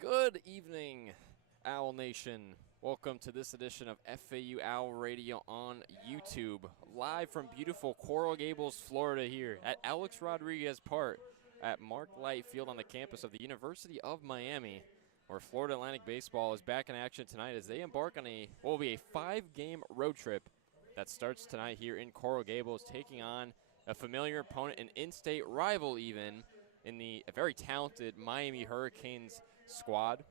Good evening, Owl Nation. Welcome to this edition of FAU Owl Radio on YouTube, live from beautiful Coral Gables, Florida here at Alex Rodriguez Park at Mark Light Field on the campus of the University of Miami, where Florida Atlantic Baseball is back in action tonight as they embark on what will be a 5-game road trip that starts tonight here in Coral Gables, taking on a familiar opponent, an in-state rival even, in the very talented Miami Hurricanes squad.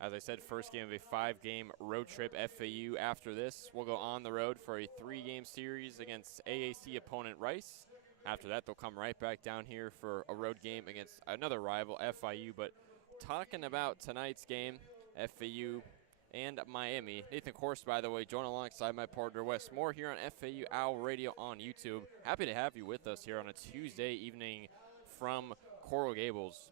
As I said, first game of a 5-game road trip. FAU after this will go on the road for a 3-game series against AAC opponent Rice. After that, they'll come right back down here for a road game against another rival, FIU. But talking about tonight's game, FAU and Miami. Nathan Korst, by the way, joined alongside my partner Wes Moore here on FAU Owl Radio on YouTube. Happy to have you with us here on a Tuesday evening from Coral Gables.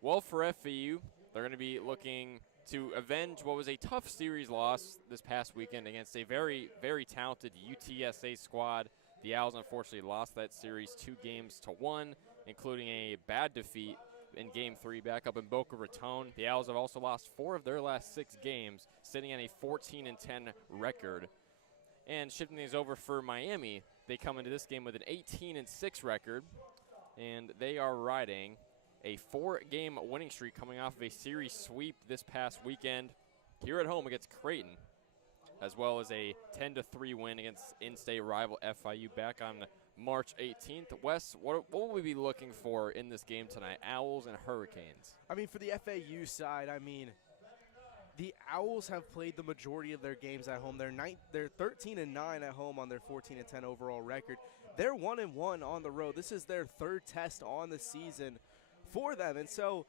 Well, for FAU, they're going to be looking to avenge what was a tough series loss this past weekend against a very, very talented UTSA squad. The Owls unfortunately lost that series 2-1, including a bad defeat in Game 3 back up in Boca Raton. The Owls have also lost 4 of their last 6 games, sitting at a 14-10 record. And shifting things over for Miami, they come into this game with an 18-6 record, and they are riding a 4-game winning streak coming off of a series sweep this past weekend here at home against Creighton, as well as a 10-3 win against in-state rival FIU back on March 18th. Wes, what will we be looking for in this game tonight, Owls and Hurricanes? I mean, for the FAU side, the Owls have played the majority of their games at home. They're 13-9 at home on their 14-10 overall record. They're 1-1 on the road. This is their 3rd test on the season for them, and so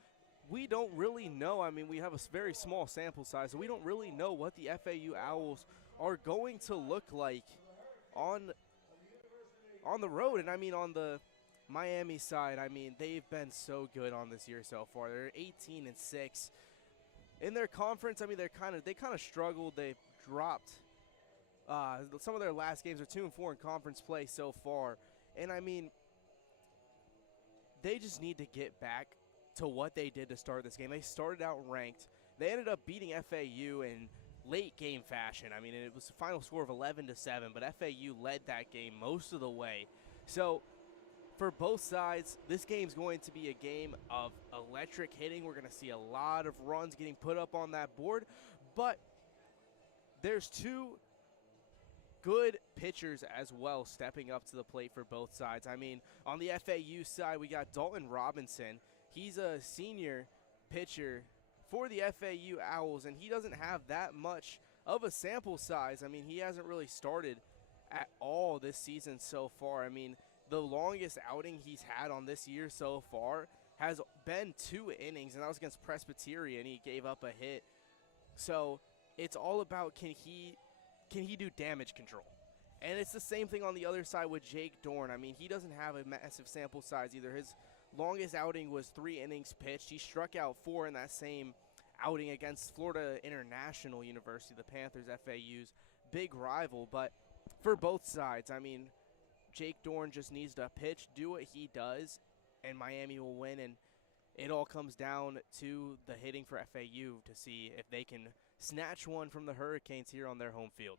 we don't really know. I mean, we have a very small sample size, so we don't really know what the FAU Owls are going to look like on the road. And I mean, on the Miami side, I mean, they've been so good on this year so far. They're 18-6 in their conference. I mean, they kind of struggled. They dropped some of their last games. Are 2-4 in conference play so far, and I mean, they just need to get back to what they did to start this game. They started out ranked. They ended up beating FAU in late game fashion. I mean, it was a final score of 11-7, but FAU led that game most of the way. So for both sides, this game's going to be a game of electric hitting. We're going to see a lot of runs getting put up on that board, but there's 2 good pitchers as well stepping up to the plate for both sides. I mean, on the FAU side, we got Dalton Robinson. He's a senior pitcher for the FAU Owls, and he doesn't have that much of a sample size. I mean, he hasn't really started at all this season so far. I mean, the longest outing he's had on this year so far has been 2 innings, and that was against Presbyterian. He gave up a hit. So it's all about can he do damage control? And it's the same thing on the other side with Jake Dorn. I mean, he doesn't have a massive sample size either. His longest outing was 3 innings pitched. He struck out 4 in that same outing against Florida International University, the Panthers, FAU's big rival. But for both sides, I mean, Jake Dorn just needs to pitch, do what he does, and Miami will win. And it all comes down to the hitting for FAU to see if they can snatch one from the Hurricanes here on their home field.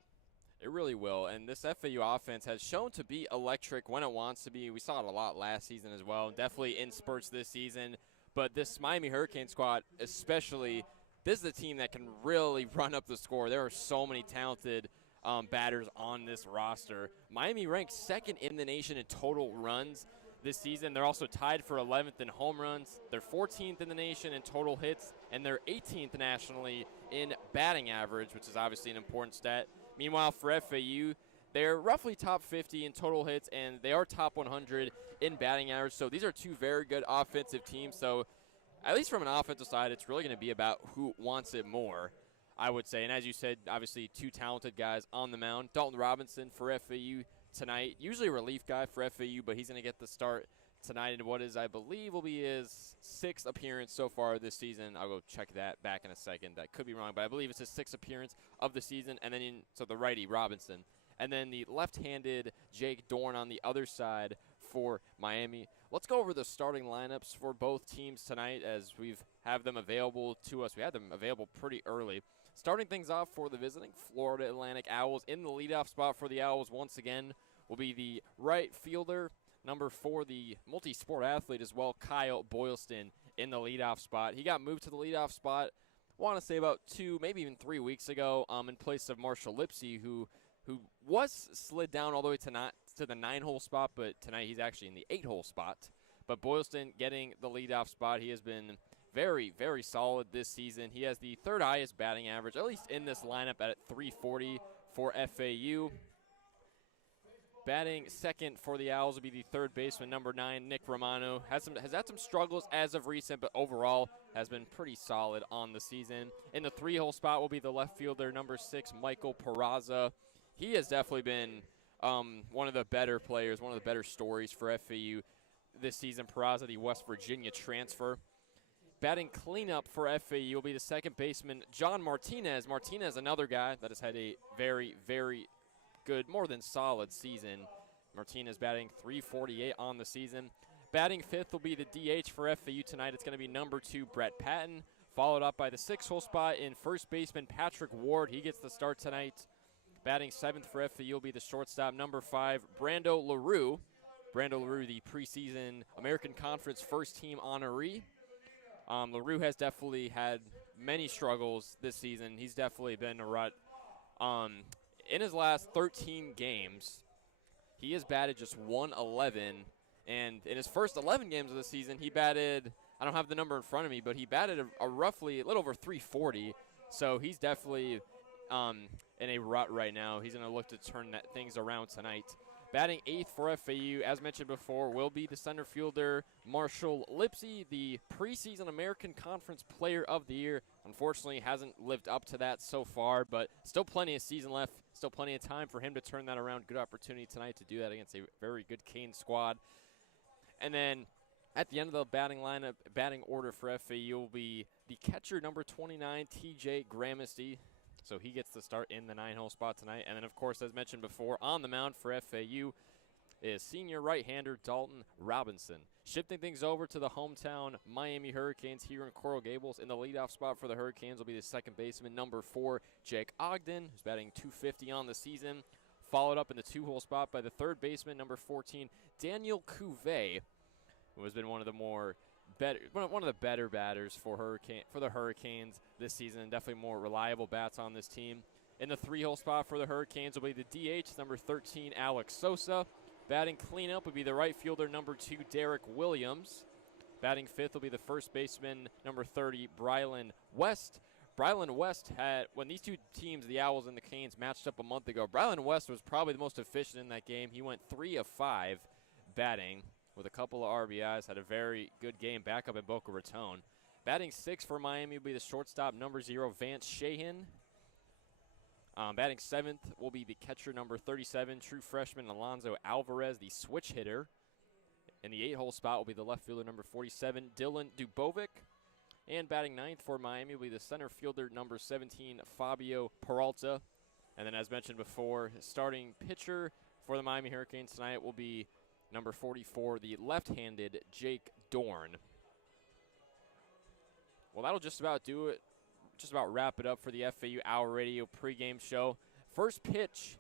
It really will, and this FAU offense has shown to be electric when it wants to be. We saw it a lot last season as well, definitely in spurts this season. But this Miami Hurricane squad especially, this is a team that can really run up the score. There are so many talented batters on this roster. Miami ranks 2nd in the nation in total runs this season. They're also tied for 11th in home runs. They're 14th in the nation in total hits, and they're 18th nationally in batting average, which is obviously an important stat. Meanwhile, for FAU, they're roughly top 50 in total hits, and they are top 100 in batting average. So these are 2 very good offensive teams. So at least from an offensive side, it's really going to be about who wants it more, I would say. And as you said, obviously 2 talented guys on the mound. Dalton Robinson for FAU tonight, usually a relief guy for FAU, but he's going to get the start tonight in what is, I believe, will be his 6th appearance so far this season. I'll go check that back in a second. That could be wrong, but I believe it's his 6th appearance of the season. And then so the righty, Robinson. And then the left-handed Jake Dorn on the other side for Miami. Let's go over the starting lineups for both teams tonight as we've have them available to us. We had them available pretty early. Starting things off for the visiting Florida Atlantic Owls, in the leadoff spot for the Owls once again will be the right fielder, number 4, the multi-sport athlete as well, Kyle Boylston in the leadoff spot. He got moved to the leadoff spot, I want to say about 2, maybe even 3 weeks ago, in place of Marshall Lipsy, who was slid down all the way to the 9-hole spot, but tonight he's actually in the 8-hole spot. But Boylston getting the leadoff spot. He has been very, very solid this season. He has the 3rd highest batting average, at least in this lineup, at 340 for FAU. Batting second for the Owls will be the 3rd baseman, number 9, Nick Romano. Has had some struggles as of recent, but overall has been pretty solid on the season. In the 3-hole spot will be the left fielder, number 6, Michael Peraza. He has definitely been one of the better players, one of the better stories for FAU this season. Peraza, the West Virginia transfer. Batting cleanup for FAU will be the 2nd baseman, John Martinez. Martinez, another guy that has had a very, very good, more than solid season. Martinez batting .348 on the season. Batting 5th will be the DH for FAU tonight. It's going to be number 2, Brett Patton, followed up by the 6-hole spot in first baseman, Patrick Ward. He gets the start tonight. Batting 7th for FAU will be the shortstop, number 5, Brando LaRue. Brando LaRue, the preseason American Conference first-team honoree. LaRue has definitely had many struggles this season. He's definitely been a rut. In his last 13 games, he has batted just .111, and in his first 11 games of the season, he batted, I don't have the number in front of me, but he batted a roughly a little over .340, so he's definitely in a rut right now. He's going to look to turn things around tonight. Batting 8th for FAU, as mentioned before, will be the center fielder, Marshall Lipsy, the preseason American Conference Player of the Year. Unfortunately, hasn't lived up to that so far, but still plenty of season left, still plenty of time for him to turn that around. Good opportunity tonight to do that against a very good Cane squad. And then at the end of the batting lineup, batting order for FAU will be the catcher, number 29, TJ Gramasty. So he gets the start in the 9-hole spot tonight. And then, of course, as mentioned before, on the mound for FAU is senior right-hander Dalton Robinson. Shifting things over to the hometown Miami Hurricanes here in Coral Gables. In the leadoff spot for the Hurricanes will be the 2nd baseman, number 4, Jake Ogden, who's batting .250 on the season. Followed up in the 2-hole spot by the 3rd baseman, number 14, Daniel Cuvée, who has been one of the better batters for the Hurricanes this season, and definitely more reliable bats on this team. In the 3-hole spot for the Hurricanes will be the DH, number 13, Alex Sosa. Batting cleanup would be the right fielder, number 2, Derek Williams. Batting 5th will be the first baseman, number 30, Brylan West. Brylan West had, when these two teams, the Owls and the Canes, matched up a month ago, Brylan West was probably the most efficient in that game. He went 3 of 5 batting with a couple of RBIs, had a very good game back up in Boca Raton. Batting 6th for Miami will be the shortstop, number 0, Vance Shahan. Batting 7th will be the catcher, number 37, true freshman Alonzo Alvarez, the switch hitter. In the 8-hole spot will be the left fielder, number 47, Dylan Dubovic. And batting 9th for Miami will be the center fielder, number 17, Fabio Peralta. And then, as mentioned before, starting pitcher for the Miami Hurricanes tonight will be number 44, the left-handed Jake Dorn. Well, that'll just about do it. Just about wrap it up for the FAU Owl Radio pregame show. First pitch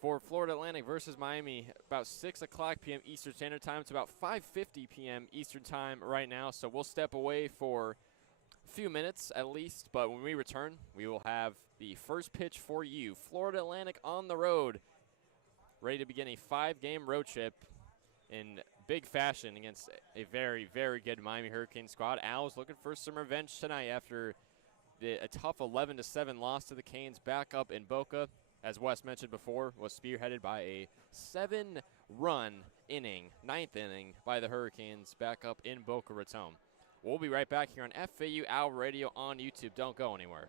for Florida Atlantic versus Miami, about 6 o'clock p.m. Eastern Standard Time. It's about 5:50 p.m. Eastern Time right now, so we'll step away for a few minutes at least. But when we return, we will have the first pitch for you. Florida Atlantic on the road, ready to begin a 5-game road trip in big fashion against a very, very good Miami Hurricane squad. Owls looking for some revenge tonight after a tough 11-7 loss to the Canes back up in Boca. As Wes mentioned before, was spearheaded by a 7-run inning, 9th inning by the Hurricanes back up in Boca Raton. We'll be right back here on FAU Owl Radio on YouTube. Don't go anywhere.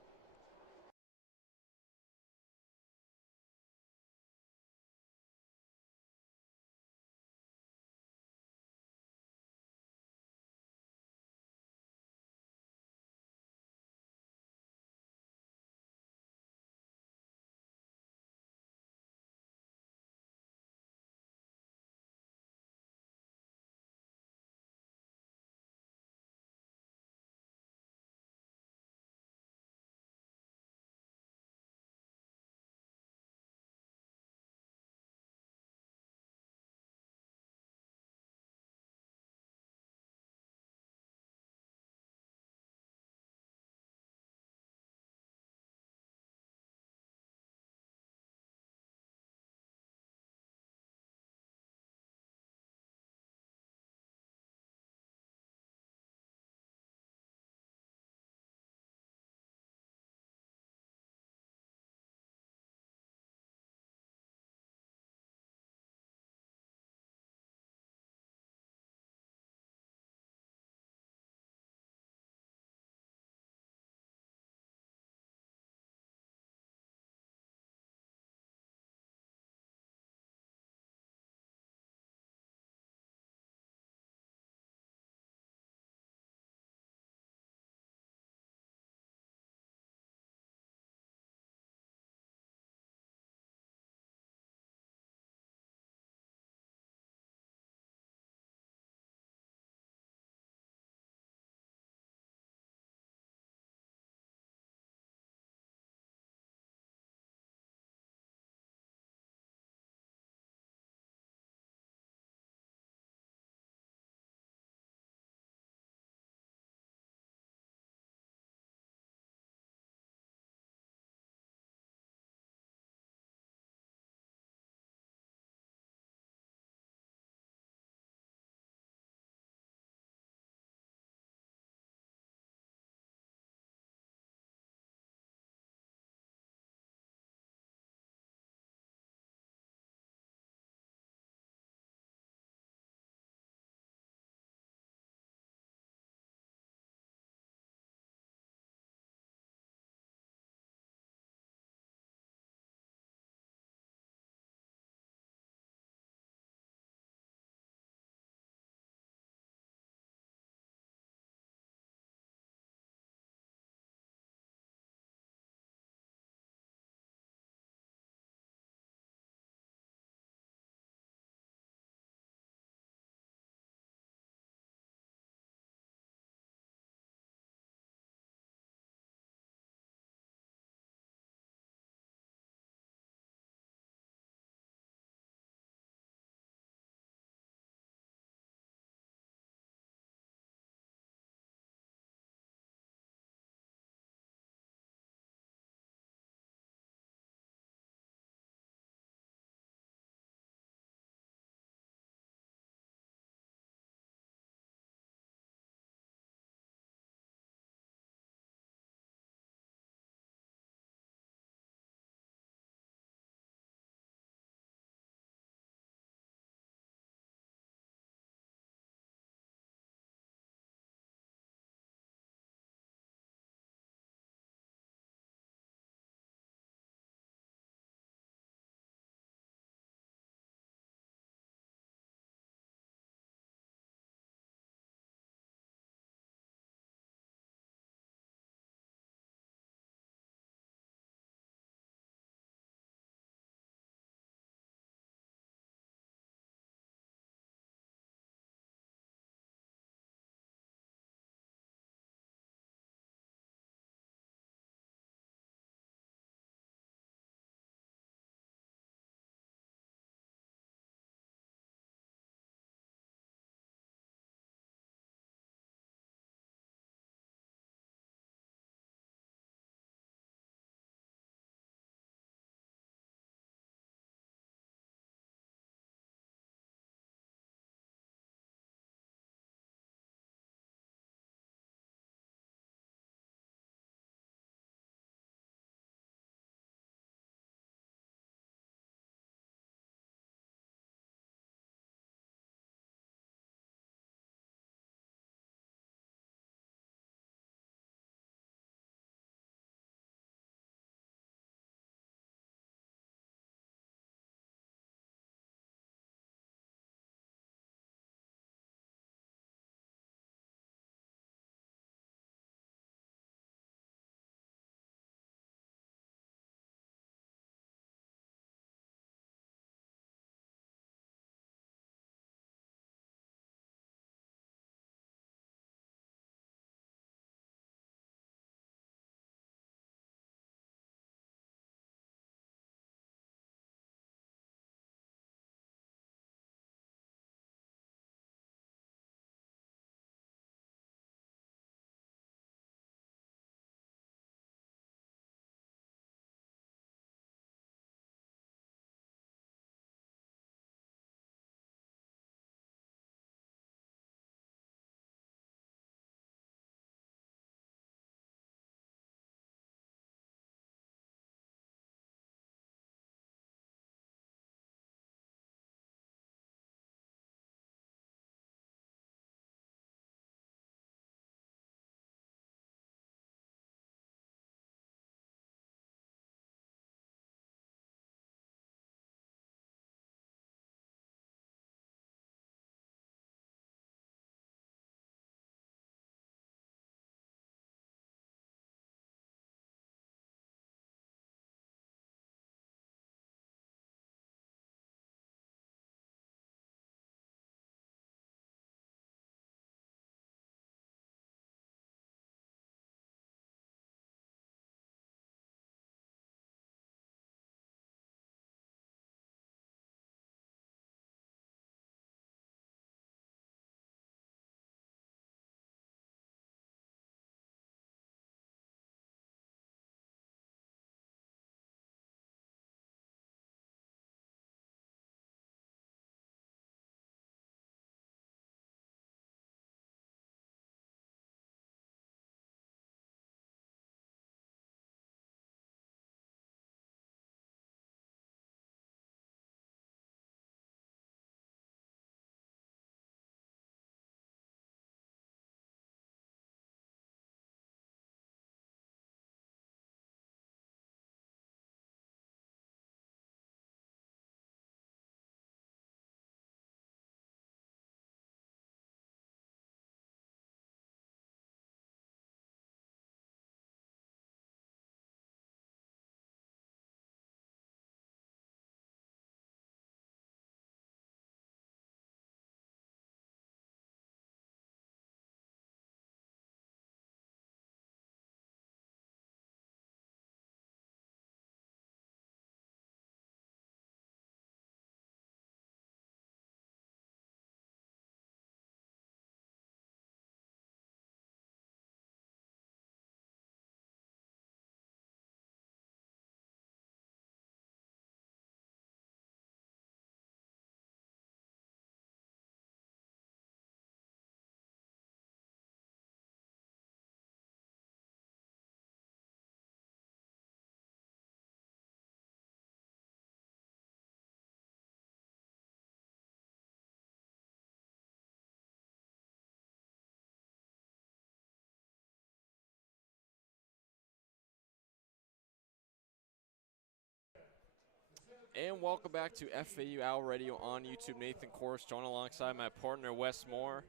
And welcome back to FAU Owl Radio on YouTube. Nathan Korst, joined alongside my partner Wes Moore,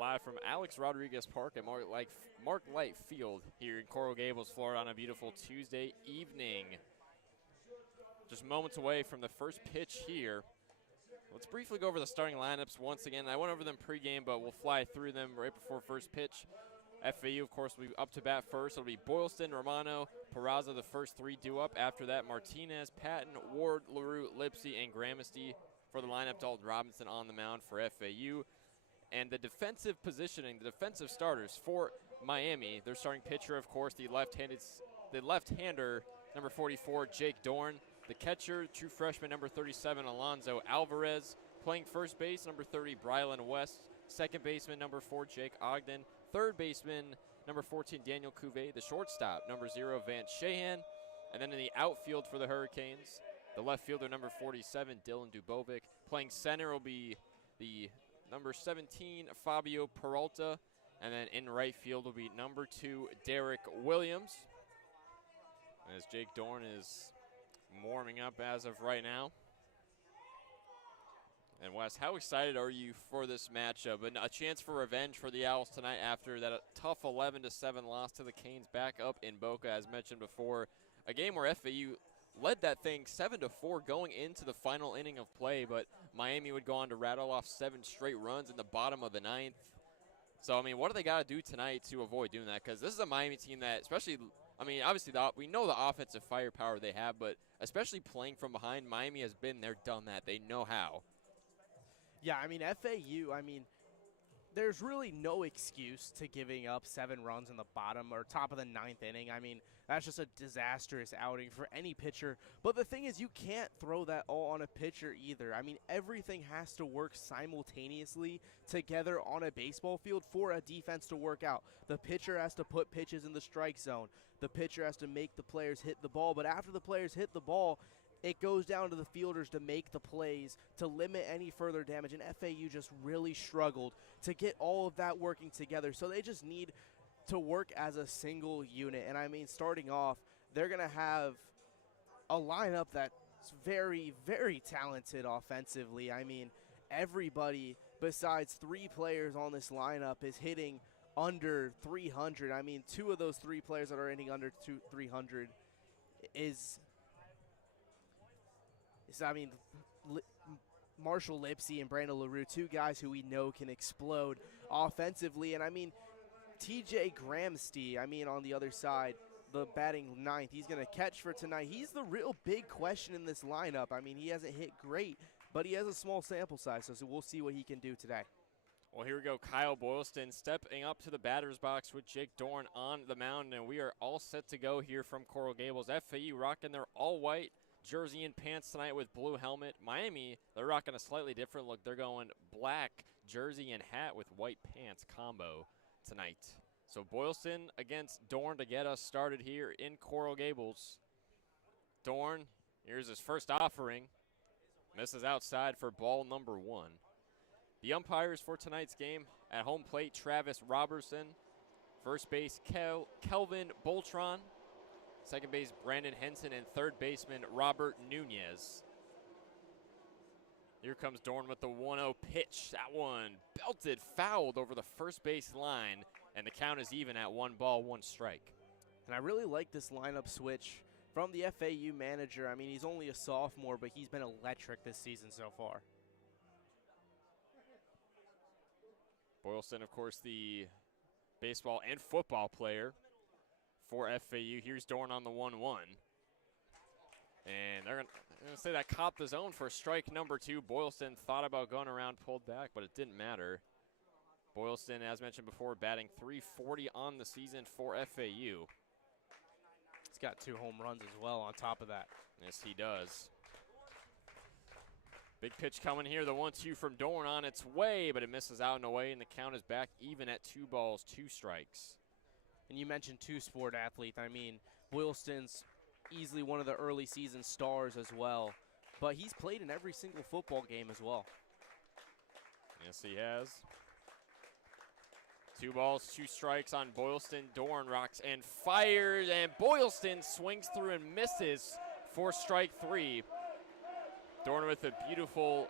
live from Alex Rodriguez Park at Mark Light Field here in Coral Gables, Florida, on a beautiful Tuesday evening. Just moments away from the first pitch here. Let's briefly go over the starting lineups once again. I went over them pregame, but we'll fly through them right before first pitch. FAU, of course, will be up to bat first. It'll be Boylston, Romano, Peraza, the first three due up. After that, Martinez, Patton, Ward, LaRue, Lipsy, and Gramasty for the lineup. Dalton Robinson on the mound for FAU. And the defensive positioning, the defensive starters for Miami, their starting pitcher, of course, the left-hander, number 44, Jake Dorn. The catcher, true freshman, number 37, Alonzo Alvarez. Playing first base, number 30, Brylan West. Second baseman, number 4, Jake Ogden. Third baseman, number 14, Daniel Cuvée. The shortstop, number 0, Vance Shahan. And then in the outfield for the Hurricanes, the left fielder, number 47, Dylan Dubovic. Playing center will be the number 17, Fabio Peralta. And then in right field will be number 2, Derek Williams. As Jake Dorn is warming up as of right now. And Wes, how excited are you for this matchup? And a chance for revenge for the Owls tonight after that tough 11-7 loss to the Canes back up in Boca, as mentioned before. A game where FAU led that thing 7-4 going into the final inning of play, but Miami would go on to rattle off 7 straight runs in the bottom of the 9th. So, I mean, what do they got to do tonight to avoid doing that? Because this is a Miami team that, especially, I mean, obviously we know the offensive firepower they have, but especially playing from behind, Miami has been there, done that. They know how. Yeah, I mean, FAU, there's really no excuse to giving up 7 runs in the bottom or top of the 9th inning. I mean, that's just a disastrous outing for any pitcher. But the thing is, you can't throw that all on a pitcher either. I mean, everything has to work simultaneously together on a baseball field for a defense to work out. The pitcher has to put pitches in the strike zone. The pitcher has to make the players hit the ball. But after the players hit the ball, it goes down to the fielders to make the plays, to limit any further damage, and FAU just really struggled to get all of that working together. So they just need to work as a single unit. And I mean, starting off, they're going to have a lineup that's very, very talented offensively. I mean, everybody besides 3 players on this lineup is hitting under 300. I mean, 2 of those 3 players that are hitting under 300 is Marshall Lipsy and Brandon LaRue, 2 guys who we know can explode offensively. And I mean, TJ Gramasty, on the other side, the batting 9th, he's going to catch for tonight. He's the real big question in this lineup. I mean, he hasn't hit great, but he has a small sample size, so we'll see what he can do today. Well, here we go. Kyle Boylston stepping up to the batter's box with Jake Dorn on the mound, and we are all set to go here from Coral Gables. FAU rocking their all-white jersey and pants tonight with blue helmet. Miami, they're rocking a slightly different look. They're going black jersey and hat with white pants combo tonight. So Boylston against Dorn to get us started here in Coral Gables. Dorn, here's his first offering. Misses outside for ball number 1. The umpires for tonight's game at home plate, Travis Robertson. First base, Kelvin Boltron. Second base, Brandon Henson, and third baseman, Robert Nunez. Here comes Dorn with the 1-0 pitch. That one belted, fouled over the first base line, and the count is even at 1 ball, 1 strike. And I really like this lineup switch from the FAU manager. I mean, he's only a sophomore, but he's been electric this season so far. Boylston, of course, the baseball and football player for FAU. Here's Dorn on the 1-1. And they're going to say that caught the zone for strike number 2. Boylston thought about going around, pulled back, but it didn't matter. Boylston, as mentioned before, batting .340 on the season for FAU. He's got 2 home runs as well on top of that. Yes, he does. Big pitch coming here. The 1-2 from Dorn on its way, but it misses out and away, and the count is back even at 2 balls, 2 strikes. And you mentioned 2-sport athlete. I mean, Boylston's easily one of the early season stars as well. But he's played in every single football game as well. Yes, he has. 2 balls, 2 strikes on Boylston. Dorn rocks and fires, and Boylston swings through and misses for strike 3. Dorn with a beautiful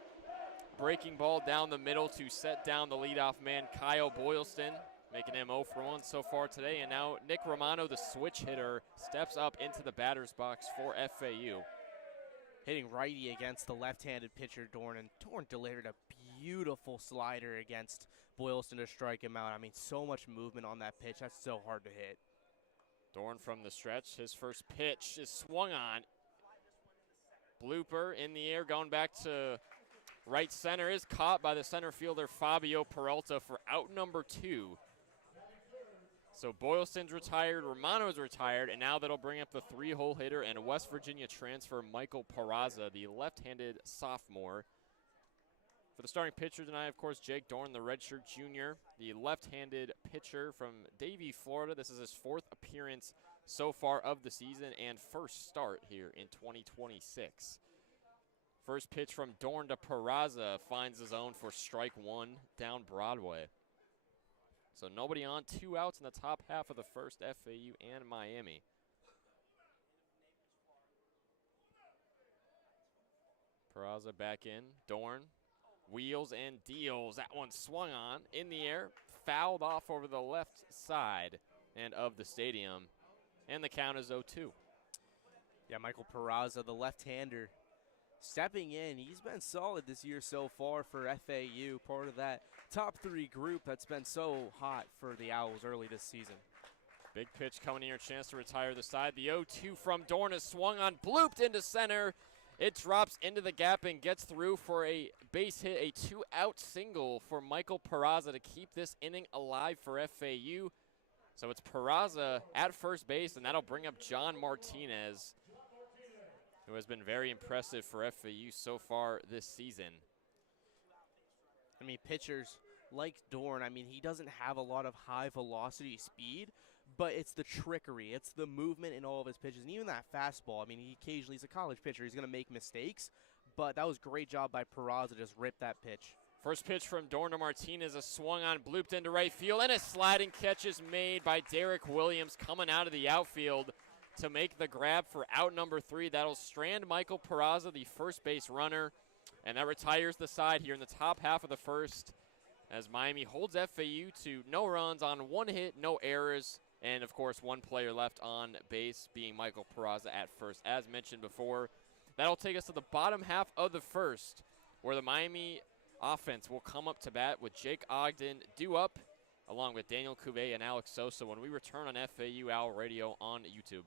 breaking ball down the middle to set down the leadoff man, Kyle Boylston, making him 0 for 1 so far today. And now Nick Romano, the switch hitter, steps up into the batter's box for FAU. Hitting righty against the left-handed pitcher, Dorn, and Dorn delivered a beautiful slider against Boylston to strike him out. I mean, so much movement on that pitch. That's so hard to hit. Dorn from the stretch. His first pitch is swung on. Blooper in the air, going back to right center, is caught by the center fielder Fabio Peralta for out number 2. So Boylston's retired, Romano's retired, and now that'll bring up the 3-hole hitter and West Virginia transfer Michael Peraza, the left-handed sophomore. For the starting pitcher tonight, of course, Jake Dorn, the redshirt junior, the left-handed pitcher from Davie, Florida. This is his 4th appearance so far of the season and first start here in 2026. First pitch from Dorn to Peraza finds the zone for strike 1 down Broadway. So nobody on, 2 outs in the top half of the first, FAU and Miami. Peraza back in, Dorn wheels and deals. That one swung on in the air, fouled off over the left side and of the stadium. And the count is 0-2. Yeah, Michael Peraza, the left-hander, stepping in. He's been solid this year so far for FAU, part of that top 3 group that's been so hot for the Owls early this season. Big pitch coming in here, chance to retire the side. The 0-2 from Dorn is swung on, blooped into center. It drops into the gap and gets through for a base hit, a 2-out single for Michael Peraza to keep this inning alive for FAU. So it's Peraza at first base, and that'll bring up John Martinez, who has been very impressive for FAU so far this season. I mean, pitchers like Dorn, I mean, he doesn't have a lot of high velocity speed, but it's the trickery, it's the movement in all of his pitches, and even that fastball. I mean, he's a college pitcher, he's going to make mistakes, but that was a great job by Peraza to just rip that pitch. First pitch from Dorn to Martinez, a swung on, blooped into right field, and a sliding catch is made by Derek Williams coming out of the outfield to make the grab for out number 3. That'll strand Michael Peraza, the first base runner, and that retires the side here in the top half of the first as Miami holds FAU to no runs on 1 hit, no errors, and of course 1 player left on base being Michael Peraza at first. As mentioned before, that'll take us to the bottom half of the first where the Miami offense will come up to bat with Jake Ogden due up along with Daniel Cuvée and Alex Sosa when we return on FAU Owl Radio on YouTube.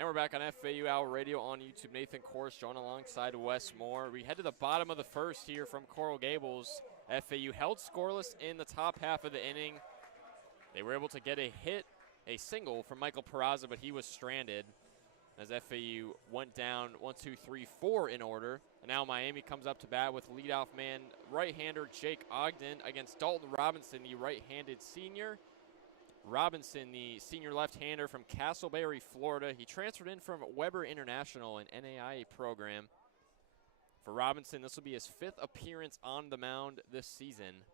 And we're back on FAU Owl Radio on YouTube. Nathan Korst joined alongside Wes Moore. We head to the bottom of the first here from Coral Gables. FAU held scoreless in the top half of the inning. They were able to get a single from Michael Peraza, but he was stranded as FAU went down 1, 2, 3, 4 in order. And now Miami comes up to bat with leadoff man right-hander Jake Ogden against Dalton Robinson, the right-handed senior. Robinson, the senior left-hander from Castleberry, Florida. He transferred in from Weber International, an NAIA program. For Robinson, this will be his 5th appearance on the mound this season.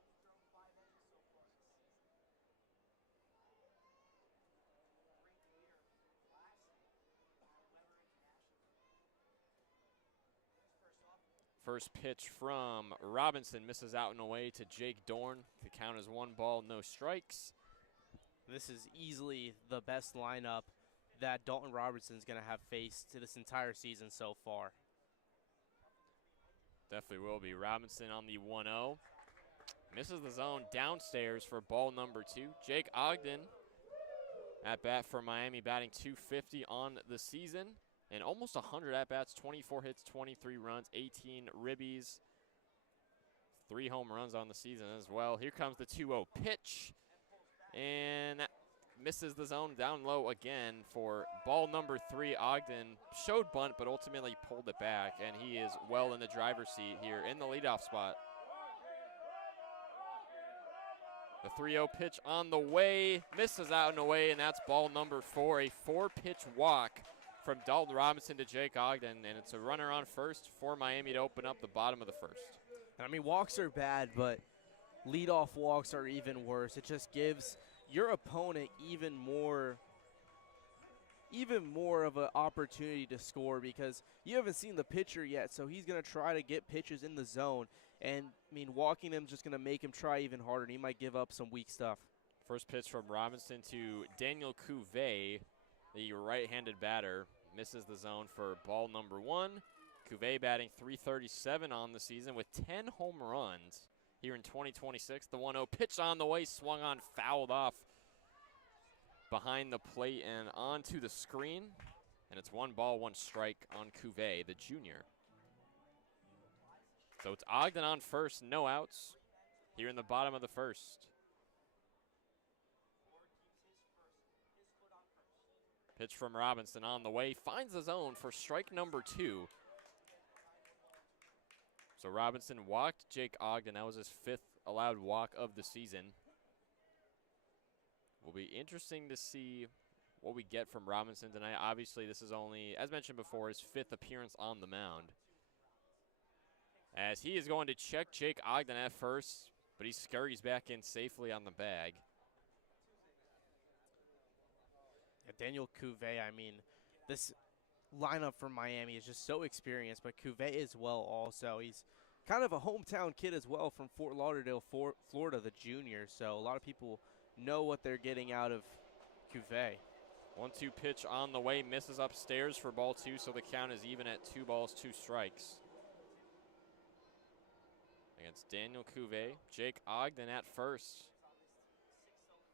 First pitch from Robinson misses out and away to Jake Dorn. The count is 1 ball, no strikes. This is easily the best lineup that Dalton Robertson's going to have faced to this entire season so far. Definitely will be. Robinson on the 1-0. Misses the zone downstairs for ball number 2. Jake Ogden at bat for Miami, batting .250 on the season. And almost 100 at-bats, 24 hits, 23 runs, 18 ribbies. 3 home runs on the season as well. Here comes the 2-0 pitch. And misses the zone down low again for ball number 3. Ogden showed bunt, but ultimately pulled it back, and he is well in the driver's seat here in the leadoff spot. The 3-0 pitch on the way, misses out and away, and that's ball number 4. A 4-pitch walk from Dalton Robinson to Jake Ogden, and it's a runner on first for Miami to open up the bottom of the first. I mean, walks are bad, but leadoff walks are even worse. It just gives your opponent even more of an opportunity to score because you haven't seen the pitcher yet, so he's going to try to get pitches in the zone. And, I mean, walking him is just going to make him try even harder, and he might give up some weak stuff. First pitch from Robinson to Daniel Cuvée, the right-handed batter, misses the zone for ball number 1. Cuvée batting .337 on the season with 10 home runs here in 2026. The 1-0 pitch on the way, swung on, fouled off behind the plate and onto the screen. And it's 1 ball, 1 strike on Cuvée, the junior. So it's Ogden on first, no outs here in the bottom of the first. Pitch from Robinson on the way, finds the zone for strike number 2. So Robinson walked Jake Ogden. That was his 5th allowed walk of the season. Will be interesting to see what we get from Robinson tonight. Obviously, this is only, as mentioned before, his 5th appearance on the mound. As he is going to check Jake Ogden at first, but he scurries back in safely on the bag. Daniel Cuvée, I mean, this lineup from Miami is just so experienced, but Cuvée as well also. He's kind of a hometown kid as well from Fort Lauderdale, Florida, the junior. So a lot of people know what they're getting out of Cuvée. 1-2 pitch on the way, misses upstairs for ball 2, so the count is even at 2 balls, 2 strikes. Against Daniel Cuvée, Jake Ogden at first.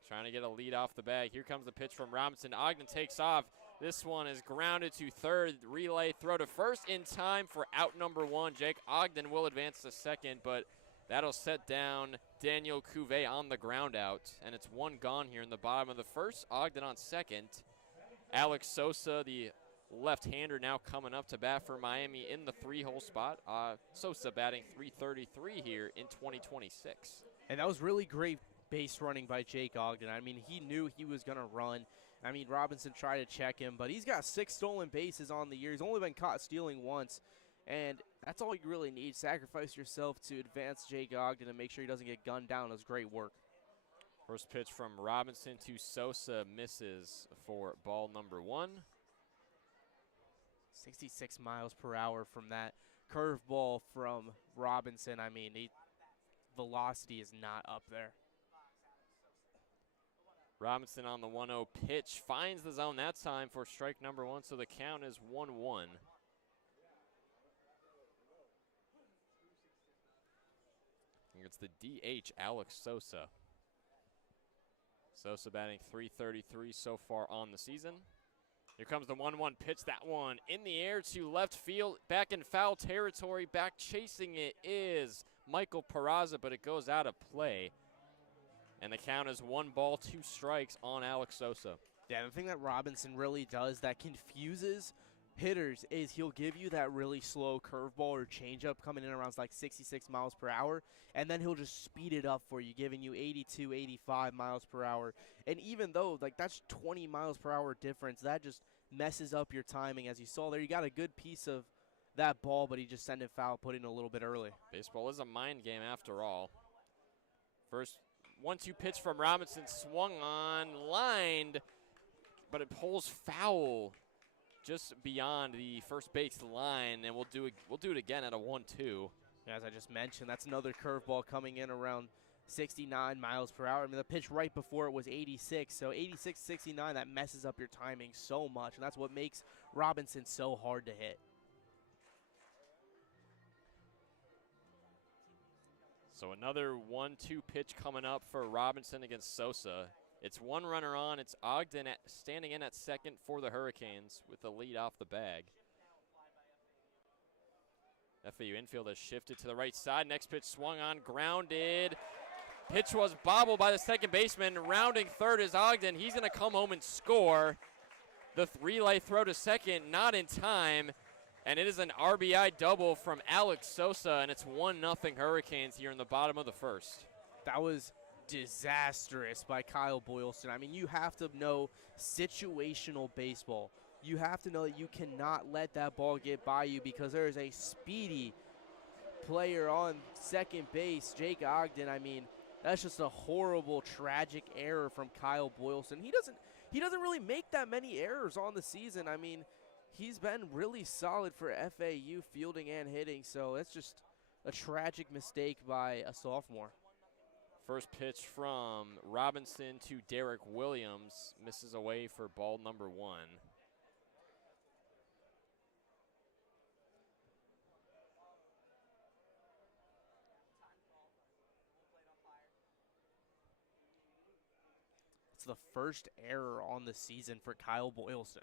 Trying to get a lead off the bag. Here comes the pitch from Robinson. Ogden takes off. This one is grounded to third. Relay throw to first in time for out number 1. Jake Ogden will advance to second, but that'll set down Daniel Cuvée on the ground out. And it's 1 gone here in the bottom of the first. Ogden on second. Alex Sosa, the left-hander, now coming up to bat for Miami in the 3-hole spot. Sosa batting .333 here in 2026. And that was really great base running by Jake Ogden. I mean, he knew he was going to run. I mean, Robinson tried to check him, but he's got 6 stolen bases on the year. He's only been caught stealing once, and that's all you really need. Sacrifice yourself to advance Jake Ogden and make sure he doesn't get gunned down. It was great work. First pitch from Robinson to Sosa, misses for ball number 1. 66 miles per hour from that curveball from Robinson. I mean, velocity is not up there. Robinson on the 1-0 pitch, finds the zone that time for strike number 1, so the count is 1-1. It's the DH, Alex Sosa. Sosa batting .333 so far on the season. Here comes the 1-1 pitch. That one in the air to left field. Back in foul territory. Back chasing it is Michael Peraza, but it goes out of play. And the count is 1 ball, 2 strikes on Alex Sosa. Yeah, the thing that Robinson really does that confuses hitters is he'll give you that really slow curveball or changeup coming in around like 66 miles per hour, and then he'll just speed it up for you, giving you 82, 85 miles per hour. And even though like that's 20 miles per hour difference, that just messes up your timing. As you saw there, you got a good piece of that ball, but he just sent it foul, put it in a little bit early. Baseball is a mind game after all. First 1-2 pitch from Robinson, swung on, lined, but it pulls foul just beyond the first base line, and we'll do it again at a 1-2. As I just mentioned, that's another curveball coming in around 69 miles per hour. I mean, the pitch right before it was 86, so 86, 69, that messes up your timing so much, and that's what makes Robinson so hard to hit. So another 1-2 pitch coming up for Robinson against Sosa. It's one runner on. It's Ogden standing in at second for the Hurricanes with the lead off the bag. FAU infield has shifted to the right side. Next pitch swung on, grounded. Pitch was bobbled by the second baseman. Rounding third is Ogden. He's going to come home and score. The relay throw to second, not in time. And it is an RBI double from Alex Sosa, and it's 1-0 Hurricanes here in the bottom of the first. That was disastrous by Kyle Boylston. I mean, you have to know situational baseball. You have to know that you cannot let that ball get by you because there is a speedy player on second base, Jake Ogden. I mean, that's just a horrible, tragic error from Kyle Boylston. He doesn't really make that many errors on the season. I mean, he's been really solid for FAU fielding and hitting, so it's just a tragic mistake by a sophomore. First pitch from Robinson to Derek Williams. Misses away for ball number 1. It's the first error on the season for Kyle Boylston.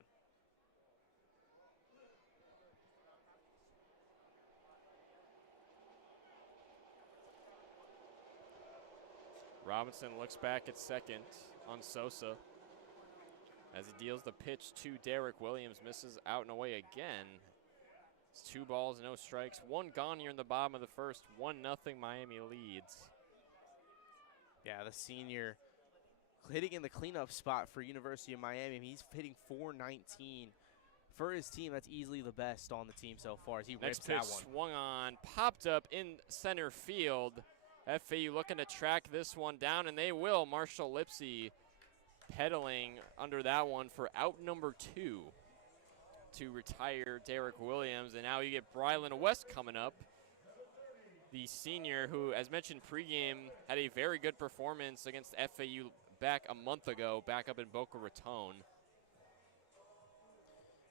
Robinson looks back at second on Sosa as he deals the pitch to Derek Williams. Misses out and away again. It's 2 balls, no strikes. 1 gone here in the bottom of the first. 1-0 Miami leads. Yeah, the senior hitting in the cleanup spot for University of Miami. He's hitting .419 for his team. That's easily the best on the team so far as he rips that one. Next pitch swung on, popped up in center field. FAU looking to track this one down, and they will. Marshall Lipsy pedaling under that one for out number 2 to retire Derek Williams. And now you get Brylan West coming up, the senior who, as mentioned pregame, had a very good performance against FAU back a month ago, back up in Boca Raton.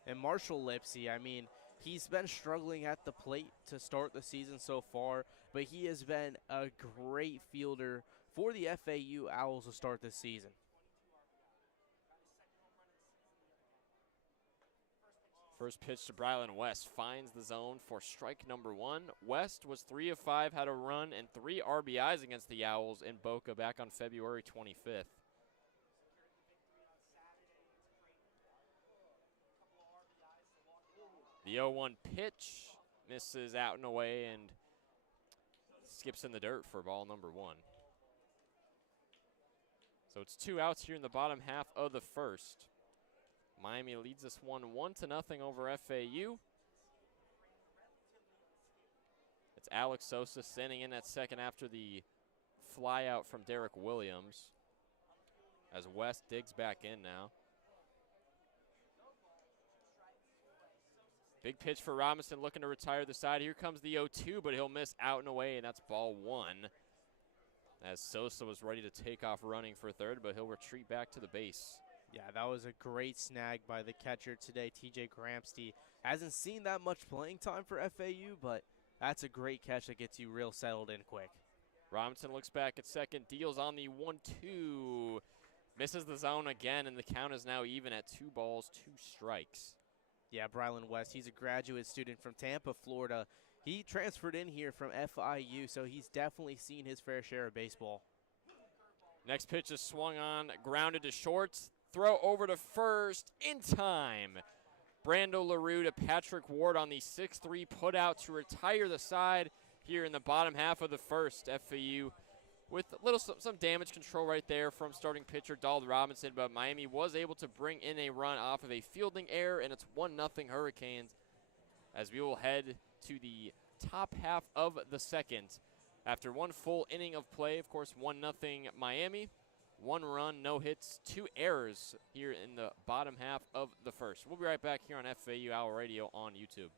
And Marshall Lipsy, I mean, he's been struggling at the plate to start the season so far, but he has been a great fielder for the FAU Owls to start this season. First pitch to Brylan West finds the zone for strike number 1. West was 3 of 5, had a run and 3 RBIs against the Owls in Boca back on February 25th. The 0-1 pitch misses out and away and skips in the dirt for ball number 1. So it's 2 outs here in the bottom half of the first. Miami leads this one 1-0 over FAU. It's Alex Sosa standing in at second after the fly out from Derek Williams as West digs back in now. Big pitch for Robinson looking to retire the side. Here comes the 0-2, but he'll miss out and away, and that's ball 1. As Sosa was ready to take off running for third, but he'll retreat back to the base. Yeah, that was a great snag by the catcher today, TJ Gramsty. Hasn't seen that much playing time for FAU, but that's a great catch that gets you real settled in quick. Robinson looks back at second, deals on the 1-2. Misses the zone again, and the count is now even at 2 balls, 2 strikes. Yeah, Brylan West, he's a graduate student from Tampa, Florida. He transferred in here from FIU, so he's definitely seen his fair share of baseball. Next pitch is swung on, grounded to short. Throw over to first in time. Brando LaRue to Patrick Ward on the 6-3 put out to retire the side here in the bottom half of the first. FAU with some damage control right there from starting pitcher Donald Robinson, but Miami was able to bring in a run off of a fielding error, and it's 1-0 Hurricanes as we will head to the top half of the second. After one full inning of play, of course, 1-0 Miami. 1 run, no hits, 2 errors here in the bottom half of the first. We'll be right back here on FAU Owl Radio on YouTube.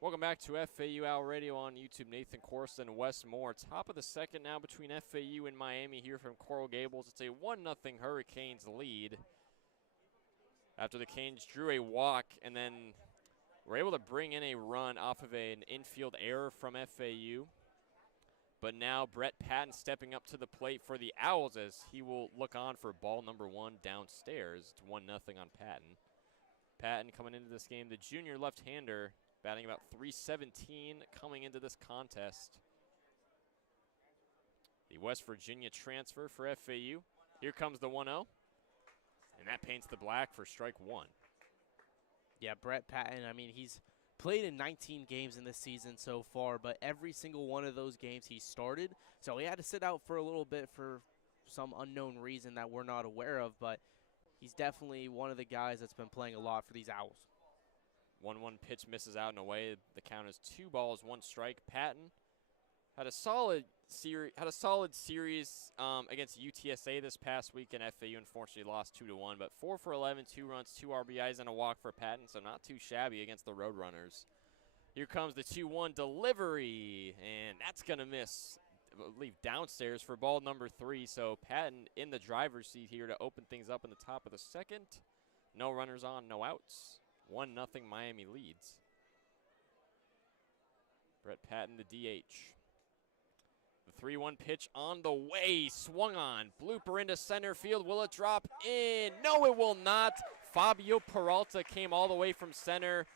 Welcome back to FAU Owl Radio on YouTube. Nathan Korst and Wes Moore. Top of the second now between FAU and Miami here from Coral Gables. It's a 1-0 Hurricanes lead after the Canes drew a walk and then were able to bring in a run off of an infield error from FAU. But now Brett Patton stepping up to the plate for the Owls as he will look on for ball number 1 downstairs. It's 1-0 on Patton. Patton coming into this game, the junior left-hander, batting about .317 coming into this contest. The West Virginia transfer for FAU. Here comes the 1-0, and that paints the black for strike 1. Yeah, Brett Patton, I mean, he's played in 19 games in this season so far, but every single one of those games he started. So he had to sit out for a little bit for some unknown reason that we're not aware of, but he's definitely one of the guys that's been playing a lot for these Owls. 1-1 pitch misses out and away. The count is 2 balls, 1 strike. Patton had a solid series against UTSA this past week, and FAU unfortunately lost 2-1. But 4 for 11, 2 runs, 2 RBIs, and a walk for Patton, so not too shabby against the Roadrunners. Here comes the 2-1 delivery, and that's going to miss. Leave downstairs for ball number 3. So Patton in the driver's seat here to open things up in the top of the second. No runners on, no outs. 1-0 Miami leads. Brett Patton, the DH. The 3-1 pitch on the way, swung on. Blooper into center field. Will it drop in? No, it will not. Fabio Peralta came all the way from center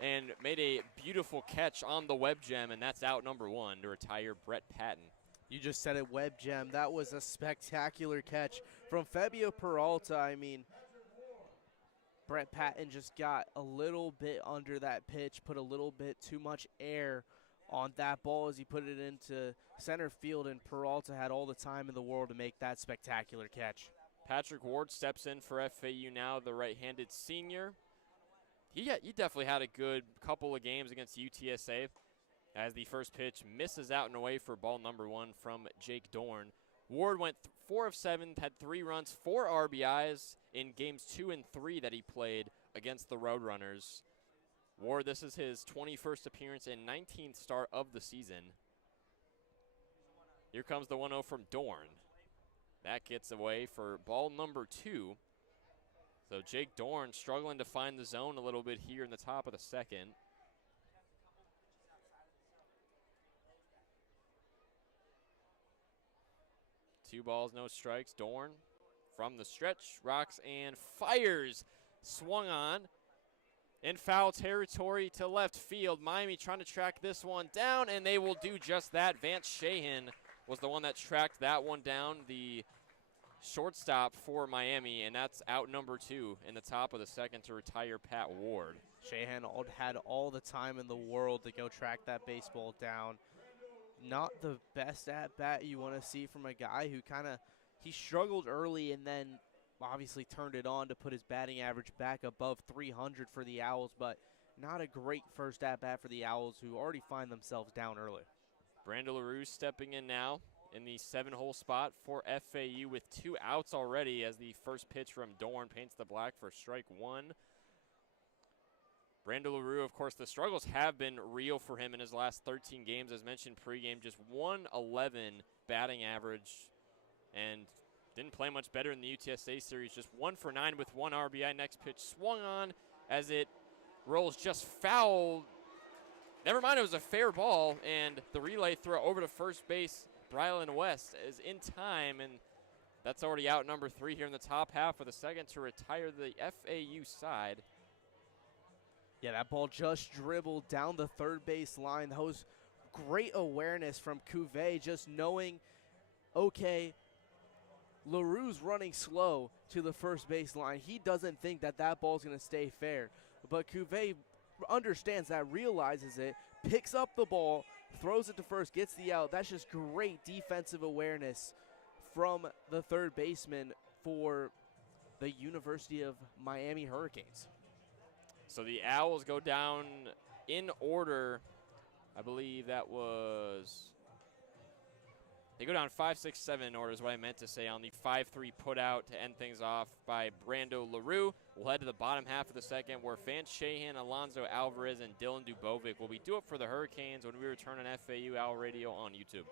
and made a beautiful catch on the web gem, and that's out number 1 to retire Brett Patton. You just said it, web gem. That was a spectacular catch from Fabio Peralta. I mean, Brett Patton just got a little bit under that pitch, put a little bit too much air on that ball as he put it into center field, and Peralta had all the time in the world to make that spectacular catch. Patrick Ward steps in for FAU now, the right-handed senior. He definitely had a good couple of games against UTSA as the first pitch misses out and away for ball number 1 from Jake Dorn. Ward went 4 of 7, had 3 runs, 4 RBIs in games 2 and 3 that he played against the Roadrunners. Ward, this is his 21st appearance and 19th start of the season. Here comes the 1-0 from Dorn. That gets away for ball number 2. So Jake Dorn struggling to find the zone a little bit here in the top of the second. Two balls, no strikes. Dorn from the stretch, rocks and fires. Swung on in foul territory to left field. Miami trying to track this one down, and they will do just that. Vance Shahan was the one that tracked that one down, the shortstop for Miami, and that's out number 2 in the top of the second to retire Pat Ward. Shahan had all the time in the world to go track that baseball down. Not the best at-bat you want to see from a guy who he struggled early and then obviously turned it on to put his batting average back above 300 for the Owls, but not a great first at-bat for the Owls, who already find themselves down early. Brandon LaRue stepping in now in the 7-hole spot for FAU with 2 outs already as the first pitch from Dorn paints the black for strike 1. Brandon LaRue, of course, the struggles have been real for him in his last 13 games. As mentioned pregame, just 111 batting average and didn't play much better in the UTSA series. Just 1 for 9 with 1 RBI. Next pitch swung on as it rolls just foul. Never mind, it was a fair ball, and the relay throw over to first base. Brylan West is in time, and that's already out number 3 here in the top half of the second to retire the FAU side. Yeah, that ball just dribbled down the third base line. That was great awareness from Cuvée, just knowing, okay, LaRue's running slow to the first base line. He doesn't think that ball's going to stay fair. But Cuvée understands that, realizes it, picks up the ball, throws it to first, gets the out. That's just great defensive awareness from the third baseman for the University of Miami Hurricanes. So the Owls go down in order. I believe that was, they go down 5, 6, 7 in order is what I meant to say on the 5-3 put out to end things off by Brando LaRue. We'll head to the bottom half of the second where Vance Shahan, Alonzo Alvarez, and Dylan Dubovic will be due up for the Hurricanes when we return on FAU Owl Radio on YouTube.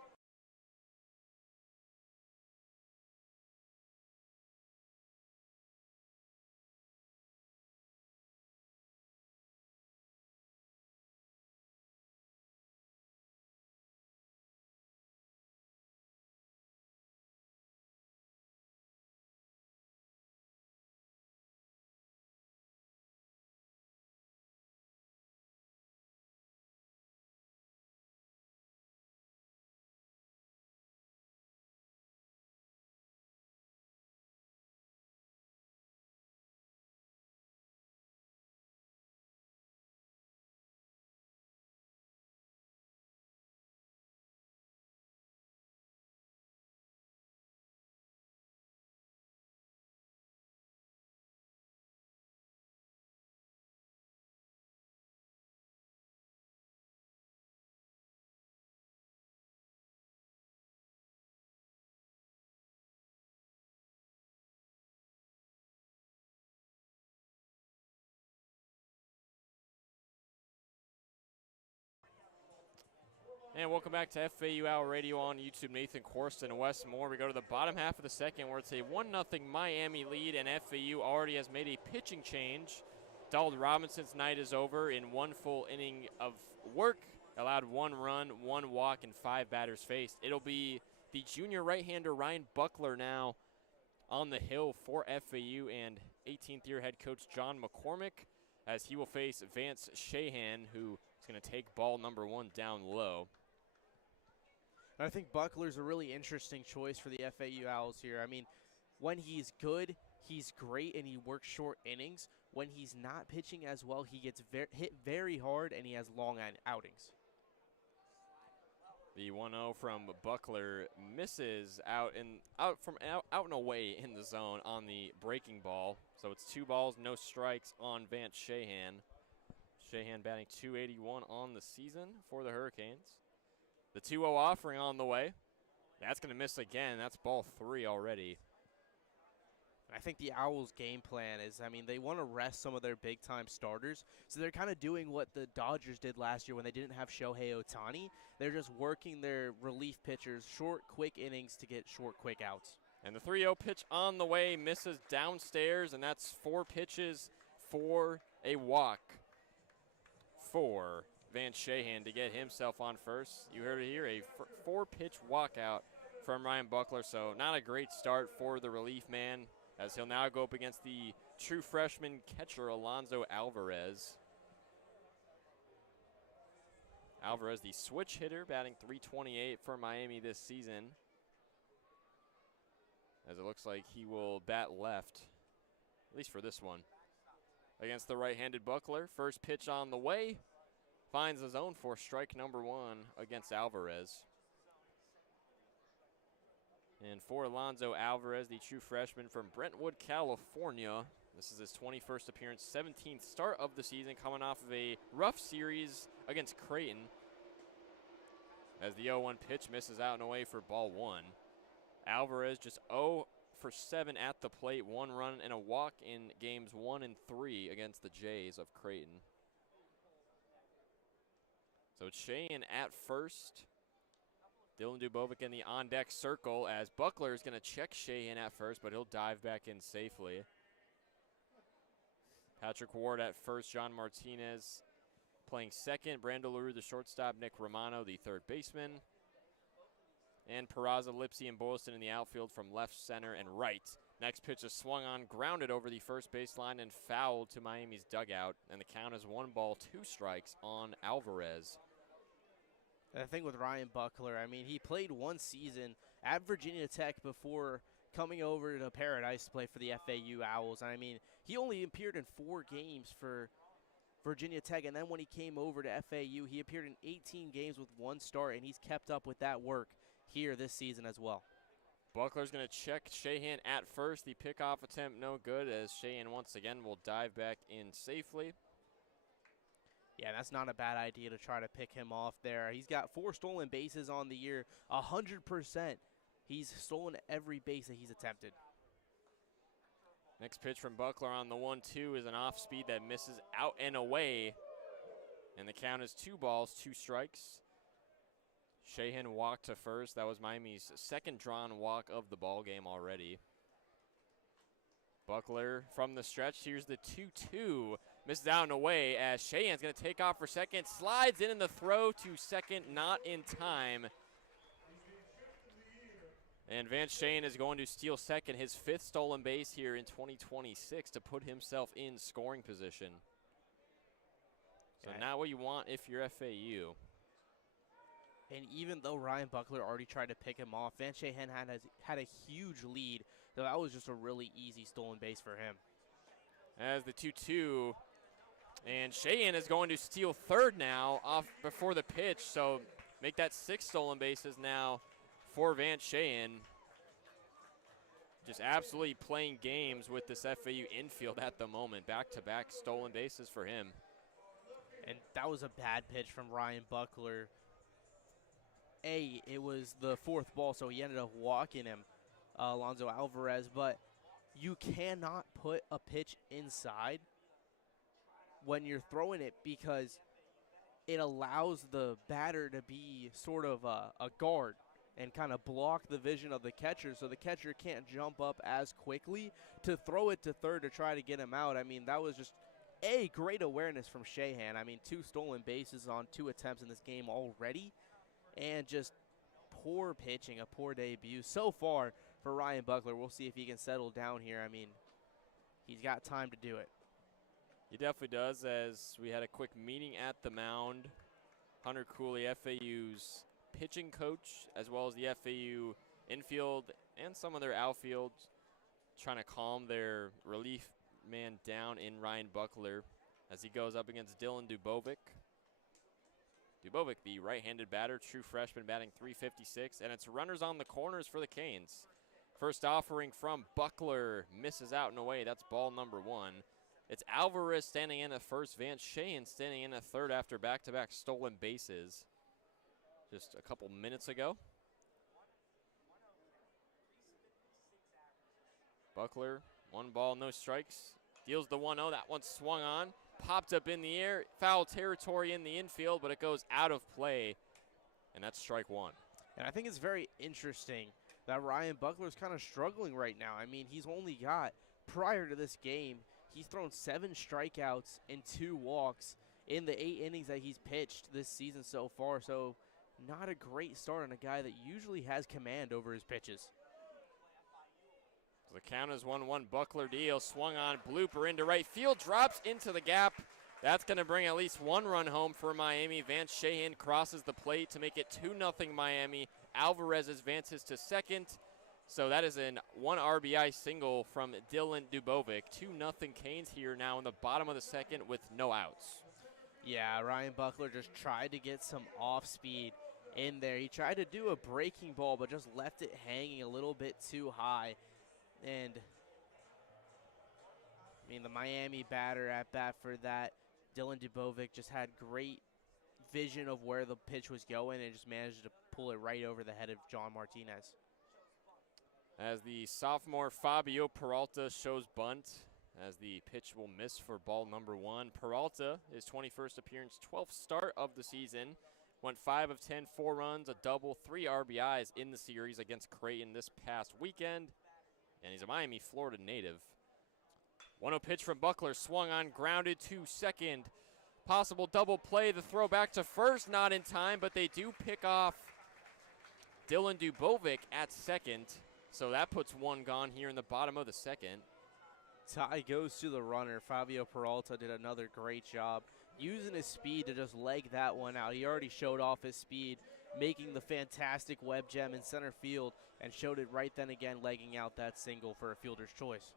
And welcome back to FAU Owl Radio on YouTube. Nathan Korst and Wes Moore. We go to the bottom half of the second where it's a 1-0 Miami lead, and FAU already has made a pitching change. Donald Robinson's night is over in 1 full inning of work. Allowed 1 run, 1 walk, and 5 batters faced. It'll be the junior right-hander Ryan Buckler now on the hill for FAU, and 18th year head coach John McCormick as he will face Vance Shahan, who is going to take ball number 1 down low. I think Buckler's a really interesting choice for the FAU Owls here. I mean, when he's good, he's great and he works short innings. When he's not pitching as well, he gets hit very hard and he has long outings. The 1-0 from Buckler misses out and away in the zone on the breaking ball. So it's 2 balls, no strikes on Vance Shahan. Shahan batting .281 on the season for the Hurricanes. The 2-0 offering on the way. That's going to miss again. That's ball 3 already. I think the Owls' game plan is, I mean, they want to rest some of their big-time starters. So they're kind of doing what the Dodgers did last year when they didn't have Shohei Ohtani. They're just working their relief pitchers short, quick innings to get short, quick outs. And the 3-0 pitch on the way, misses downstairs, and that's 4 pitches for a walk for Van Shahan to get himself on first. You heard it here, a 4-pitch walkout from Ryan Buckler, so not a great start for the relief man, as he'll now go up against the true freshman catcher, Alonzo Alvarez. Alvarez, the switch hitter, batting .328 for Miami this season, as it looks like he will bat left, at least for this one. Against the right-handed Buckler, first pitch on the way, finds his own for strike number 1 against Alvarez. And for Alonzo Alvarez, the true freshman from Brentwood, California, this is his 21st appearance, 17th start of the season, coming off of a rough series against Creighton. As the 0-1 pitch misses out and away for ball 1. Alvarez just 0 for 7 at the plate, 1 run and a walk in games 1 and 3 against the Jays of Creighton. So it's Shahan at first. Dylan Dubovic in the on-deck circle, as Buckler is going to check Shahan at first, but he'll dive back in safely. Patrick Ward at first, John Martinez playing second, Brando LaRue the shortstop, Nick Romano the third baseman, and Peraza, Lipsy, and Boylston in the outfield from left, center, and right. Next pitch is swung on, grounded over the first baseline, and fouled to Miami's dugout, and the count is 1 ball, 2 strikes on Alvarez. The thing with Ryan Buckler, I mean, he played 1 season at Virginia Tech before coming over to Paradise to play for the FAU Owls. I mean, he only appeared in 4 games for Virginia Tech, and then when he came over to FAU, he appeared in 18 games with 1 start, and he's kept up with that work here this season as well. Buckler's going to check Shahan at first. The pickoff attempt no good, as Shahan once again will dive back in safely. Yeah, that's not a bad idea to try to pick him off there. He's got 4 stolen bases on the year, 100%. He's stolen every base that he's attempted. Next pitch from Buckler on the 1-2 is an off speed that misses out and away. And the count is 2 balls, 2 strikes. Shahan walked to first. That was Miami's second drawn walk of the ball game already. Buckler from the stretch. Here's the 2-2. Misses out and away as Shahan's going to take off for second. Slides in the throw to second, not in time. And Vance Shahan is going to steal second, his 5th stolen base here in 2026 to put himself in scoring position. So not what you want if you're FAU. And even though Ryan Buckler already tried to pick him off, Vance Shahan had a huge lead. So that was just a really easy stolen base for him. As the 2-2, and Shahan is going to steal third now off before the pitch. So make that 6 stolen bases now for Vance Shahan. Just absolutely playing games with this FAU infield at the moment. Back-to-back stolen bases for him. And that was a bad pitch from Ryan Buckler. It was the 4th ball, so he ended up walking him, Alonzo Alvarez. But you cannot put a pitch inside when you're throwing it, because it allows the batter to be sort of a guard and kind of block the vision of the catcher, so the catcher can't jump up as quickly to throw it to third to try to get him out. I mean, that was just great awareness from Shahan. I mean, 2 stolen bases on 2 attempts in this game already, and just poor pitching, a poor debut so far for Ryan Buckler. We'll see if he can settle down here. I mean, he's got time to do it. He definitely does, as we had a quick meeting at the mound. Hunter Cooley, FAU's pitching coach, as well as the FAU infield and some of their outfield, trying to calm their relief man down in Ryan Buckler as he goes up against Dylan Dubovic. Dubovic, the right-handed batter, true freshman, batting .356, and it's runners on the corners for the Canes. First offering from Buckler, misses out and away. That's ball number 1. It's Alvarez standing in at first, Vance Shahan standing in at third after back-to-back stolen bases just a couple minutes ago. Buckler, 1 ball, no strikes. Deals the 1-0. That one swung on, popped up in the air, foul territory in the infield, but it goes out of play, and that's strike 1. And I think it's very interesting that Ryan Buckler's kind of struggling right now. I mean, he's only got, prior to this game, he's thrown 7 strikeouts and 2 walks in the 8 innings that he's pitched this season so far. So not a great start on a guy that usually has command over his pitches. The count is 1-1. Buckler deal. Swung on. Blooper into right field. Drops into the gap. That's going to bring at least 1 run home for Miami. Vance Shahan crosses the plate to make it 2-0 Miami. Alvarez advances to second. So that is an 1 RBI single from Dylan Dubovic. 2-0 Canes here now in the bottom of the second with no outs. Yeah, Ryan Buckler just tried to get some off speed in there. He tried to do a breaking ball, but just left it hanging a little bit too high. And, I mean, the Miami batter at bat for that, Dylan Dubovic, just had great vision of where the pitch was going and just managed to pull it right over the head of John Martinez. As the sophomore Fabio Peralta shows bunt, as the pitch will miss for ball number 1. Peralta, his 21st appearance, 12th start of the season. Went 5 of 10, 4 runs, a double, 3 RBIs in the series against Creighton this past weekend. And he's a Miami, Florida native. 1-0 pitch from Buckler, swung on, grounded to second. Possible double play, the throw back to first, not in time, but they do pick off Dylan Dubovic at second. So that puts 1 gone here in the bottom of the second. Tie goes to the runner. Fabio Peralta did another great job using his speed to just leg that one out. He already showed off his speed, making the fantastic web gem in center field, and showed it right then again, legging out that single for a fielder's choice.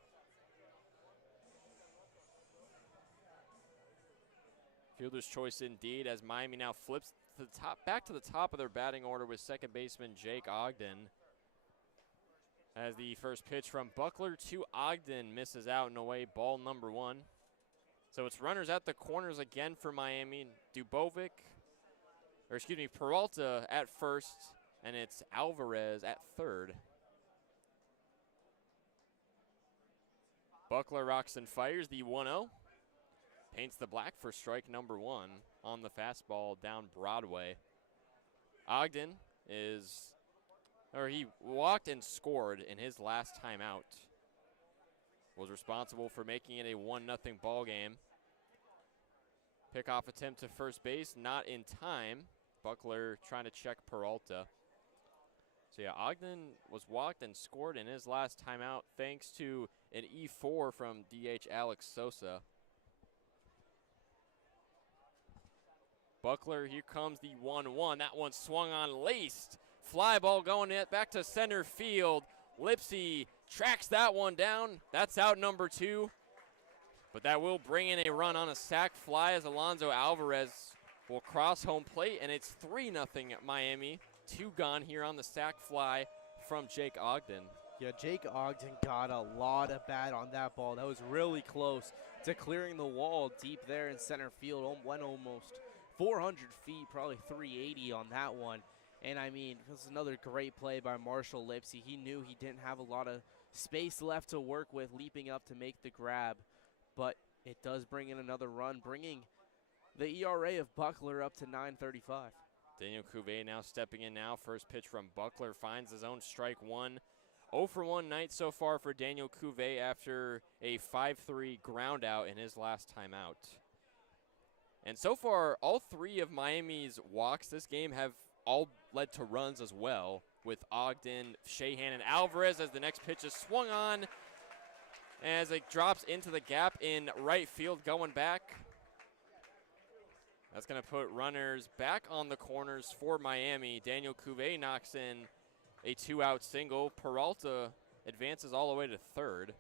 Fielder's choice indeed, as Miami now flips to the top, back to the top of their batting order with second baseman Jake Ogden. As the first pitch from Buckler to Ogden misses out and away, ball number 1. So it's runners at the corners again for Miami. Peralta at first, and it's Alvarez at third. Buckler rocks and fires the 1-0. Paints the black for strike number 1 on the fastball down Broadway. Ogden he walked and scored in his last time out. Was responsible for making it a 1-0 ball game. Pickoff attempt to first base, not in time. Buckler trying to check Peralta. So yeah, Ogden was walked and scored in his last time out thanks to an E4 from DH Alex Sosa. Buckler, here comes the 1-1. That one swung on, laced. Fly ball going back to center field. Lipsy tracks that one down. That's out number 2. But that will bring in a run on a sac fly as Alonso Alvarez will cross home plate, and it's 3-0 Miami. 2 gone here on the sac fly from Jake Ogden. Yeah, Jake Ogden got a lot of bat on that ball. That was really close to clearing the wall deep there in center field. Went almost 400 feet, probably 380 on that one. And, I mean, this is another great play by Marshall Lipsy. He knew he didn't have a lot of space left to work with, leaping up to make the grab. But it does bring in another run, bringing the ERA of Buckler up to 9.35. Daniel Cuvée now stepping in now. First pitch from Buckler finds his own strike 1. 0 for 1 night so far for Daniel Cuvée after a 5-3 ground out in his last time out. And so far, all 3 of Miami's walks this game have all led to runs as well, with Ogden, Shahan, and Alvarez as the next pitch is swung on as it drops into the gap in right field going back. That's going to put runners back on the corners for Miami. Daniel Cuvée knocks in a 2-out single. Peralta advances all the way to third.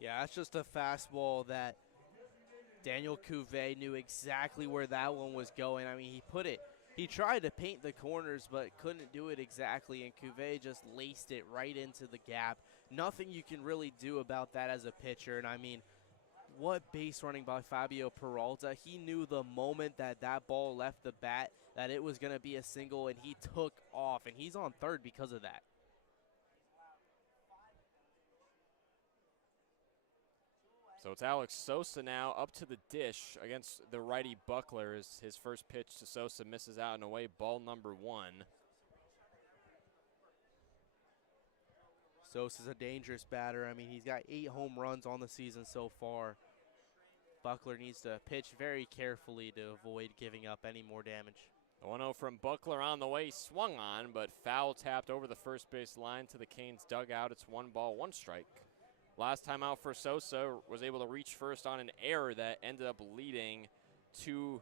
Yeah, that's just a fastball that Daniel Cuvée knew exactly where that one was going. I mean, he tried to paint the corners, but couldn't do it exactly, and Cuvée just laced it right into the gap. Nothing you can really do about that as a pitcher, and I mean, what base running by Fabio Peralta. He knew the moment that ball left the bat that it was going to be a single, and he took off, and he's on third because of that. So it's Alex Sosa now up to the dish against the righty Buckler. As his first pitch to Sosa misses out and away, ball number 1. Sosa's a dangerous batter. I mean, he's got 8 home runs on the season so far. Buckler needs to pitch very carefully to avoid giving up any more damage. The 1-0 from Buckler on the way, swung on, but foul tapped over the first base line to the Canes dugout. It's 1 ball, 1 strike. Last time out for Sosa, was able to reach first on an error that ended up leading to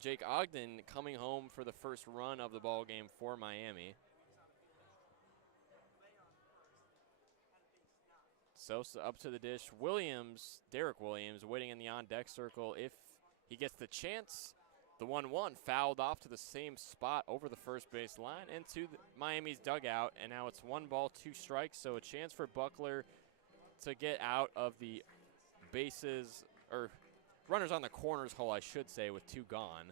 Jake Ogden coming home for the first run of the ball game for Miami. Sosa up to the dish. Derek Williams, waiting in the on-deck circle. If he gets the chance, the 1-1 fouled off to the same spot over the first base line into Miami's dugout, and now it's 1 ball, 2 strikes, so a chance for Buckler to get out of the bases, or runners on the corners hole, I should say, with 2 gone.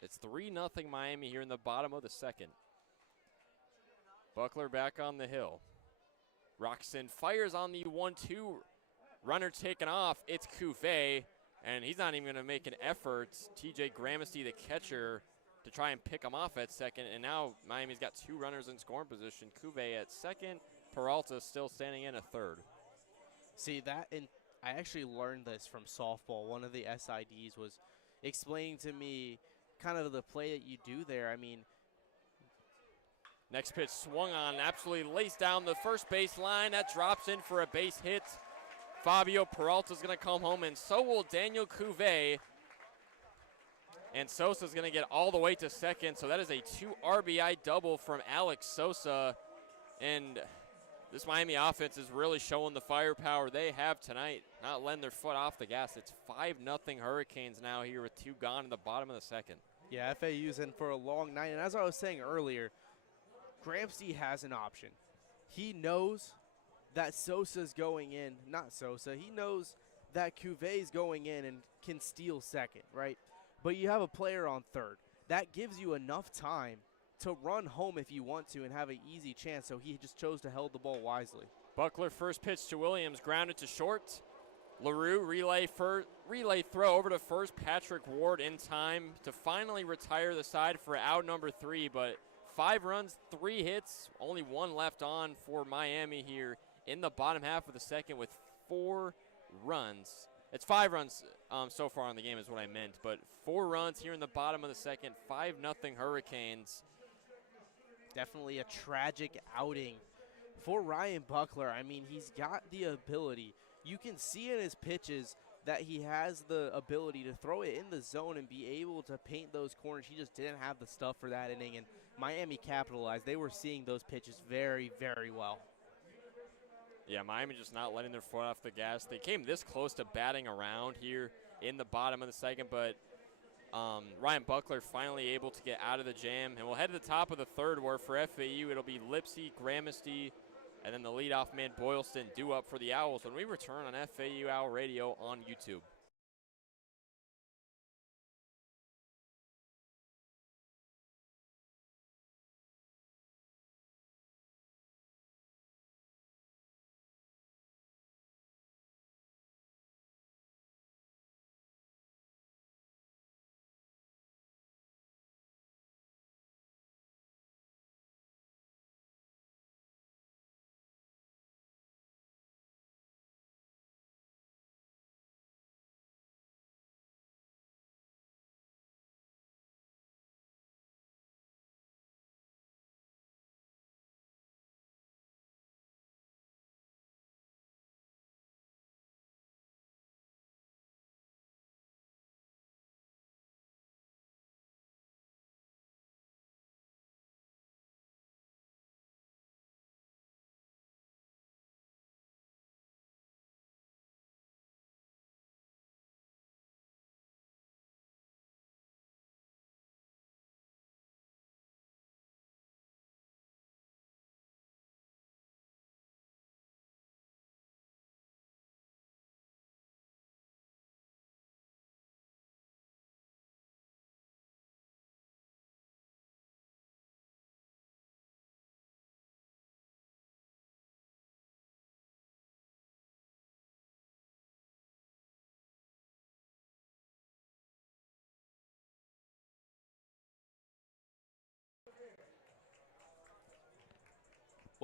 It's 3-0 Miami here in the bottom of the second. Buckler back on the hill. Roxon fires on the 1-2. Runner taken off. It's Cuvée, and he's not even going to make an effort. TJ Gramercy, the catcher, to try and pick him off at second, and now Miami's got 2 runners in scoring position. Cuvée at second, Peralta still standing in at third. See, I actually learned this from softball. One of the SIDs was explaining to me kind of the play that you do there. I mean, next pitch swung on, absolutely laced down the first base line. That drops in for a base hit. Fabio Peralta's going to come home, and so will Daniel Cuvée. And Sosa's going to get all the way to second, so that is a 2 RBI double from Alex Sosa. And this Miami offense is really showing the firepower they have tonight, not letting their foot off the gas. It's 5-0 Hurricanes now here with 2 gone in the bottom of the second. Yeah, FAU's in for a long night, and as I was saying earlier, Gramercy has an option. He knows that Sosa's going in, not Sosa, he knows that Cuvé's going in and can steal second, right? But you have a player on third. That gives you enough time to run home if you want to and have an easy chance, so he just chose to hold the ball wisely. Buckler first pitch to Williams, grounded to short. LaRue relay throw over to first. Patrick Ward in time to finally retire the side for out number 3, but 5 runs, 3 hits, only 1 left on for Miami here in the bottom half of the second with 4 runs. It's 5 runs so far in the game is what I meant, but 4 runs here in the bottom of the second, 5-0 Hurricanes. Definitely a tragic outing for Ryan Buckler. I mean, he's got the ability. You can see in his pitches that he has the ability to throw it in the zone and be able to paint those corners. He just didn't have the stuff for that inning, and Miami capitalized. They were seeing those pitches very, very well. Yeah, Miami just not letting their foot off the gas. They came this close to batting around here in the bottom of the second, but Ryan Buckler finally able to get out of the jam. And we'll head to the top of the third, where for FAU it'll be Lipsy, Gramercy, and then the leadoff man Boylston due up for the Owls when we return on FAU Owl Radio on YouTube.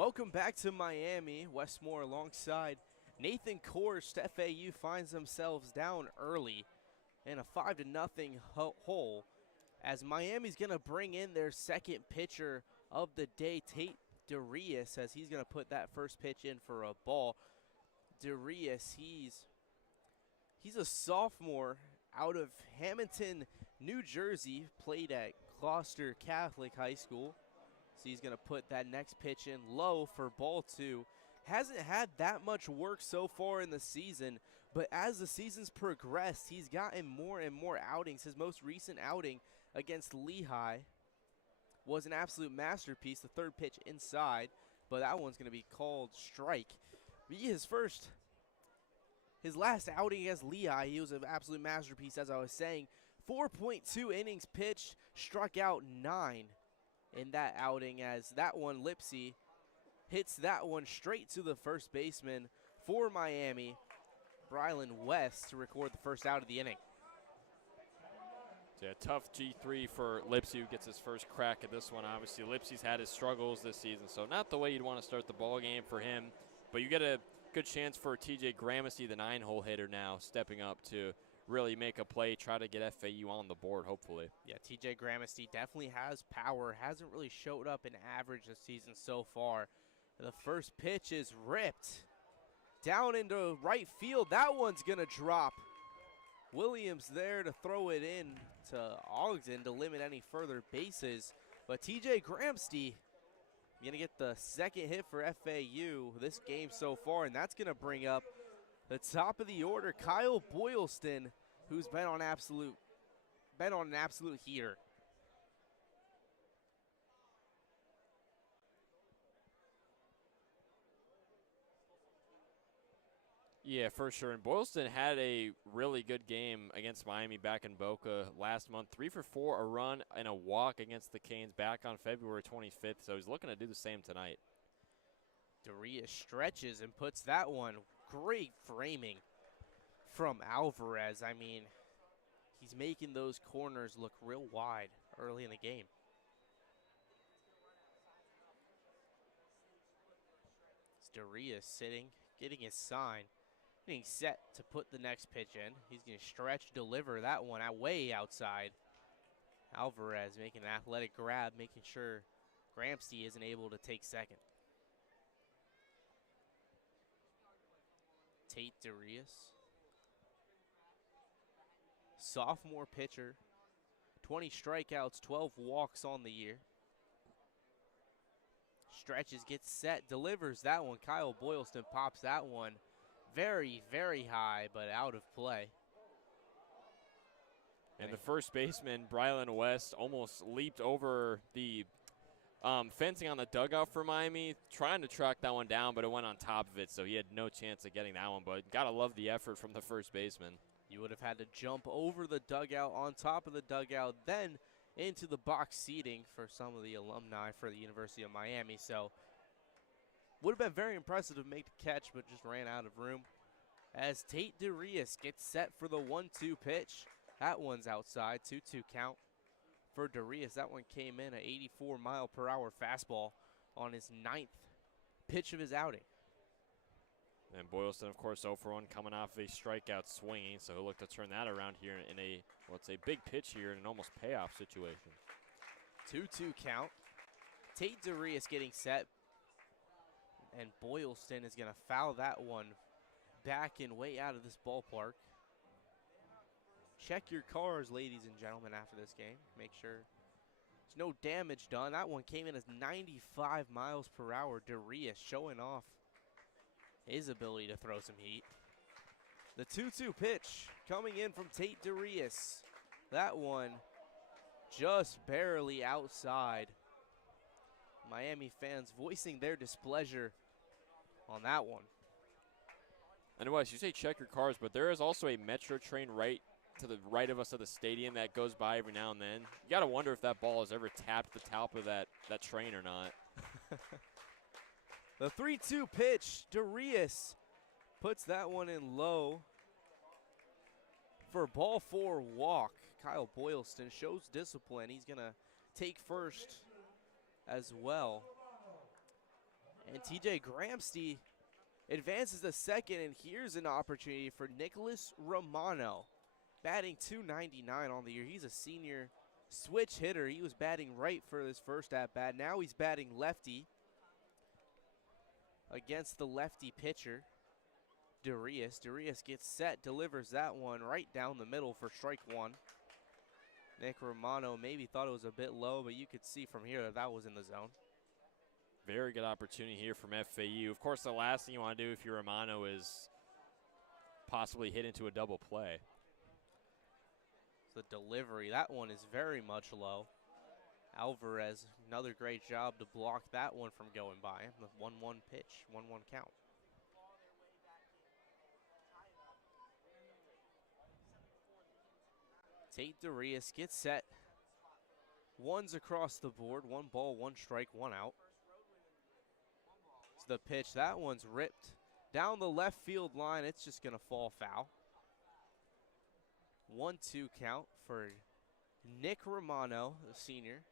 Welcome back to Miami. Westmore alongside Nathan Korst. FAU finds themselves down early in a 5-0 hole as Miami's going to bring in their second pitcher of the day, Tate Darius, as he's going to put that first pitch in for a ball. Darius, he's a sophomore out of Hamilton, New Jersey, played at Gloucester Catholic High School. So he's going to put that next pitch in low for ball 2. Hasn't had that much work so far in the season, but as the season's progressed, he's gotten more and more outings. His most recent outing against Lehigh was an absolute masterpiece, the third pitch inside, but that one's going to be called strike. His last outing against Lehigh, he was an absolute masterpiece, as I was saying. 4.2 innings pitched, struck out 9 in that outing, as that one, Lipsy, hits that one straight to the first baseman for Miami, Brylan West, to record the first out of the inning. Yeah, tough G3 for Lipsy, who gets his first crack at this one. Obviously, Lipsy's had his struggles this season, so not the way you'd want to start the ball game for him. But you get a good chance for TJ Gramercy, the 9-hole hitter now, stepping up to really make a play, try to get FAU on the board, hopefully. Yeah, TJ Gramercy definitely has power. Hasn't really showed up in average this season so far. The first pitch is ripped down into right field. That one's going to drop. Williams there to throw it in to Ogden to limit any further bases. But TJ Gramercy going to get the second hit for FAU this game so far, and that's going to bring up the top of the order, Kyle Boylston, who's been on an absolute heater. Yeah, for sure. And Boylston had a really good game against Miami back in Boca last month. 3 for 4, a run and a walk against the Canes back on February 25th. So he's looking to do the same tonight. Darius stretches and puts that one. Great framing from Alvarez. I mean, he's making those corners look real wide early in the game. It's Darius sitting, getting his sign, getting set to put the next pitch in. He's going to stretch, deliver that one out way outside. Alvarez making an athletic grab, making sure Gramercy isn't able to take second. Tate Darius, sophomore pitcher, 20 strikeouts, 12 walks on the year. Stretches, gets set, delivers that one. Kyle Boylston pops that one very, very high, but out of play. And the first baseman, Brylan West, almost leaped over the fencing on the dugout for Miami, trying to track that one down, but it went on top of it, so he had no chance of getting that one. But got to love the effort from the first baseman. You would have had to jump over the dugout, on top of the dugout, then into the box seating for some of the alumni for the University of Miami. So would have been very impressive to make the catch, but just ran out of room. As Tate Darius gets set for the 1-2 pitch. That one's outside, 2-2 count for Darius. That one came in at 84-mile-per-hour fastball on his 9th pitch of his outing. And Boylston, of course, 0 for 1, coming off a strikeout swinging, so he'll look to turn that around here in a, well, it's a big pitch here in an almost payoff situation. 2-2 count. Tate Darius getting set, and Boylston is going to foul that one back and way out of this ballpark. Check your cars, ladies and gentlemen, after this game. Make sure there's no damage done. That one came in as 95 miles per hour. Darius showing off his ability to throw some heat. The 2-2 pitch coming in from Tate Darius. That one just barely outside. Miami fans voicing their displeasure on that one. And Wes, you say check your cars, but there is also a Metro train right to the right of us at the stadium that goes by every now and then. You got to wonder if that ball has ever tapped the top of that train or not. The 3-2 pitch, Darius puts that one in low for ball 4 walk. Kyle Boylston shows discipline. He's going to take first as well. And TJ Gramsty advances to second, and here's an opportunity for Nicholas Romano, batting .299 on the year. He's a senior switch hitter. He was batting right for his first at-bat. Now he's batting lefty against the lefty pitcher, Darius. Darius gets set, delivers that one right down the middle for strike one. Nick Romano maybe thought it was a bit low, but you could see from here that that was in the zone. Very good opportunity here from FAU. Of course, the last thing you want to do if you're Romano is possibly hit into a double play. The delivery, that one is very much low. Alvarez, another great job to block that one from going by. The 1-1 pitch, 1-1 count. Tate Darius gets set. One's across the board. 1 ball, 1 strike, 1 out. It's the pitch. That one's ripped down the left field line. It's just going to fall foul. 1-2 count for Nick Romano, the senior.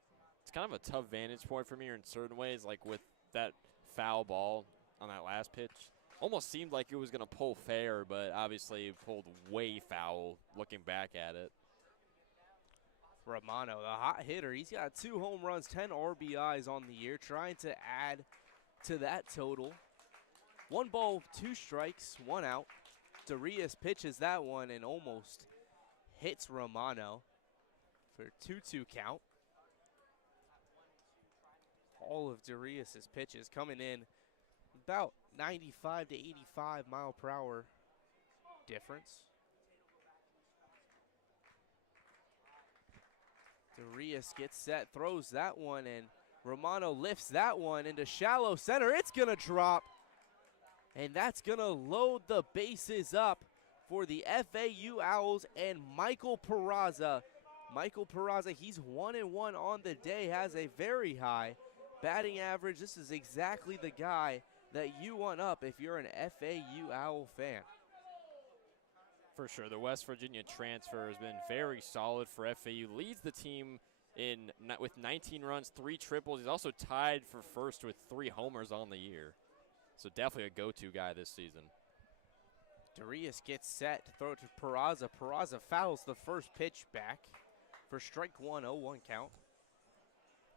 It's kind of a tough vantage point for me in certain ways, like with that foul ball on that last pitch. Almost seemed like it was going to pull fair, but obviously it pulled way foul looking back at it. Romano, the hot hitter, he's got 2 home runs, 10 RBIs on the year, trying to add to that total. 1 ball, 2 strikes, 1 out. Darius pitches that one and almost hits Romano for a 2-2 count. All of Darius's pitches coming in about 95 to 85 mile per hour difference. Darius gets set, throws that one, and Romano lifts that one into shallow center. It's going to drop, and that's going to load the bases up for the FAU Owls and Michael Peraza. Michael Peraza, he's 1-1 on the day, has a very high batting average. This is exactly the guy that you want up if you're an FAU Owl fan. For sure, the West Virginia transfer has been very solid for FAU. Leads the team with 19 runs, 3 triples. He's also tied for first with 3 homers on the year. So definitely a go-to guy this season. Darius gets set to throw it to Peraza. Peraza fouls the first pitch back for strike one, 0-1 count.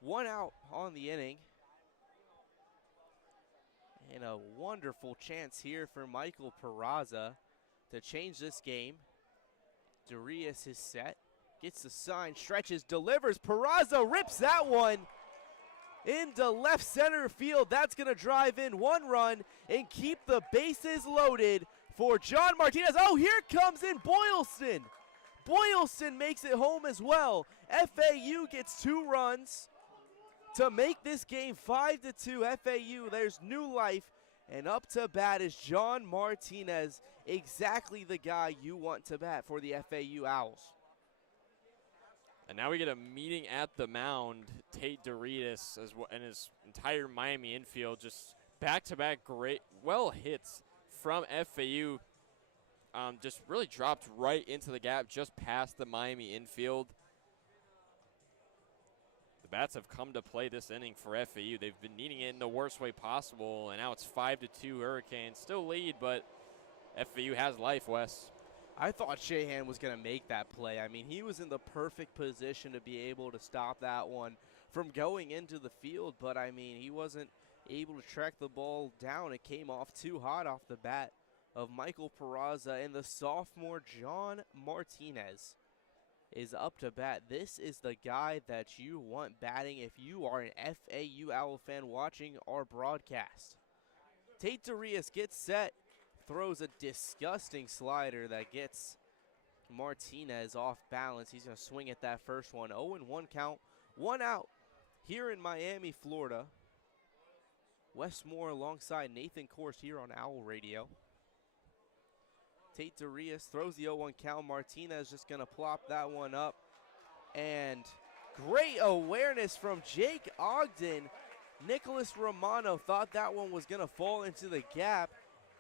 1 out on the inning. And a wonderful chance here for Michael Peraza to change this game. Darius is set, gets the sign, stretches, delivers. Peraza rips that one into left center field. That's going to drive in 1 run and keep the bases loaded for John Martinez. Oh, here comes in Boylston. Boylston makes it home as well. FAU gets 2 runs to make this game 5-2. FAU, there's new life. And up to bat is John Martinez, exactly the guy you want to bat for the FAU Owls. And now we get a meeting at the mound. Tate Darius and his entire Miami infield, just back-to-back great, hits from FAU. Just really dropped right into the gap just past the Miami infield. The bats have come to play this inning for FAU. They've been needing it in the worst way possible, and now it's 5-2 Hurricanes. Still lead, but FAU has life, Wes. I thought Shahan was going to make that play. I mean, he was in the perfect position to be able to stop that one from going into the field, but I mean, he wasn't able to track the ball down. It came off too hot off the bat of Michael Peraza, and the sophomore John Martinez is up to bat. This is the guy that you want batting if you are an FAU Owl fan watching our broadcast. Tate Darius gets set, throws a disgusting slider that gets Martinez off balance. He's going to swing at that first one. 0-1 count, 1 out here in Miami, Florida. Wes Moore alongside Nathan Korst here on Owl Radio. Tate Darius throws the 0-1 count. Martinez just going to plop that one up. And great awareness from Jake Ogden. Nicholas Romano thought that one was going to fall into the gap,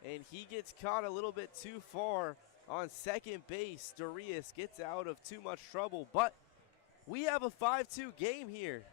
and he gets caught a little bit too far on second base. Darius gets out of too much trouble, but we have a 5-2 game here.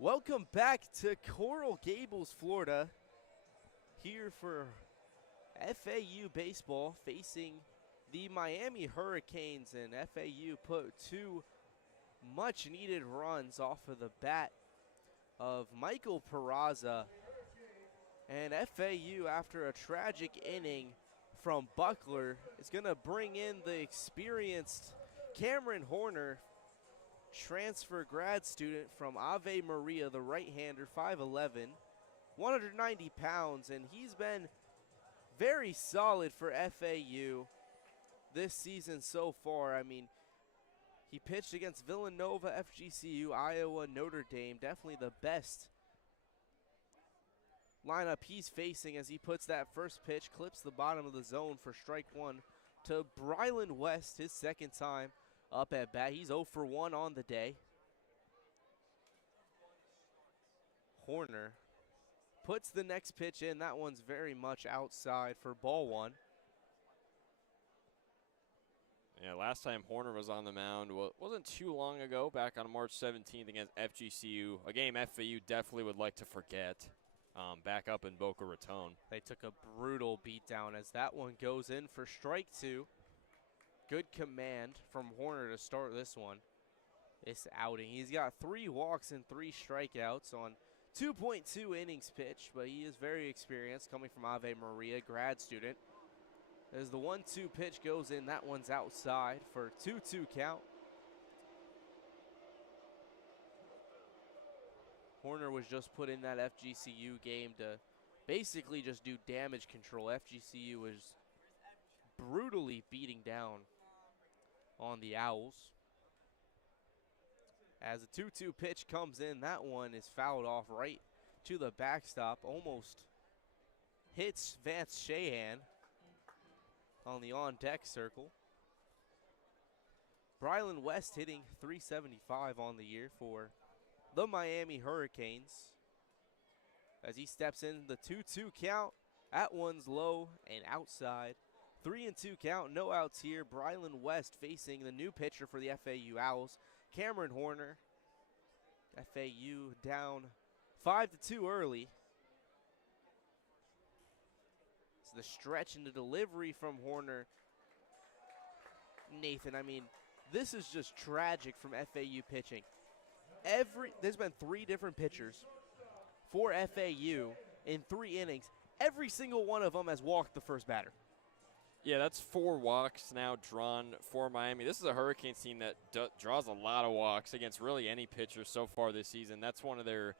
Welcome back to Coral Gables, Florida. Here for FAU baseball facing the Miami Hurricanes, and FAU put two much-needed runs off of the bat of Michael Peraza. And FAU, after a tragic inning from Buckler, is going to bring in the experienced Cameron Horner, transfer grad student from Ave Maria, the right-hander, 5'11", 190 pounds, and he's been very solid for FAU this season so far. I mean, he pitched against Villanova, FGCU, Iowa, Notre Dame, definitely the best lineup he's facing as he puts that first pitch, clips the bottom of the zone for strike one to Brylan West, his second time up at bat. He's 0 for 1 on the day. Horner puts the next pitch in. That one's very much outside for ball one. Yeah, last time Horner was on the mound wasn't too long ago, back on March 17th against FGCU, a game FAU definitely would like to forget, back up in Boca Raton. They took a brutal beatdown as that one goes in for strike two. Good command from Horner to start this one, this outing. He's got 3 walks and 3 strikeouts on 2.2 innings pitched, but he is very experienced, coming from Ave Maria, grad student. As the 1-2 pitch goes in, that one's outside for 2-2 count. Horner was just put in that FGCU game to basically just do damage control. FGCU was brutally beating down on the Owls. As the 2-2 pitch comes in, that one is fouled off right to the backstop. Almost hits Vance Shahan on the on-deck circle. Brylan West hitting .375 on the year for the Miami Hurricanes. As he steps in the 2-2 count, that one's low and outside. 3-2 count, no outs here. Brylan West facing the new pitcher for the FAU Owls, Cameron Horner. FAU down 5-2 early. It's the stretch and the delivery from Horner. Nathan, I mean, this is just tragic from FAU pitching. There's been 3 different pitchers for FAU in 3 innings. Every single one of them has walked the first batter. Yeah, that's 4 walks now drawn for Miami. This is a Hurricanes team that draws a lot of walks against really any pitcher so far this season. That's one of their,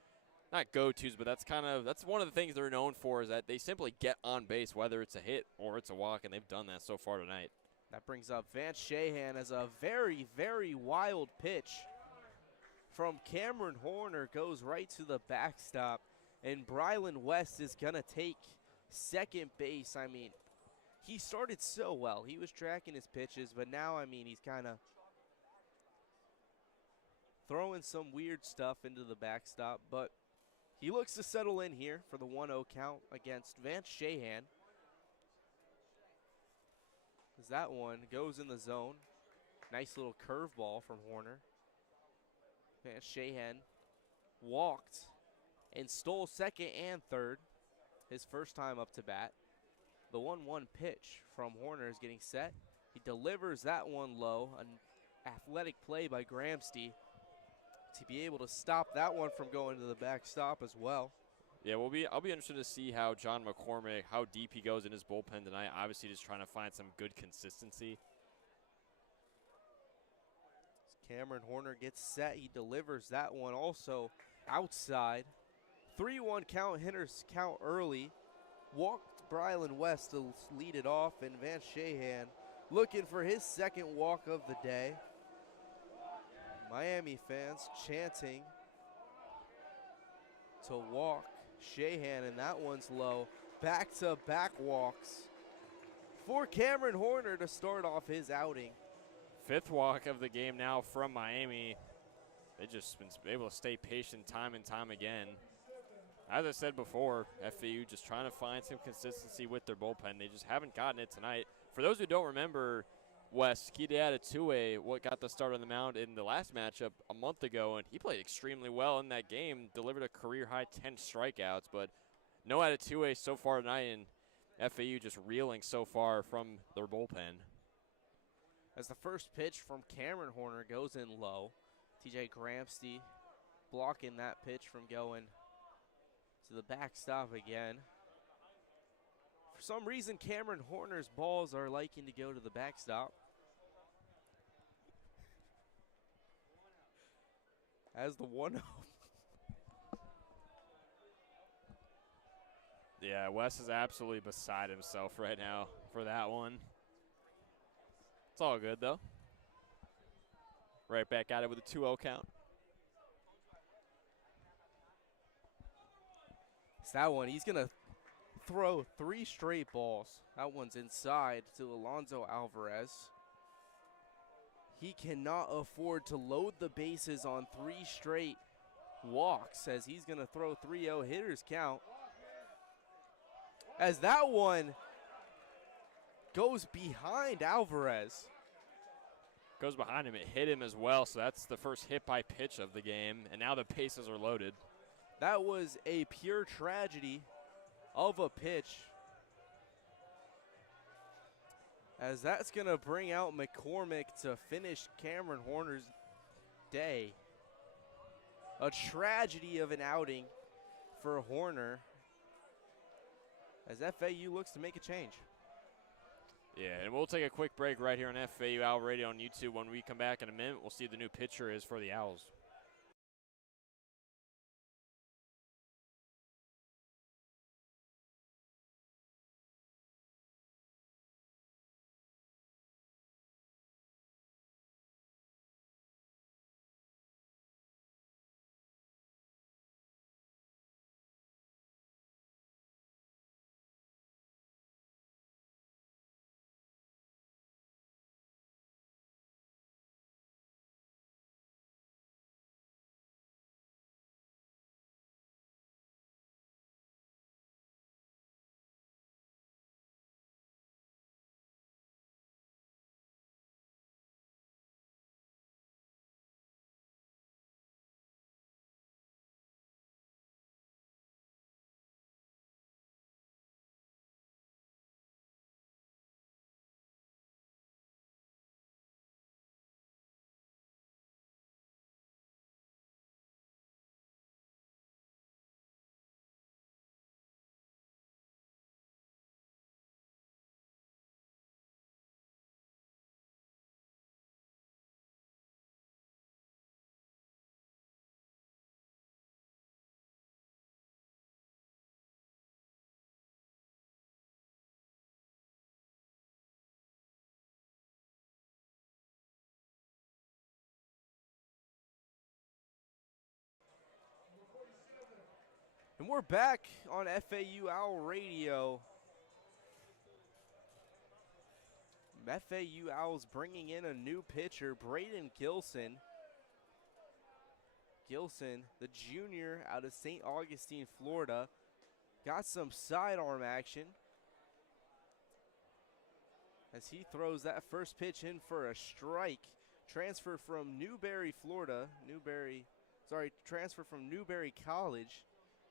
not go-tos, but that's one of the things they're known for, is that they simply get on base, whether it's a hit or it's a walk, and they've done that so far tonight. That brings up Vance Shahan as a very, very wild pitch from Cameron Horner goes right to the backstop, and Brylan West is going to take second base. I mean, he started so well. He was tracking his pitches, but now, I mean, he's kind of throwing some weird stuff into the backstop, but he looks to settle in here for the 1-0 count against Vance Shahan. As that one goes in the zone. Nice little curveball from Horner. Vance Shahan walked and stole second and third, his first time up to bat. The 1-1 pitch from Horner is getting set. He delivers that one low. An athletic play by Gramsty to be able to stop that one from going to the backstop as well. Yeah, I'll be interested to see how John McCormick, how deep he goes in his bullpen tonight. Obviously just trying to find some good consistency. Cameron Horner gets set. He delivers that one also outside. 3-1 count, hitters count early. Walked Brylan West to lead it off, and Vance Shahan looking for his second walk of the day. Miami fans chanting to walk Shahan, and that one's low. Back-to-back walks for Cameron Horner to start off his outing. 5th walk of the game now from Miami. They've just been able to stay patient time and time again. As I said before, FAU just trying to find some consistency with their bullpen. They just haven't gotten it tonight. For those who don't remember, West, Kide Atatue, what got the start on the mound in the last matchup a month ago, and he played extremely well in that game, delivered a career-high 10 strikeouts, but no Atatue so far tonight, and FAU just reeling so far from their bullpen. As the first pitch from Cameron Horner goes in low, TJ Gramsty blocking that pitch from going to the backstop again. For some reason, Cameron Horner's balls are liking to go to the backstop. As the 1-0. Yeah, Wes is absolutely beside himself right now for that one. It's all good, though. Right back at it with a 2-0 count. It's that one. He's going to throw 3 straight balls. That one's inside to Alonzo Alvarez. He cannot afford to load the bases on 3 straight walks, as he's going to throw 3-0 hitters count. As that one goes behind Alvarez. Goes behind him. It hit him as well, so that's the first hit by pitch of the game, and now the bases are loaded. That was a pure tragedy of a pitch, as that's going to bring out McCormick to finish Cameron Horner's day. A tragedy of an outing for Horner, as FAU looks to make a change. Yeah, and we'll take a quick break right here on FAU Owl Radio on YouTube. When we come back in a minute, we'll see who the new pitcher is for the Owls. And we're back on FAU Owl Radio. FAU Owls bringing in a new pitcher, Braden Gilson. Gilson, the junior out of St. Augustine, Florida, got some sidearm action as he throws that first pitch in for a strike. Transfer from Newberry, Florida. Transfer from Newberry College,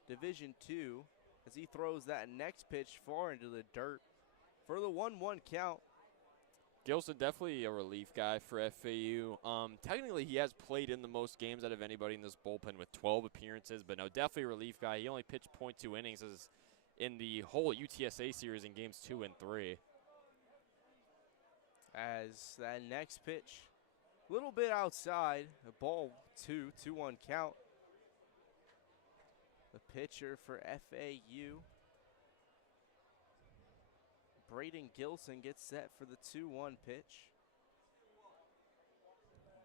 Division II, as he throws that next pitch far into the dirt for the 1-1 count. Gilson definitely a relief guy for FAU. Technically, he has played in the most games out of anybody in this bullpen with 12 appearances, but no, definitely a relief guy. He only pitched .2 innings in the whole UTSA series in games 2 and 3. As that next pitch, a little bit outside, a ball 2-1 count. The pitcher for FAU, Braden Gilson, gets set for the 2-1 pitch.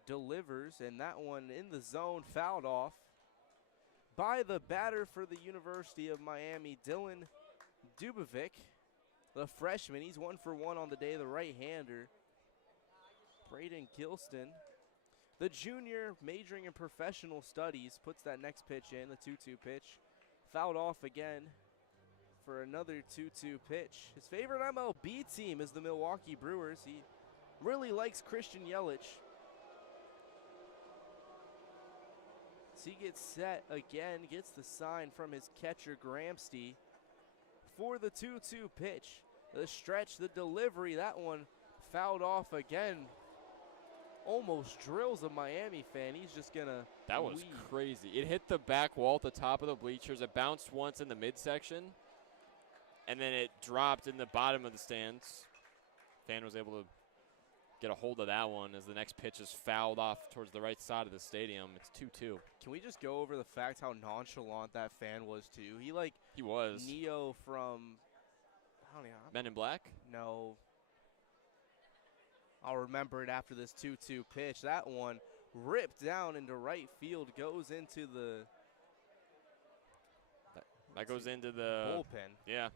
Delivers, and that one in the zone, fouled off by the batter for the University of Miami, Dylan Dubovic, the freshman. He's 1 for 1 on the day, the right-hander. Braden Gilson, the junior majoring in professional studies, puts that next pitch in, the 2-2 pitch. Fouled off again for another 2-2 pitch. His favorite MLB team is the Milwaukee Brewers. He really likes Christian Yelich. So he gets set again, gets the sign from his catcher Gramsty for the 2-2 pitch. The stretch, the delivery, that one fouled off again. Almost drills a Miami fan. He's just gonna That was crazy. It hit the back wall at the top of the bleachers. It bounced once in the midsection, and then it dropped in the bottom of the stands. Fan was able to get a hold of that one as the next pitch is fouled off towards the right side of the stadium. It's 2-2. Can we just go over the fact how nonchalant that fan was too? He was Neo from Men in Black? No. I'll remember it after this 2-2 pitch. That one ripped down into right field, goes into the that goes into the bullpen. Yeah.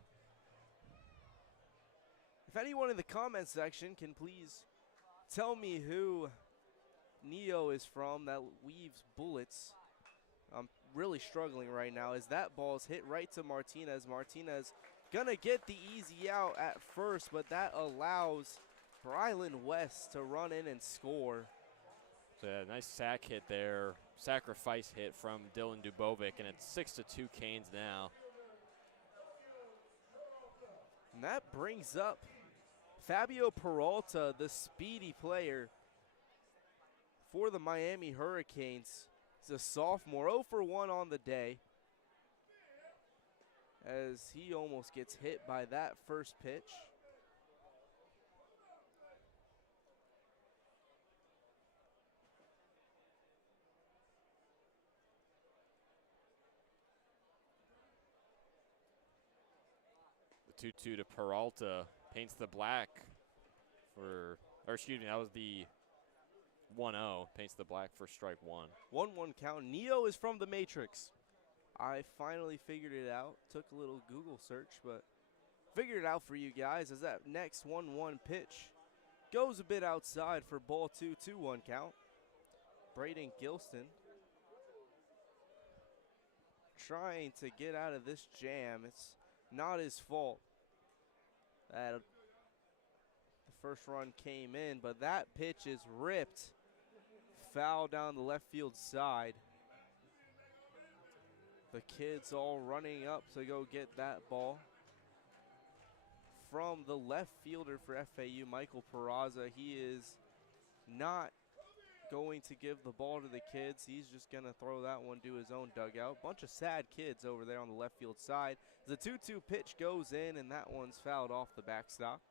If anyone in the comment section can please tell me who Neo is from that weaves bullets. I'm really struggling right now as that ball's hit right to Martinez. Martinez gonna get the easy out at first, but that allows Brylan West to run in and score. So yeah, nice sack hit there. Sacrifice hit from Dylan Dubovic, and it's 6-2 Canes now. And that brings up Fabio Peralta, the speedy player for the Miami Hurricanes. He's a sophomore, 0 for 1 on the day, as he almost gets hit by that first pitch. The 2-2 to Peralta paints the black for, or excuse me, that was the 1-0, paints the black for strike one. 1-1 count. Neo is from the Matrix. I finally figured it out. Took a little Google search, but figured it out for you guys as that next 1-1 pitch goes a bit outside for ball 2, 2-1 count. Braden Gilston trying to get out of this jam. It's not his fault that the first run came in, but that pitch is ripped. Foul down the left field side. The kids all running up to go get that ball. From the left fielder for FAU, Michael Peraza, he is not going to give the ball to the kids. He's just going to throw that one to his own dugout. Bunch of sad kids over there on the left field side. The 2-2 pitch goes in, and that one's fouled off the backstop.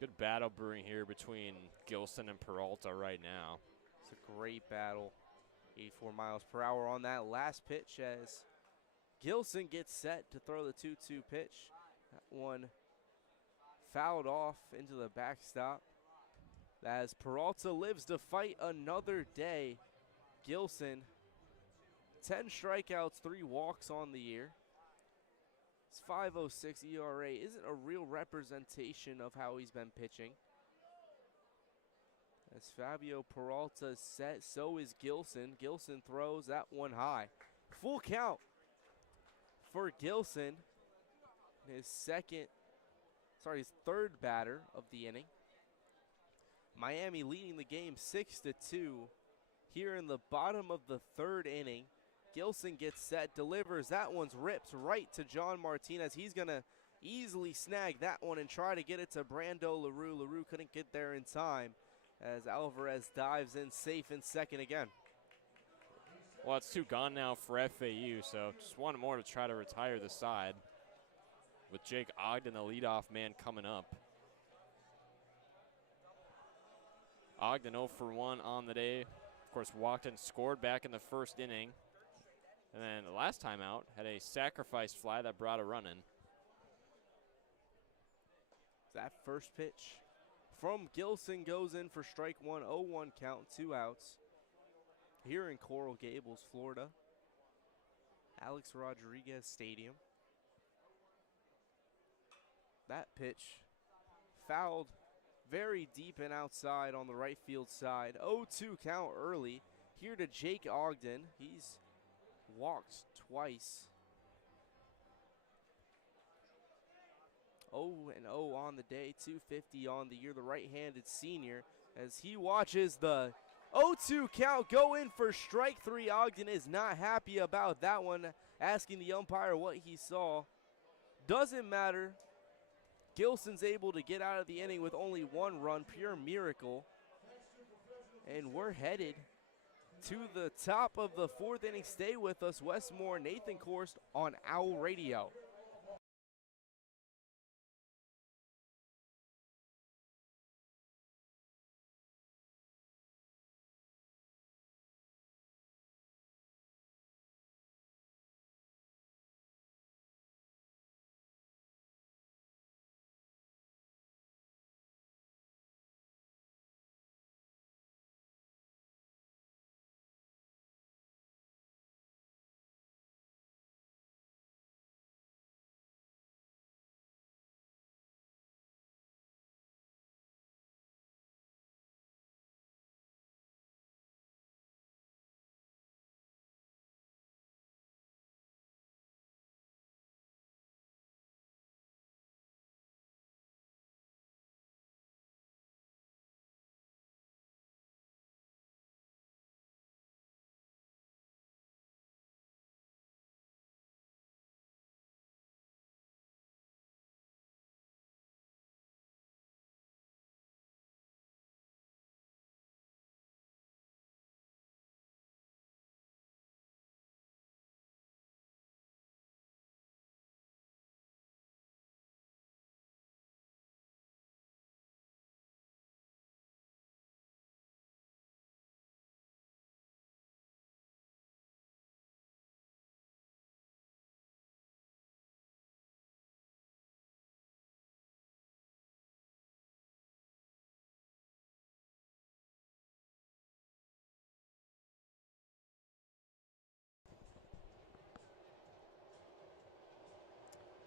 Good battle brewing here between Gilson and Peralta right now. It's a great battle. 84 miles per hour on that last pitch as Gilson gets set to throw the 2-2 pitch. That one fouled off into the backstop. As Peralta lives to fight another day. Gilson, 10 strikeouts, 3 walks on the year. His 5.06 ERA isn't a real representation of how he's been pitching. As Fabio Peralta is set, so is Gilson. Gilson throws that one high. Full count for Gilson. His third batter of the inning. Miami leading the game 6-2 here in the bottom of the third inning. Gilson gets set, delivers. That one's ripped right to John Martinez. He's going to easily snag that one and try to get it to Brando LaRue. LaRue couldn't get there in time as Alvarez dives in safe in second again. Well, it's 2 gone now for FAU, so just one more to try to retire the side with Jake Ogden, the leadoff man, coming up. Ogden 0 for 1 on the day. Of course, walked and scored back in the first inning. And then the last time out, had a sacrifice fly that brought a run in. That first pitch from Gilson goes in for strike one, 0-1 count, 2 outs. Here in Coral Gables, Florida. Alex Rodriguez Stadium. That pitch fouled very deep and outside on the right field side. 0-2 count early. Here to Jake Ogden. He's walked twice. 0-0 on the day, 250 on the year, the right-handed senior, as he watches the 0-2 count go in for strike three. Ogden is not happy about that one, asking the umpire what he saw. Doesn't matter. Gilson's able to get out of the inning with only one run, pure miracle. And we're headed to the top of the fourth inning. Stay with us, Westmore, Nathan Korst on Owl Radio.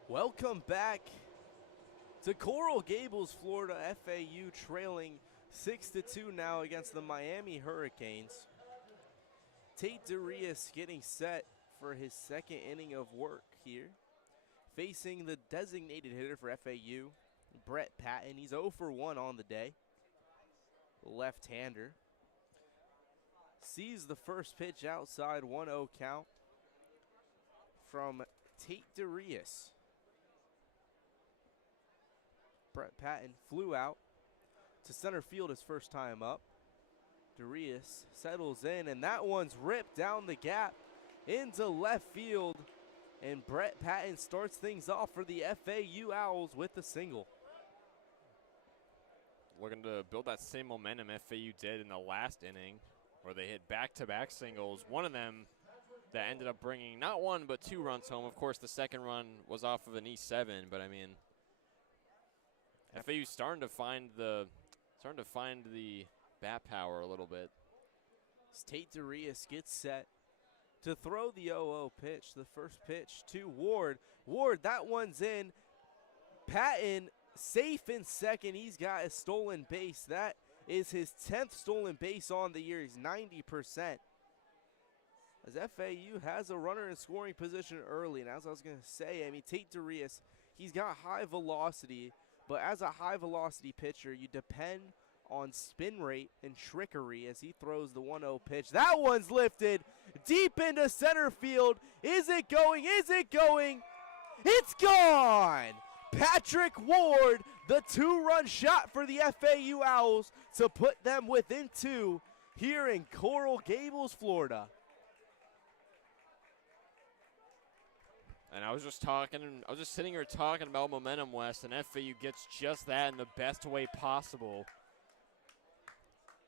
Welcome back to Coral Gables, Florida. FAU trailing 6-2 now against the Miami Hurricanes. Tate Darius getting set for his second inning of work here, facing the designated hitter for FAU, Brett Patton. He's 0 for 1 on the day. Left-hander. Sees the first pitch outside, 1-0 count from Tate Darius. Brett Patton flew out to center field his first time up. Darius settles in, and that one's ripped down the gap into left field. And Brett Patton starts things off for the FAU Owls with the single. Looking to build that same momentum FAU did in the last inning, where they hit back-to-back singles. One of them that ended up bringing not one but two runs home. Of course, the second run was off of an E7, but I mean, FAU's starting to find the bat power a little bit. Tate Darius gets set to throw the 0-0 pitch. The first pitch to Ward. Ward, that one's in. Patton safe in second. He's got a stolen base. That is his 10th stolen base on the year. He's 90%. As FAU has a runner in scoring position early. And as I was going to say, I mean, Tate Darius, he's got high velocity. But as a high-velocity pitcher, you depend on spin rate and trickery as he throws the 1-0 pitch. That one's lifted deep into center field. Is it going? Is it going? It's gone! Patrick Ward, the two-run shot for the FAU Owls to put them within two here in Coral Gables, Florida. And I was just sitting here talking about momentum, West, and FAU gets just that in the best way possible.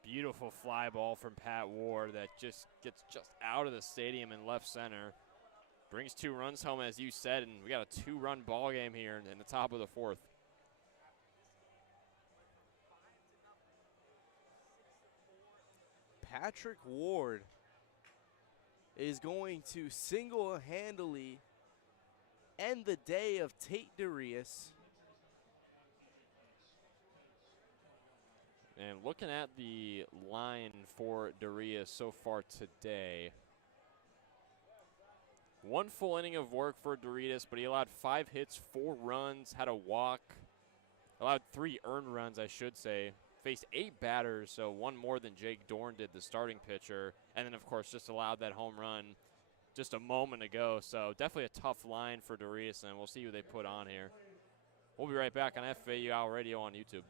Beautiful fly ball from Pat Ward that just gets just out of the stadium in left center. Brings two runs home, as you said, and we got a two-run ball game here in the top of the fourth. Patrick Ward is going to single-handedly end the day of Tate Darius. And looking at the line for Darius so far today, One full inning of work for Doritas, but he allowed 5 hits, 4 runs, had a walk, allowed 3 earned runs, I should say. Faced 8 batters, so 1 more than Jake Dorn did, the starting pitcher. And then, of course, just allowed that home run just a moment ago. So definitely a tough line for Doritas, and we'll see who they put on here. We'll be right back on FAU Owl Radio on YouTube.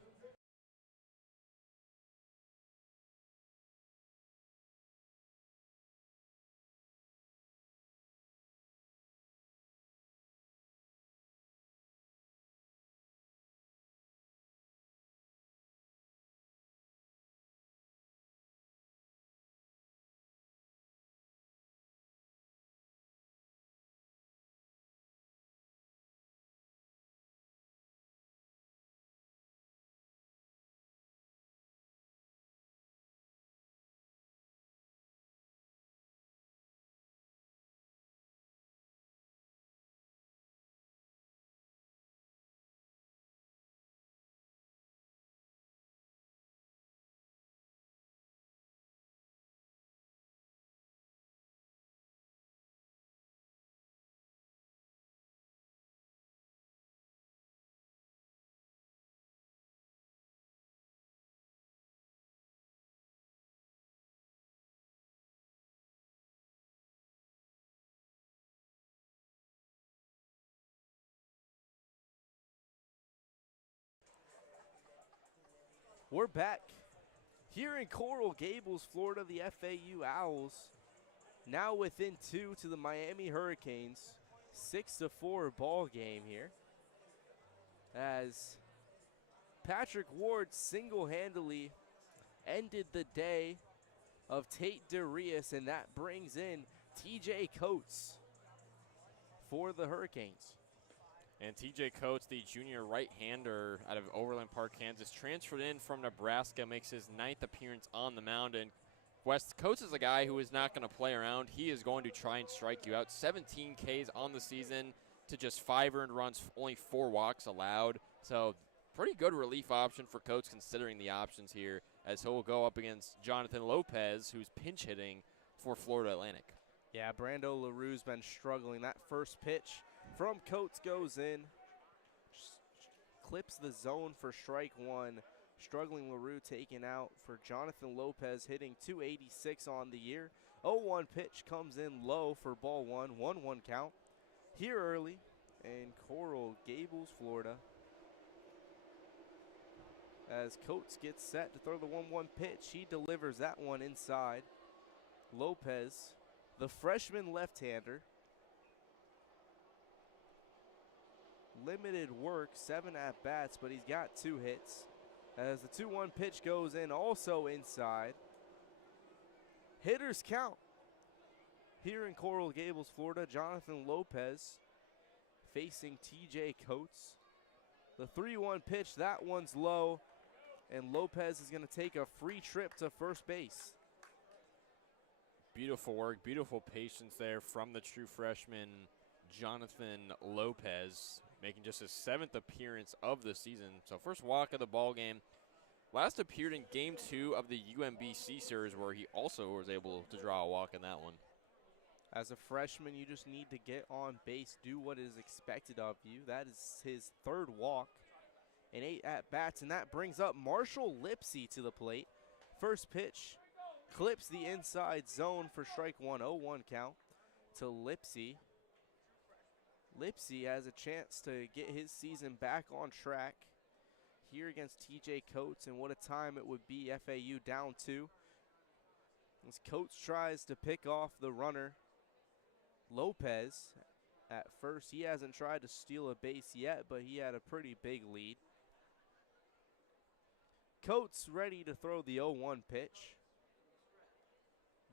We're back here in Coral Gables, Florida. The FAU Owls now within 2 to the Miami Hurricanes. 6-4 ball game here, as Patrick Ward single-handedly ended the day of Tate Darius, and that brings in TJ Coates for the Hurricanes. And TJ Coates, the junior right-hander out of Overland Park, Kansas, transferred in from Nebraska, makes his 9th appearance on the mound. And West Coates is a guy who is not going to play around. He is going to try and strike you out. 17 Ks on the season to just 5 earned runs, only 4 walks allowed. So pretty good relief option for Coates considering the options here, as he'll go up against Jonathan Lopez, who's pinch hitting for Florida Atlantic. Yeah, Brando LaRue's been struggling. That first pitch from Coates goes in, clips the zone for strike 1. Struggling LaRue taken out for Jonathan Lopez, hitting .286 on the year. 0-1 pitch comes in low for ball 1, 1-1 count. Here early in Coral Gables, Florida, as Coates gets set to throw the 1-1 pitch. He delivers that one inside. Lopez, the freshman left-hander, limited work, 7 at-bats, but he's got 2 hits. As the 2-1 pitch goes in, also inside. Hitters count here in Coral Gables, Florida. Jonathan Lopez facing TJ Coates. The 3-1 pitch, that one's low, and Lopez is going to take a free trip to first base. Beautiful work, beautiful patience there from the true freshman Jonathan Lopez, making just his 7th appearance of the season. So first walk of the ball game. Last appeared in Game 2 of the UMBC series, where he also was able to draw a walk in that one. As a freshman, you just need to get on base, do what is expected of you. That is his 3rd walk and 8 at-bats, and that brings up Marshall Lipsy to the plate. First pitch clips the inside zone for strike 1, 0-1 count to Lipsy. Lipsy has a chance to get his season back on track here against TJ Coates, and what a time it would be. FAU down 2. As Coates tries to pick off the runner, Lopez at first. He hasn't tried to steal a base yet, but he had a pretty big lead. Coates ready to throw the 0-1 pitch.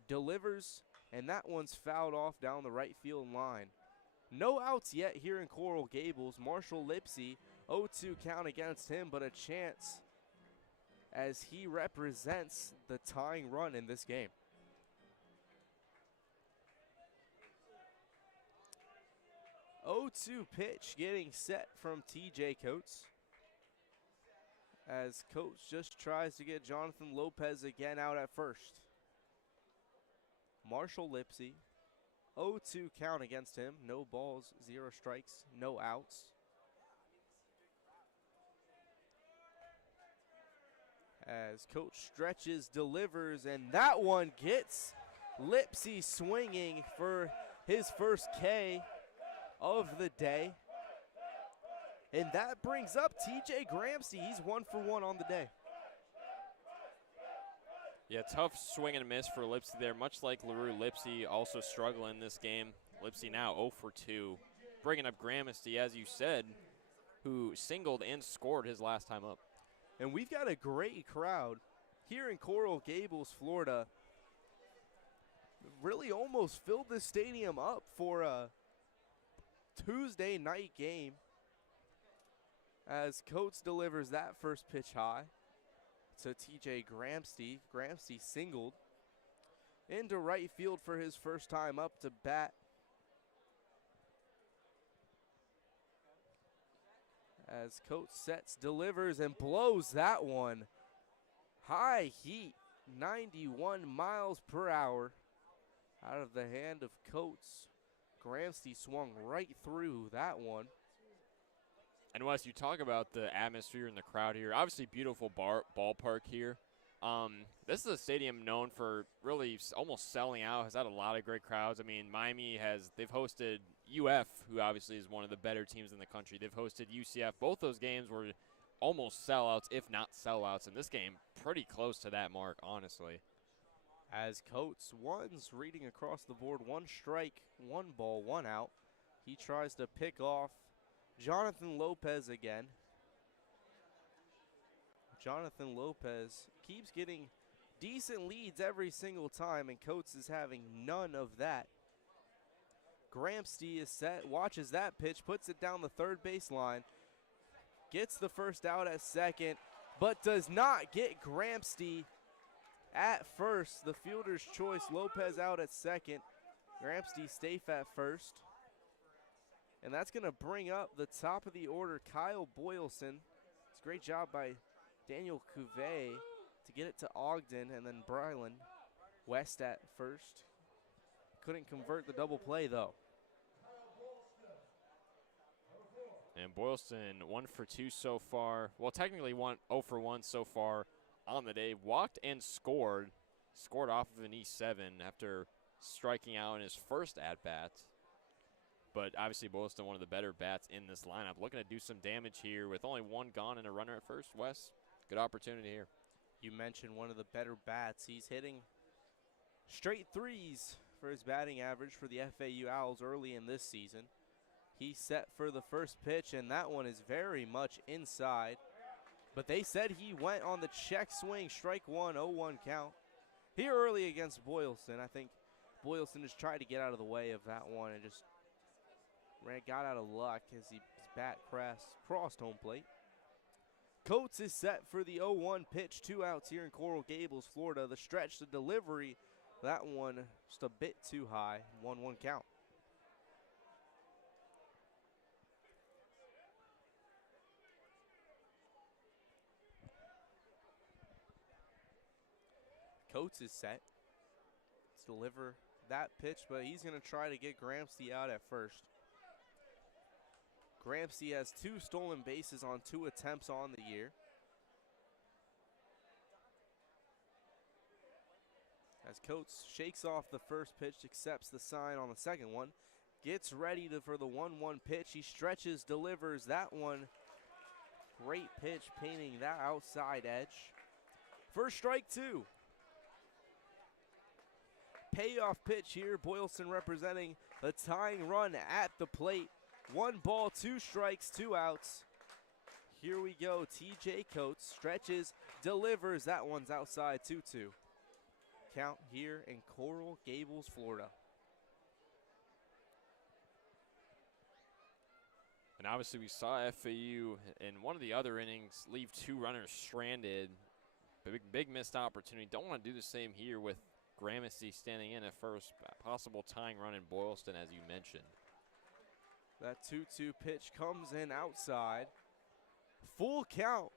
Delivers, and that one's fouled off down the right field line. No outs yet here in Coral Gables. Marshall Lipsy, 0-2 count against him, but a chance as he represents the tying run in this game. Oh-2 pitch getting set from TJ Coates, as Coates just tries to get Jonathan Lopez again out at first. Marshall Lipsy 0-2 count against him. No balls, 0 strikes, no outs. As Coach stretches, delivers, and that one gets Lipsy swinging for his first K of the day. And that brings up TJ Gramsci. He's 1 for 1 on the day. Yeah, tough swing and miss for Lipsy there, much like LaRue. Lipsy also struggling this game. Lipsy now 0 for 2. Bringing up Gramsci, as you said, who singled and scored his last time up. And we've got a great crowd here in Coral Gables, Florida. Really almost filled this stadium up for a Tuesday night game as Coates delivers that first pitch high to TJ Gramsci. Gramsci singled into right field for his first time up to bat. As Coates sets, delivers, and blows that one. High heat, 91 miles per hour out of the hand of Coates. Gramsci swung right through that one. And Wes, you talk about the atmosphere and the crowd here. Obviously, beautiful ballpark here. This is a stadium known for really almost selling out. Has had a lot of great crowds. I mean, Miami they've hosted UF, who obviously is one of the better teams in the country. They've hosted UCF. Both those games were almost sellouts, if not sellouts. And this game, pretty close to that mark, honestly. As Coates one's reading across the board, 1 strike, 1 ball, 1 out. He tries to pick off Jonathan Lopez again. Jonathan Lopez keeps getting decent leads every single time, and Coates is having none of that. Gramsci is set, watches that pitch, puts it down the third baseline, gets the first out at second, but does not get Gramsci at first. The fielder's choice, Lopez out at second. Gramsci safe at first. And that's going to bring up the top of the order, Kyle Boylston. It's a great job by Daniel Cuvée to get it to Ogden, and then Brylan West at first. Couldn't convert the double play, though. And Boylston 1 for 2 so far. Well, technically 0 for 1 so far on the day. Walked and scored. Scored off of an E7 after striking out in his first at-bat. But obviously Boylston, one of the better bats in this lineup. Looking to do some damage here with only 1 gone and a runner at first. Wes, good opportunity here. You mentioned one of the better bats. He's hitting straight threes for his batting average for the FAU Owls early in this season. He's set for the first pitch, and that one is very much inside. But they said he went on the check swing, strike 1, 0-1 count. Here early against Boylston. I think Boylston just tried to get out of the way of that one and just got out of luck as his bat crossed home plate. Coates is set for the 0-1 pitch. 2 outs here in Coral Gables, Florida. The stretch, the delivery, that one just a bit too high. 1-1 count. Coates is set. Let's deliver that pitch, but he's going to try to get Gramsci out at first. Gramsci has 2 stolen bases on 2 attempts on the year. As Coates shakes off the first pitch, accepts the sign on the second one, gets ready for the 1-1 pitch. He stretches, delivers that one. Great pitch, painting that outside edge. First strike 2. Payoff pitch here. Boylston representing the tying run at the plate. 1 ball, 2 strikes, 2 outs. Here we go. TJ Coates stretches, delivers. That one's outside, 2-2. Count here in Coral Gables, Florida. And obviously we saw FAU in one of the other innings leave 2 runners stranded. Big missed opportunity. Don't want to do the same here with Gramsci standing in at first. Possible tying run in Boylston, as you mentioned. That 2-2 pitch comes in outside. Full count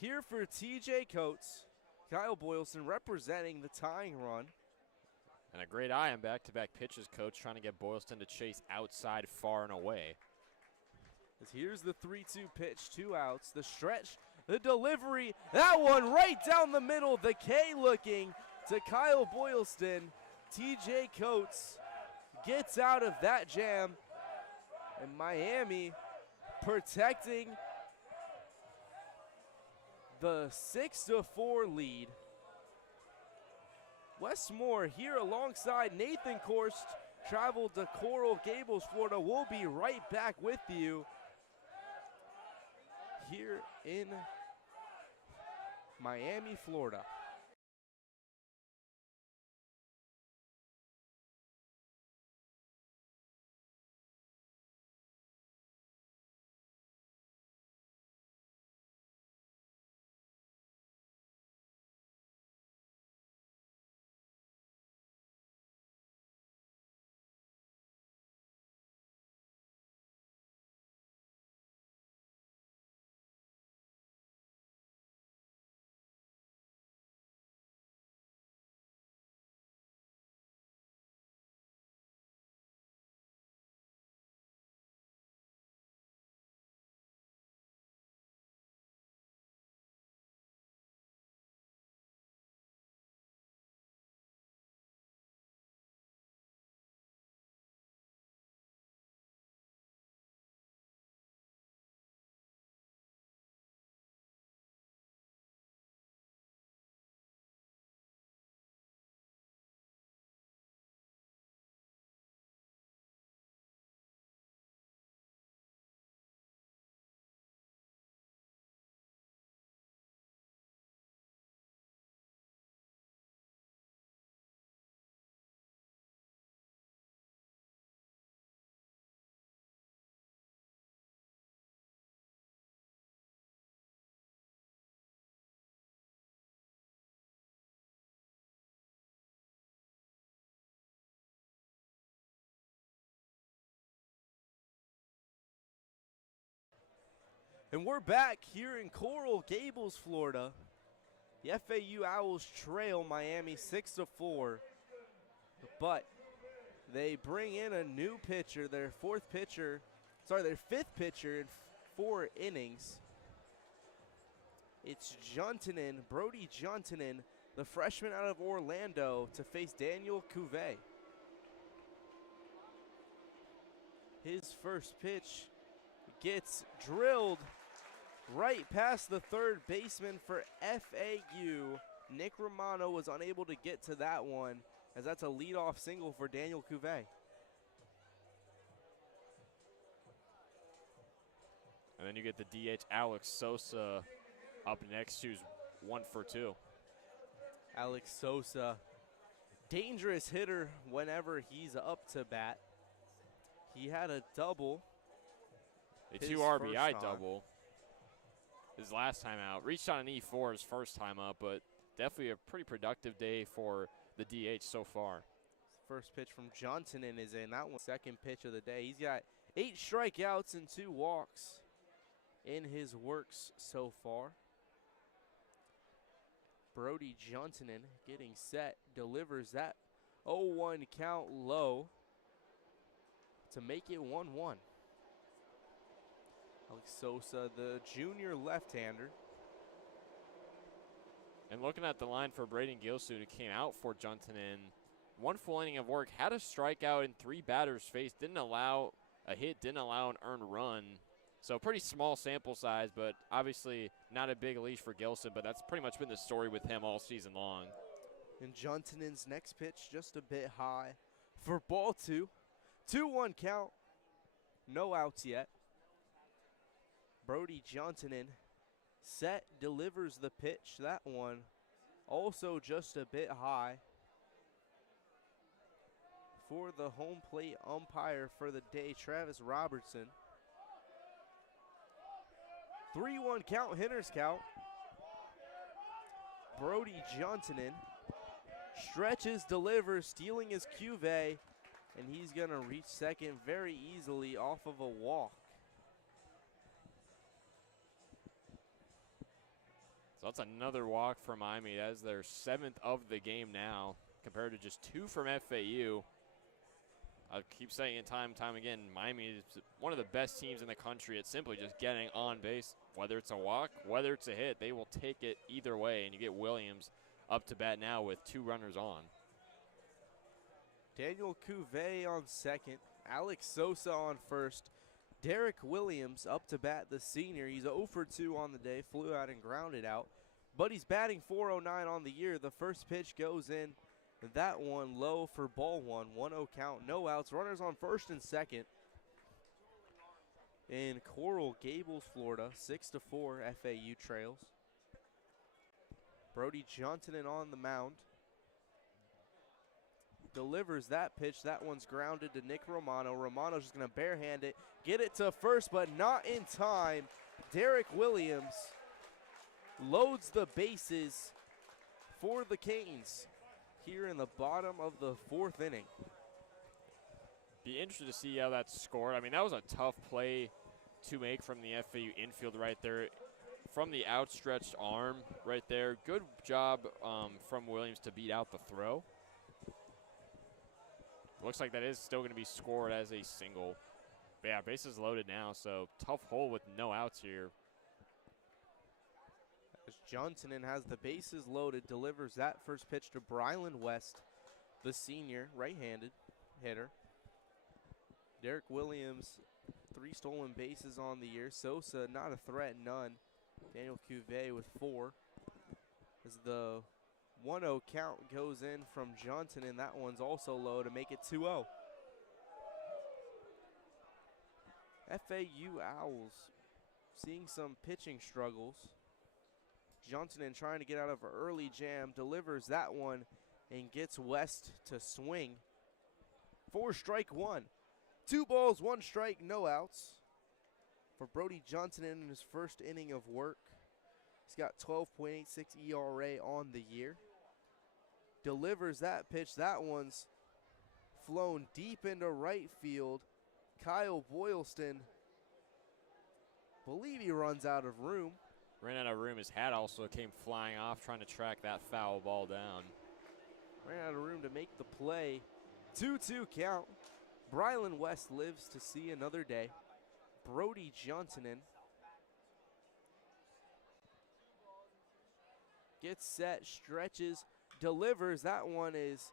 here for TJ Coates. Kyle Boylston representing the tying run. And a great eye on back-to-back pitches, coach, trying to get Boylston to chase outside, far and away. As here's the 3-2 pitch, 2 outs. The stretch, the delivery, that one right down the middle. The K looking to Kyle Boylston. TJ Coates gets out of that jam. And Miami protecting the 6-4 lead. Westmore here alongside Nathan Korst traveled to Coral Gables, Florida. We'll be right back with you here in Miami, Florida. And we're back here in Coral Gables, Florida. The FAU Owls trail Miami 6-4, but they bring in a new pitcher, their fifth pitcher in 4 innings. It's Brody Juntonen, the freshman out of Orlando, to face Daniel Cuvée. His first pitch gets drilled right past the third baseman for FAU. Nick Romano was unable to get to that one, as that's a leadoff single for Daniel Cuvée. And then you get the DH Alex Sosa up next, who's 1 for 2. Alex Sosa, dangerous hitter whenever he's up to bat. He had a double. A 2 RBI double his last time out. Reached on an E4 his first time up, but definitely a pretty productive day for the DH so far. First pitch from Juntonen is in. That one, second pitch of the day. He's got 8 strikeouts and 2 walks in his works so far. Brody Juntonen getting set, delivers that 0-1 count low to make it 1-1. Alex Sosa, the junior left-hander. And looking at the line for Braden Gilsoon, who came out for Juntonen, 1 full inning of work, had a strikeout in 3 batters faced, didn't allow a hit, didn't allow an earned run. So pretty small sample size, but obviously not a big leash for Gilson, but that's pretty much been the story with him all season long. And Juntonen's next pitch just a bit high for ball 2. 2-1 count, no outs yet. Brody Juntonen set, delivers the pitch. That one also just a bit high for the home plate umpire for the day, Travis Robertson. 3-1 count, hitter's count. Brody Juntonen stretches, delivers, stealing his Cuvée, and he's going to reach second very easily off of a walk. So that's another walk for Miami. That is their 7th of the game now, compared to just 2 from FAU. I keep saying it time and time again, Miami is one of the best teams in the country at simply just getting on base. Whether it's a walk, whether it's a hit, they will take it either way, and you get Williams up to bat now with 2 runners on. Daniel Cuvée on second, Alex Sosa on first, Derek Williams up to bat, the senior. He's 0 for 2 on the day, flew out and grounded out, but he's batting .409 on the year. The first pitch goes in. That one low for ball one. 1-0 count, no outs. Runners on first and second. In Coral Gables, Florida, 6-4 FAU trails. Brody Johnson on the mound. Delivers that pitch. That one's grounded to Nick Romano. Romano's just going to barehand it, get it to first, but not in time. Derek Williams loads the bases for the Canes here in the bottom of the 4th inning. Be interested to see how that's scored. I mean, that was a tough play to make from the FAU infield right there. From the outstretched arm right there. Good job from Williams to beat out the throw. Looks like that is still going to be scored as a single. But yeah, bases loaded now, so tough hole with no outs here. As Johnson has the bases loaded, delivers that first pitch to Brylan West, the senior, right-handed hitter. Derek Williams, 3 stolen bases on the year. Sosa, not a threat, none. Daniel Cuvée with 4. As the 1-0 count goes in from Johnson, and that one's also low to make it 2-0. FAU Owls seeing some pitching struggles. Johnson trying to get out of an early jam, delivers that one and gets West to swing for strike 1. 2 balls, 1 strike, no outs for Brody Johnson in his first inning of work. He's got 12.86 ERA on the year. Delivers that pitch. That one's flown deep into right field. Kyle Boylston, believe he runs out of room. Ran out of room. His hat also came flying off trying to track that foul ball down. Ran out of room to make the play. 2-2 count. Brylan West lives to see another day. Brody Johnson gets set, stretches, delivers. That one is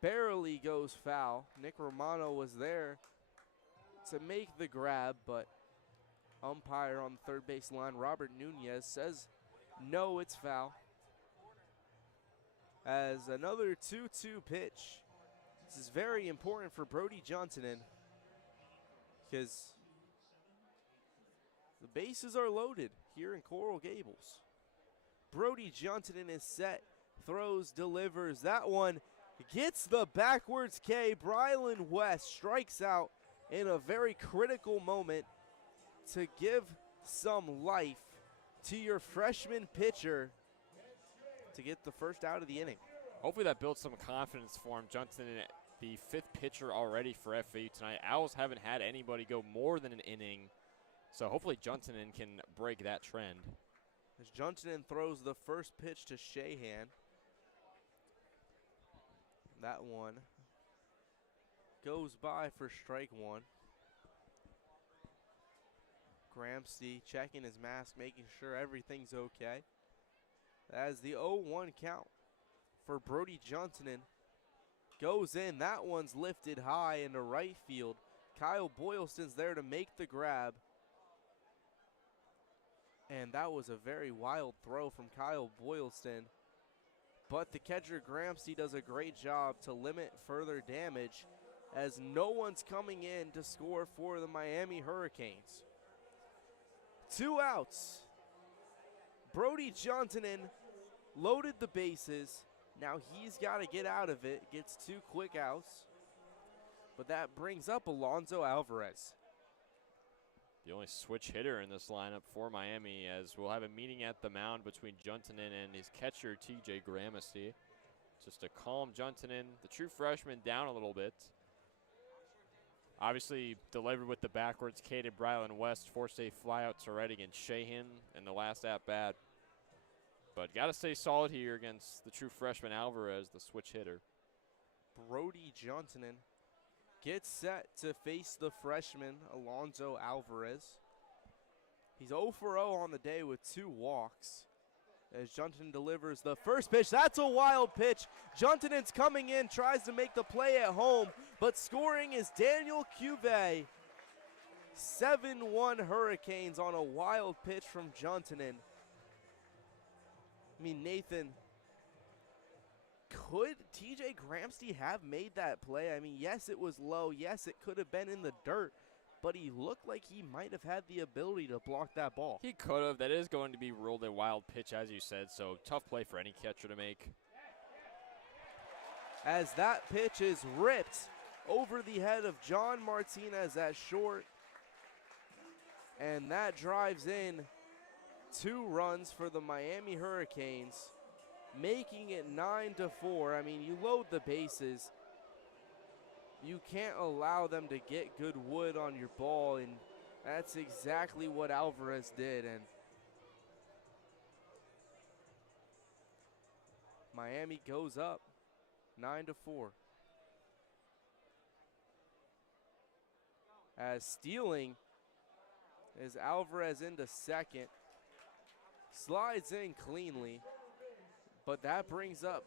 barely goes foul. Nick Romano was there to make the grab, but umpire on the third base line, Robert Nunez, says no, it's foul. As another 2-2 pitch. This is very important for Brody Johnson because the bases are loaded here in Coral Gables. Brody Johnson is set, throws, delivers. That one gets the backwards K. Brylan West strikes out in a very critical moment to give some life to your freshman pitcher to get the first out of the inning. Hopefully that builds some confidence for him. Johnson, the 5th pitcher already for FAU tonight. Owls haven't had anybody go more than an inning, so hopefully Johnson can break that trend. As Johnson throws the first pitch to Shahan. That one goes by for strike 1. Gramsci checking his mask, making sure everything's okay. As the 0-1 count for Brody Johnson goes in. That one's lifted high into right field. Kyle Boylston's there to make the grab. And that was a very wild throw from Kyle Boylston. But the catcher Gramsci does a great job to limit further damage as no one's coming in to score for the Miami Hurricanes. 2 outs. Brody Johnson loaded the bases. Now he's got to get out of it. Gets 2 quick outs. But that brings up Alonzo Alvarez. The only switch hitter in this lineup for Miami, as we'll have a meeting at the mound between Juntonen and his catcher, TJ Gramsci. Just to calm Juntonen, the true freshman, down a little bit. Obviously delivered with the backwards K to Brylan West, forced a flyout to right against Shahan in the last at-bat. But got to stay solid here against the true freshman Alvarez, the switch hitter. Brody Johnson gets set to face the freshman Alonzo Alvarez. He's 0 for 0 on the day with 2 walks. As Juntonen delivers the first pitch, that's a wild pitch. Juntonen's coming in, tries to make the play at home, but scoring is Daniel Cuvée. 7-1 Hurricanes on a wild pitch from Juntonen. I mean, Nathan, could TJ Gramsty have made that play? I mean, yes, it was low. Yes, it could have been in the dirt, but he looked like he might have had the ability to block that ball. He could have. That is going to be ruled a wild pitch, as you said, so tough play for any catcher to make. As that pitch is ripped over the head of John Martinez at short, and that drives in 2 runs for the Miami Hurricanes, making it 9-4. I mean, you load the bases. You can't allow them to get good wood on your ball, and that's exactly what Alvarez did. And Miami goes up 9-4. As stealing is Alvarez into second. Slides in cleanly, but that brings up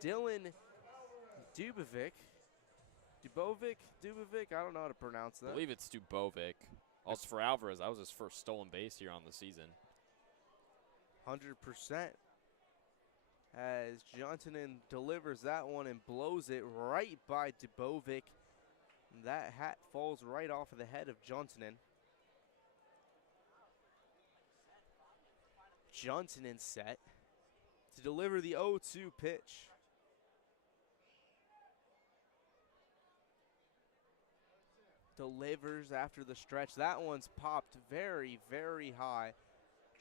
Dylan Dubovic. I don't know how to pronounce that. I believe it's Dubovic. Also for Alvarez, that was his first stolen base here on the season. 100%. As Juntonen delivers that one and blows it right by Dubovic. That hat falls right off of the head of Juntonen. Juntonen set to deliver the 0-2 pitch. Delivers after the stretch. That one's popped very, very high.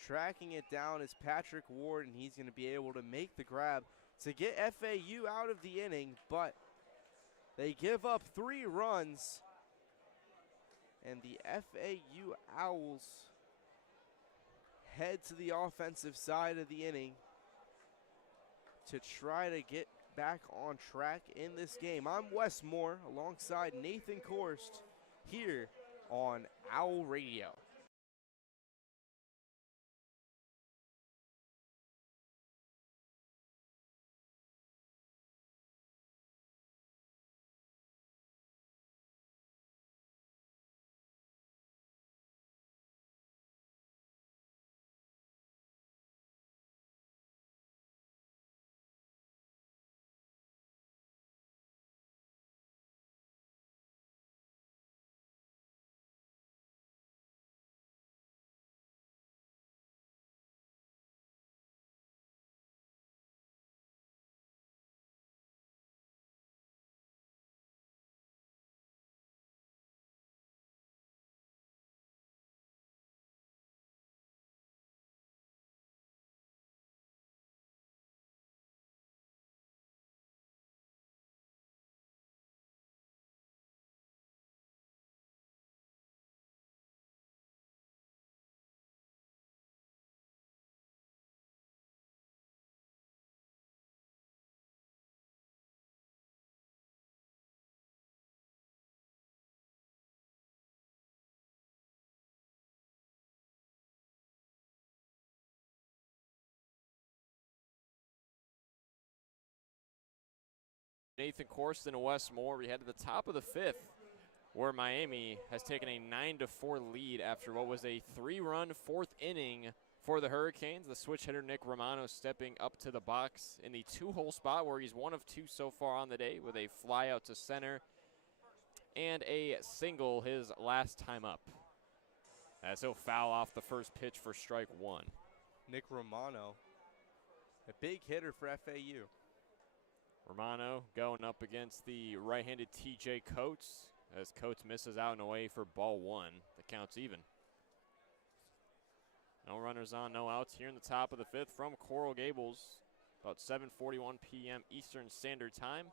Tracking it down is Patrick Ward, and he's going to be able to make the grab to get FAU out of the inning, but they give up 3 runs, and the FAU Owls head to the offensive side of the inning to try to get back on track in this game. I'm Wes Moore alongside Nathan Korst here on Owl Radio. Nathan Korst and Wes Moore. We head to the top of the 5th, where Miami has taken a 9-4 lead after what was a 3-run 4th inning for the Hurricanes. The switch hitter Nick Romano stepping up to the box in the 2-hole spot, where he's 1 of 2 so far on the day, with a fly out to center and a single his last time up, as he'll foul off the first pitch for strike 1. Nick Romano, a big hitter for FAU. Romano going up against the right-handed TJ Coates, as Coates misses out and away for ball 1. The count's even. No runners on, no outs here in the top of the 5th from Coral Gables. About 7:41 p.m. Eastern Standard Time.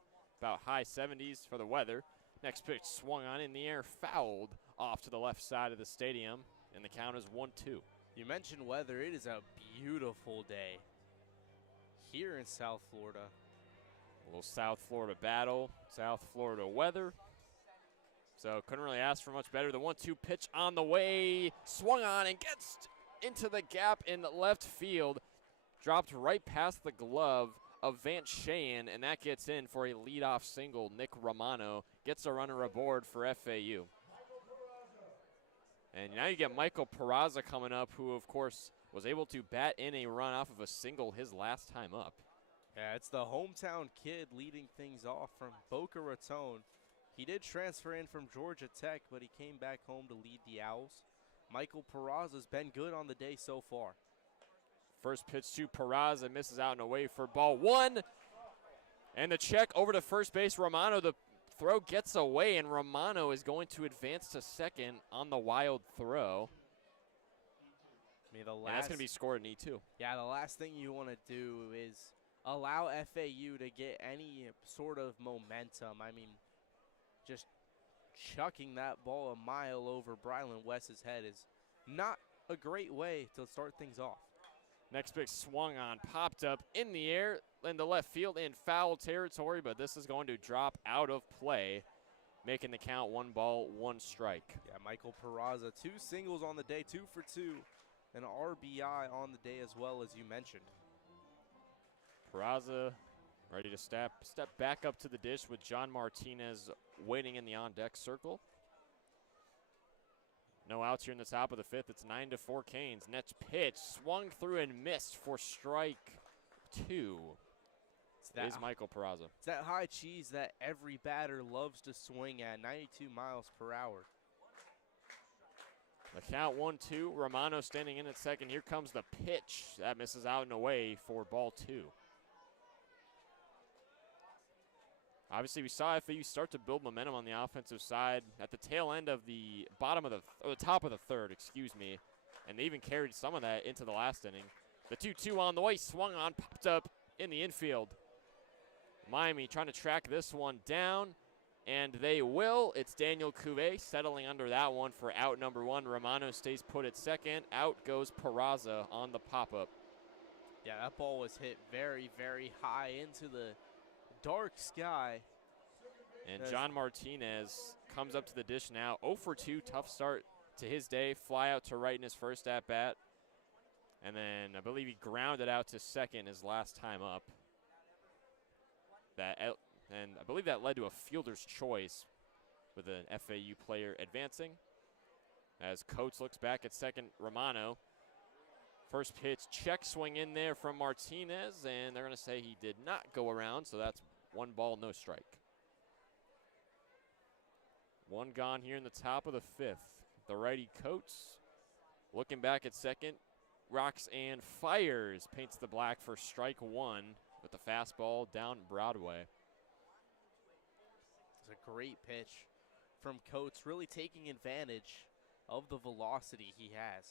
About high 70s for the weather. Next pitch swung on in the air, fouled off to the left side of the stadium, and the count is 1-2. You mentioned weather. It is a beautiful day here in South Florida. A little South Florida battle, South Florida weather. So couldn't really ask for much better. The 1-2 pitch on the way, swung on and gets into the gap in left field. Dropped right past the glove of Van Shayen, and that gets in for a leadoff single. Nick Romano gets a runner aboard for FAU. And now you get Michael Peraza coming up, who, of course, was able to bat in a run off of a single his last time up. Yeah, it's the hometown kid leading things off from Boca Raton. He did transfer in from Georgia Tech, but he came back home to lead the Owls. Michael Peraza's been good on the day so far. First pitch to Peraza, misses out and away for ball one. And the check over to first base, Romano. The throw gets away, and Romano is going to advance to second on the wild throw. I mean, And that's going to be scored in E2. Yeah, the last thing you want to do is allow FAU to get any sort of momentum. I mean, just chucking that ball a mile over Brylan West's head is not a great way to start things off. Next pitch swung on, popped up in the air in the left field in foul territory, but this is going to drop out of play, making the count 1 ball, 1 strike. Yeah, Michael Peraza, 2 singles on the day, 2 for 2, an RBI on the day as well, as you mentioned. Peraza ready to step back up to the dish with John Martinez waiting in the on-deck circle. No outs here in the top of the 5th. It's 9-4 Canes. Next pitch swung through and missed for strike 2. It is Michael Peraza. It's that high cheese that every batter loves to swing at, 92 miles per hour. The count 1-2. Romano standing in at second. Here comes the pitch. That misses out and away for ball 2. Obviously, we saw FAU start to build momentum on the offensive side at the tail end of the top of the 3rd, and they even carried some of that into the last inning. The 2-2 on the way, swung on, popped up in the infield. Miami trying to track this one down, and they will. It's Daniel Cuvée settling under that one for out number 1. Romano stays put at second. Out goes Peraza on the pop-up. Yeah, that ball was hit very, very high into the dark sky. And John Martinez comes up to the dish now. 0 for 2, tough start to his day. Fly out to right in his first at-bat. And then I believe he grounded out to second his last time up. And I believe that led to a fielder's choice with an FAU player advancing. As Coates looks back at second, Romano. First pitch, check swing in there from Martinez, and they're going to say he did not go around, so that's 1 ball, no strike. 1 gone here in the top of the 5th. The righty Coates looking back at second, rocks and fires, paints the black for strike 1 with the fastball down Broadway. It's a great pitch from Coates, really taking advantage of the velocity he has.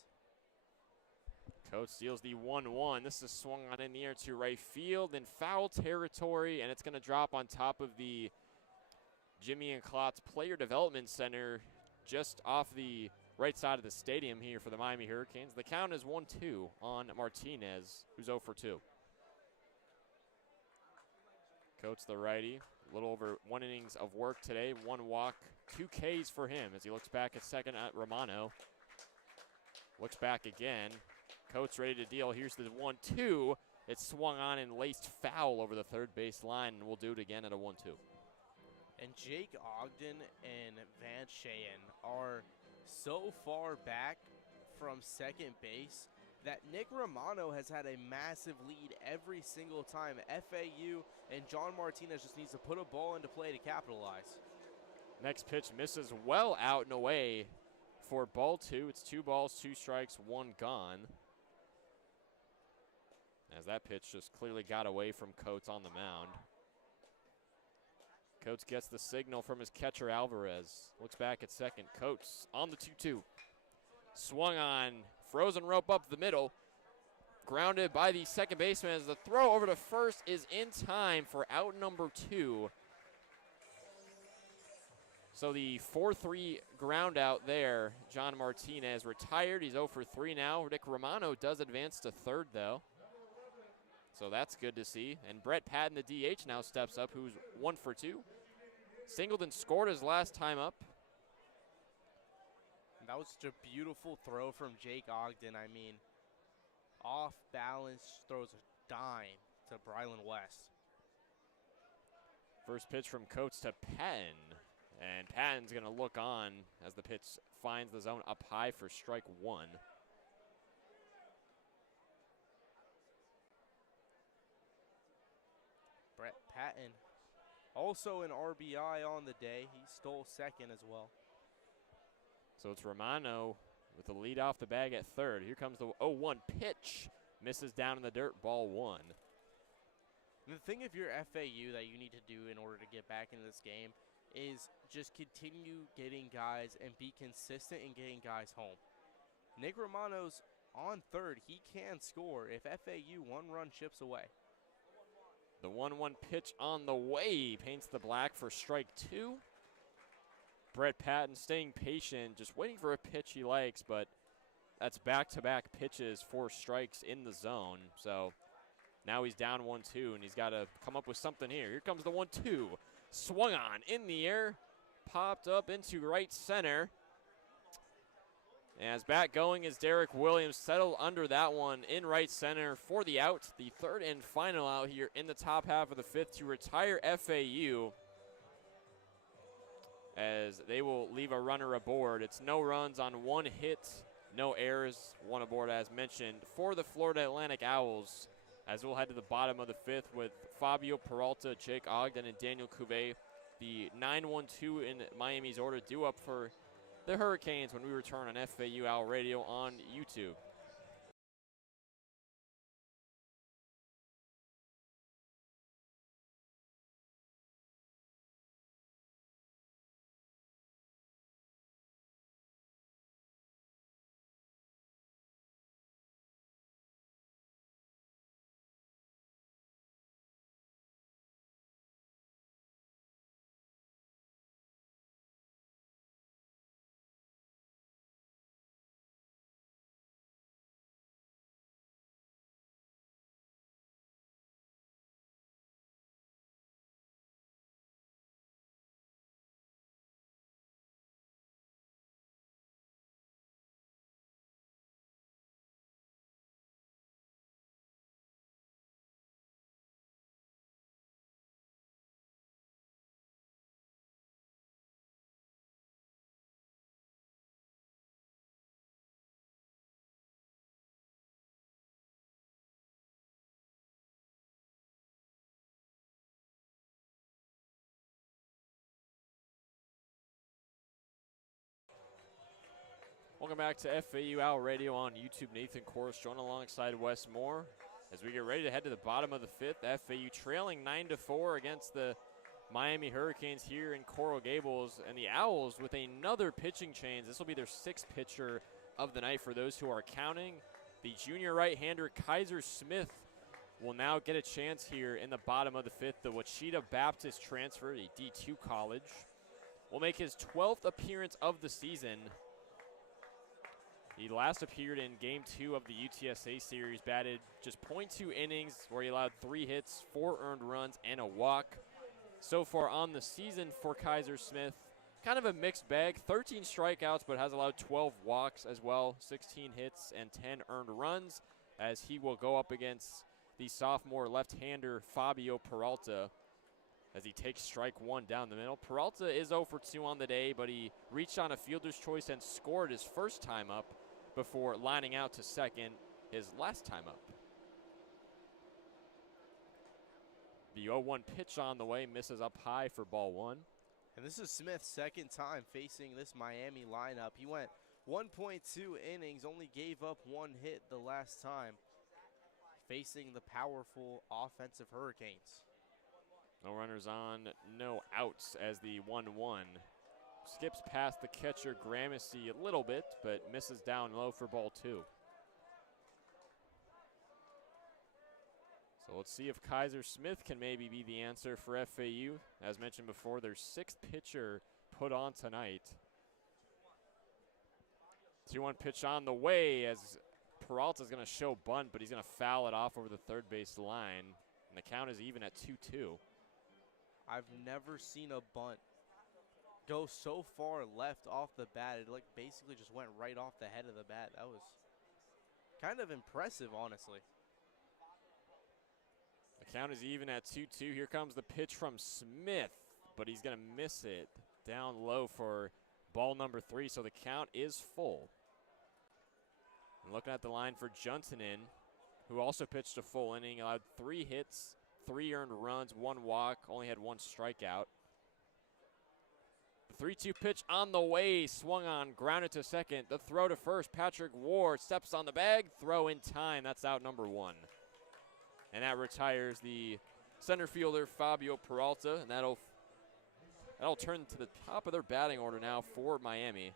Coates steals the 1-1. This is swung on in the air to right field in foul territory, and it's going to drop on top of the Jimmy and Klotz Player Development Center just off the right side of the stadium here for the Miami Hurricanes. The count is 1-2 on Martinez, who's 0 for 2. Coates, the righty, a little over 1 innings of work today. 1 walk, 2 Ks for him as he looks back at second at Romano. Looks back again. Coates ready to deal. Here's the 1-2. It's swung on and laced foul over the third base line, and we'll do it again at a 1-2. And Jake Ogden and Van Shayen are so far back from second base that Nick Romano has had a massive lead every single time. FAU and John Martinez just needs to put a ball into play to capitalize. Next pitch misses well out and away for ball 2. It's 2 balls, 2 strikes, 1 gone. As that pitch just clearly got away from Coates on the mound. Coates gets the signal from his catcher Alvarez. Looks back at second. Coates on the 2-2. Swung on, frozen rope up the middle. Grounded by the second baseman as the throw over to first is in time for out number 2. So the 4-3 ground out there. John Martinez retired. He's 0 for 3 now. Nick Romano does advance to third, though. So that's good to see. And Brett Patton, the DH, now steps up, who's 1 for 2. Singleton scored his last time up. That was such a beautiful throw from Jake Ogden. I mean, off balance, throws a dime to Brylan West. First pitch from Coates to Patton. And Patton's going to look on as the pitch finds the zone up high for strike 1. Brett Patton, also an RBI on the day. He stole second as well. So it's Romano with the lead off the bag at third. Here comes the 0-1 pitch. Misses down in the dirt, ball 1. The thing if you're FAU that you need to do in order to get back into this game is just continue getting guys and be consistent in getting guys home. Nick Romano's on third. He can score if FAU one-run chips away. The 1-1 pitch on the way paints the black for strike 2. Brett Patton staying patient, just waiting for a pitch he likes, but that's back-to-back pitches, 4 strikes in the zone. So now he's down 1-2, and he's got to come up with something here. Here comes the 1-2. Swung on in the air, popped up into right center. As back going is Derek Williams, settled under that one in right center for the out. The third and final out here in the top half of the 5th to retire FAU, as they will leave a runner aboard. It's no runs on 1 hit, no errors, 1 aboard as mentioned for the Florida Atlantic Owls, as we'll head to the bottom of the 5th with Fabio Peralta, Jake Ogden, and Daniel Cuvée. The 9-1-2 in Miami's order due up for the Hurricanes when we return on FAU Owl Radio on YouTube. Welcome back to FAU Owl Radio on YouTube. Nathan Korst joined alongside Wes Moore as we get ready to head to the bottom of the 5th. FAU trailing 9-4 against the Miami Hurricanes here in Coral Gables. And the Owls with another pitching change. This will be their 6th pitcher of the night for those who are counting. The junior right-hander Kaiser Smith will now get a chance here in the bottom of the 5th. The Wichita Baptist transfer, a D2 college, will make his 12th appearance of the season. He last appeared in Game 2 of the UTSA series, batted just .2 innings where he allowed 3 hits, 4 earned runs, and a walk. So far on the season for Kaiser Smith, kind of a mixed bag. 13 strikeouts, but has allowed 12 walks as well, 16 hits, and 10 earned runs, as he will go up against the sophomore left-hander Fabio Peralta as he takes strike 1 down the middle. Peralta is 0 for 2 on the day, but he reached on a fielder's choice and scored his first time up before lining out to second his last time up. The 0-1 pitch on the way misses up high for ball 1. And this is Smith's second time facing this Miami lineup. He went 1.2 innings, only gave up 1 hit the last time, facing the powerful offensive Hurricanes. No runners on, no outs as the 1-1 skips past the catcher Gramercy a little bit, but misses down low for ball 2. So let's see if Kaiser Smith can maybe be the answer for FAU. As mentioned before, their 6th pitcher put on tonight. 2-1 pitch on the way as Peralta is going to show bunt, but he's going to foul it off over the third base line. And the count is even at 2-2. I've never seen a bunt go so far left off the bat. It like basically just went right off the head of the bat. That was kind of impressive, honestly. The count is even at 2-2. Here comes the pitch from Smith, but he's going to miss it down low for ball number 3, so the count is full. And looking at the line for Juntonen, who also pitched a full inning, allowed 3 hits, 3 earned runs, 1 walk, only had 1 strikeout. The 3-2 pitch on the way, swung on, grounded to second. The throw to first, Patrick Ward steps on the bag, throw in time. That's out number 1. And that retires the center fielder, Fabio Peralta, and that'll turn to the top of their batting order now for Miami.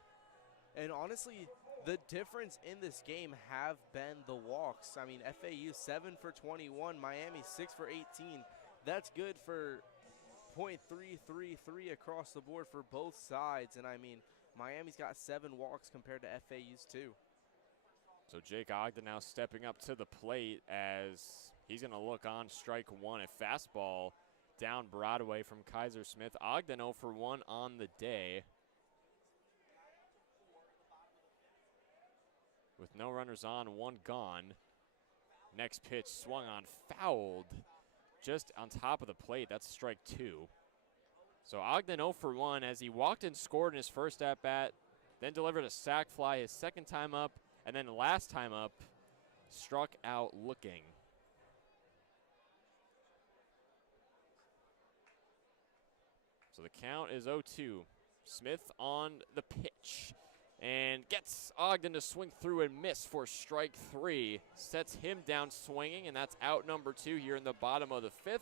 And honestly, the difference in this game have been the walks. I mean, FAU 7 for 21, Miami 6 for 18. That's good for .333 across the board for both sides. And I mean, Miami's got 7 walks compared to FAU's 2. So Jake Ogden now stepping up to the plate as he's going to look on strike 1. A fastball down Broadway from Kaiser Smith. Ogden 0 for 1 on the day. With no runners on, 1 gone. Next pitch swung on, fouled just on top of the plate. That's strike 2. So Ogden 0 for 1 as he walked and scored in his first at-bat, then delivered a sac fly his second time up, and then last time up, struck out looking. So the count is 0-2. Smith on the pitch and gets Ogden to swing through and miss for strike 3. Sets him down swinging, and that's out number 2 here in the bottom of the 5th.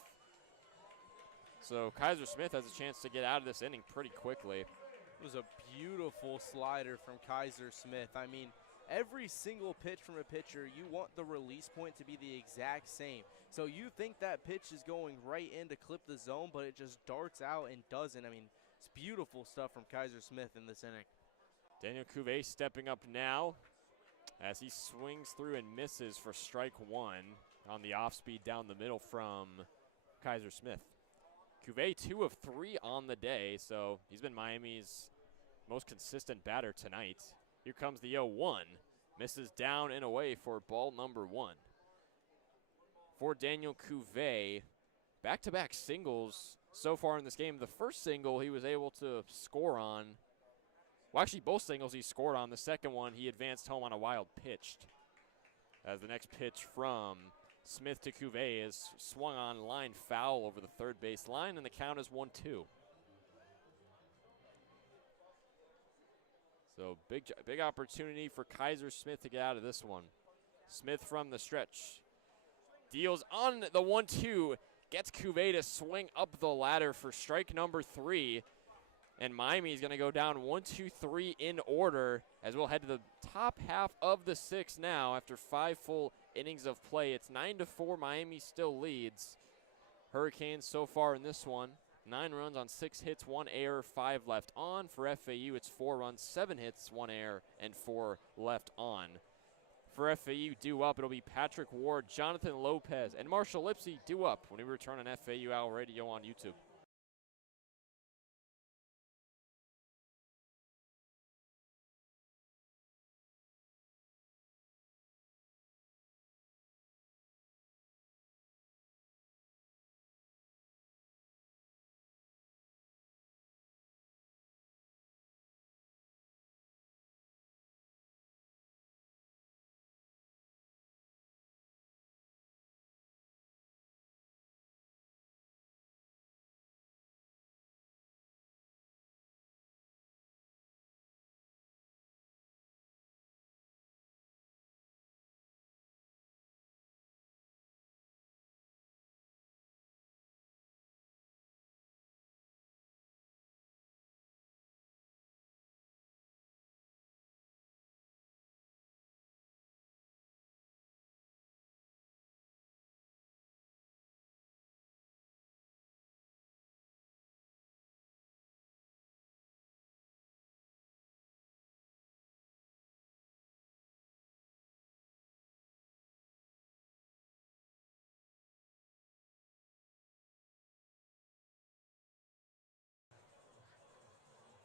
So Kaiser Smith has a chance to get out of this inning pretty quickly. It was a beautiful slider from Kaiser Smith. I mean, every single pitch from a pitcher, you want the release point to be the exact same. So you think that pitch is going right in to clip the zone, but it just darts out and doesn't. I mean, it's beautiful stuff from Kaiser Smith in this inning. Daniel Cuvée stepping up now as he swings through and misses for strike 1 on the off speed down the middle from Kaiser Smith. Cuvée 2 of 3 on the day, so he's been Miami's most consistent batter tonight. Here comes the 0-1. Misses down and away for ball number 1. For Daniel Cuvée, back-to-back singles so far in this game. The first single he was able to score on. Well, actually, both singles he scored on. The second one, he advanced home on a wild pitch. As the next pitch from Smith to Cuvée is swung on line foul over the third base line, and the count is 1-2. So big opportunity for Kaiser Smith to get out of this one. Smith from the stretch deals on the 1-2, gets Cuvée to swing up the ladder for strike number 3. And Miami is going to go down 1-2-3 in order as we'll head to the top half of the 6th now after 5 full innings of play. It's 9-4. Miami still leads. Hurricanes so far in this one, 9 runs on 6 hits, 1 error, 5 left on. For FAU, it's 4 runs, 7 hits, 1 error, and 4 left on. For FAU, due up, it'll be Patrick Ward, Jonathan Lopez, and Marshall Lipsy due up when we return on FAU Owl Radio on YouTube.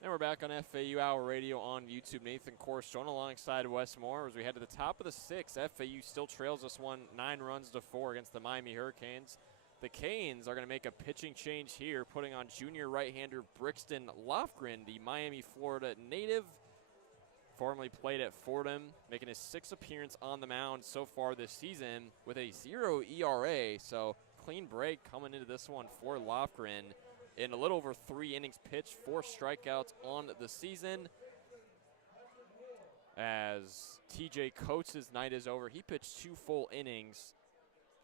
And we're back on FAU Hour Radio on YouTube. Nathan Korst joined alongside Wes Moore as we head to the top of the 6th. FAU still trails this one 9-4 against the Miami Hurricanes. The Canes are going to make a pitching change here, putting on junior right-hander Brixton Lofgren, the Miami, Florida native. Formerly played at Fordham, making his 6th appearance on the mound so far this season with a 0 ERA. So clean break coming into this one for Lofgren. In a little over 3 innings pitched, 4 strikeouts on the season. As TJ Coates' night is over, he pitched 2 full innings,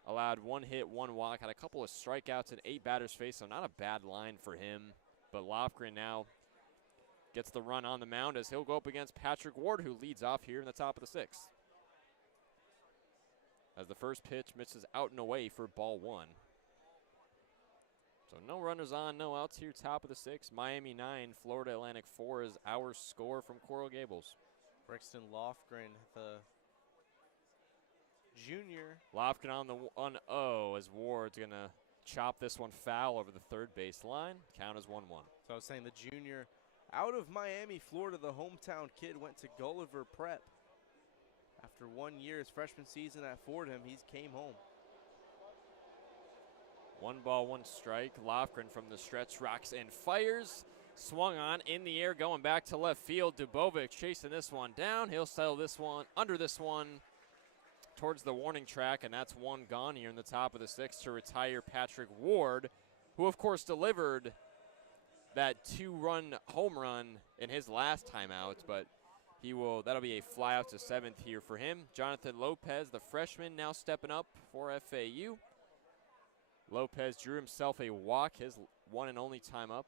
allowed 1 hit, 1 walk, had a couple of strikeouts and 8 batters faced, so not a bad line for him. But Lofgren now gets the run on the mound as he'll go up against Patrick Ward, who leads off here in the top of the 6th. As the first pitch misses out and away for ball 1. So no runners on, no outs here, top of the 6th. Miami 9, Florida Atlantic 4 is our score from Coral Gables. Brixton Lofgren, the junior. Lofgren on the 1-0 as Ward's going to chop this one foul over the third base line. Count is 1-1. So I was saying the junior out of Miami, Florida, the hometown kid went to Gulliver Prep. After 1 year, his freshman season at Fordham, he came home. 1 ball, 1 strike. Lofgren from the stretch rocks and fires. Swung on in the air, going back to left field. Dubovic chasing this one down. He'll settle this one, under this one, towards the warning track, and that's 1 gone here in the top of the 6th to retire Patrick Ward, who of course delivered that 2-run home run in his last time out, but that'll be a fly out to 7th here for him. Jonathan Lopez, the freshman, now stepping up for FAU. Lopez drew himself a walk, his 1 and only time up.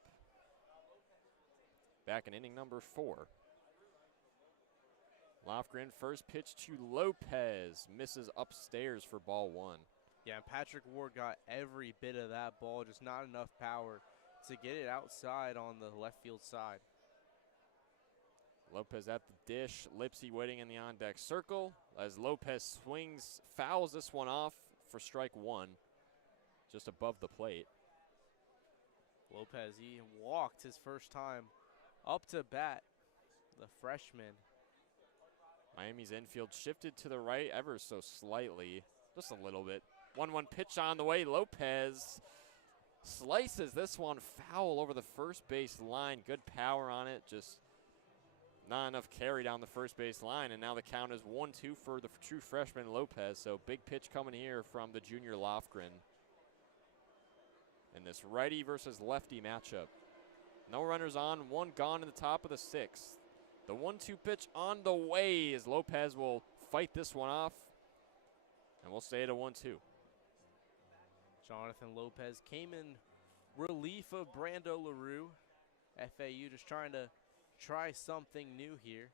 Back in inning number 4. Lofgren first pitch to Lopez, misses upstairs for ball 1. Yeah, and Patrick Ward got every bit of that ball, just not enough power to get it outside on the left field side. Lopez at the dish, Lipsy waiting in the on-deck circle as Lopez swings, fouls this one off for strike 1. Just above the plate. Lopez, he walked his first time up to bat, the freshman. Miami's infield shifted to the right ever so slightly, just a little bit. 1-1 pitch on the way. Lopez slices this one foul over the first base line. Good power on it, just not enough carry down the first base line. And now the count is 1-2 for the true freshman Lopez. So big pitch coming here from the junior Lofgren in this righty versus lefty matchup. No runners on, 1 gone in the top of the 6th. The 1-2 pitch on the way as Lopez will fight this one off, and we'll stay at a 1-2. Jonathan Lopez came in relief of Brando LaRue. FAU just trying to try something new here.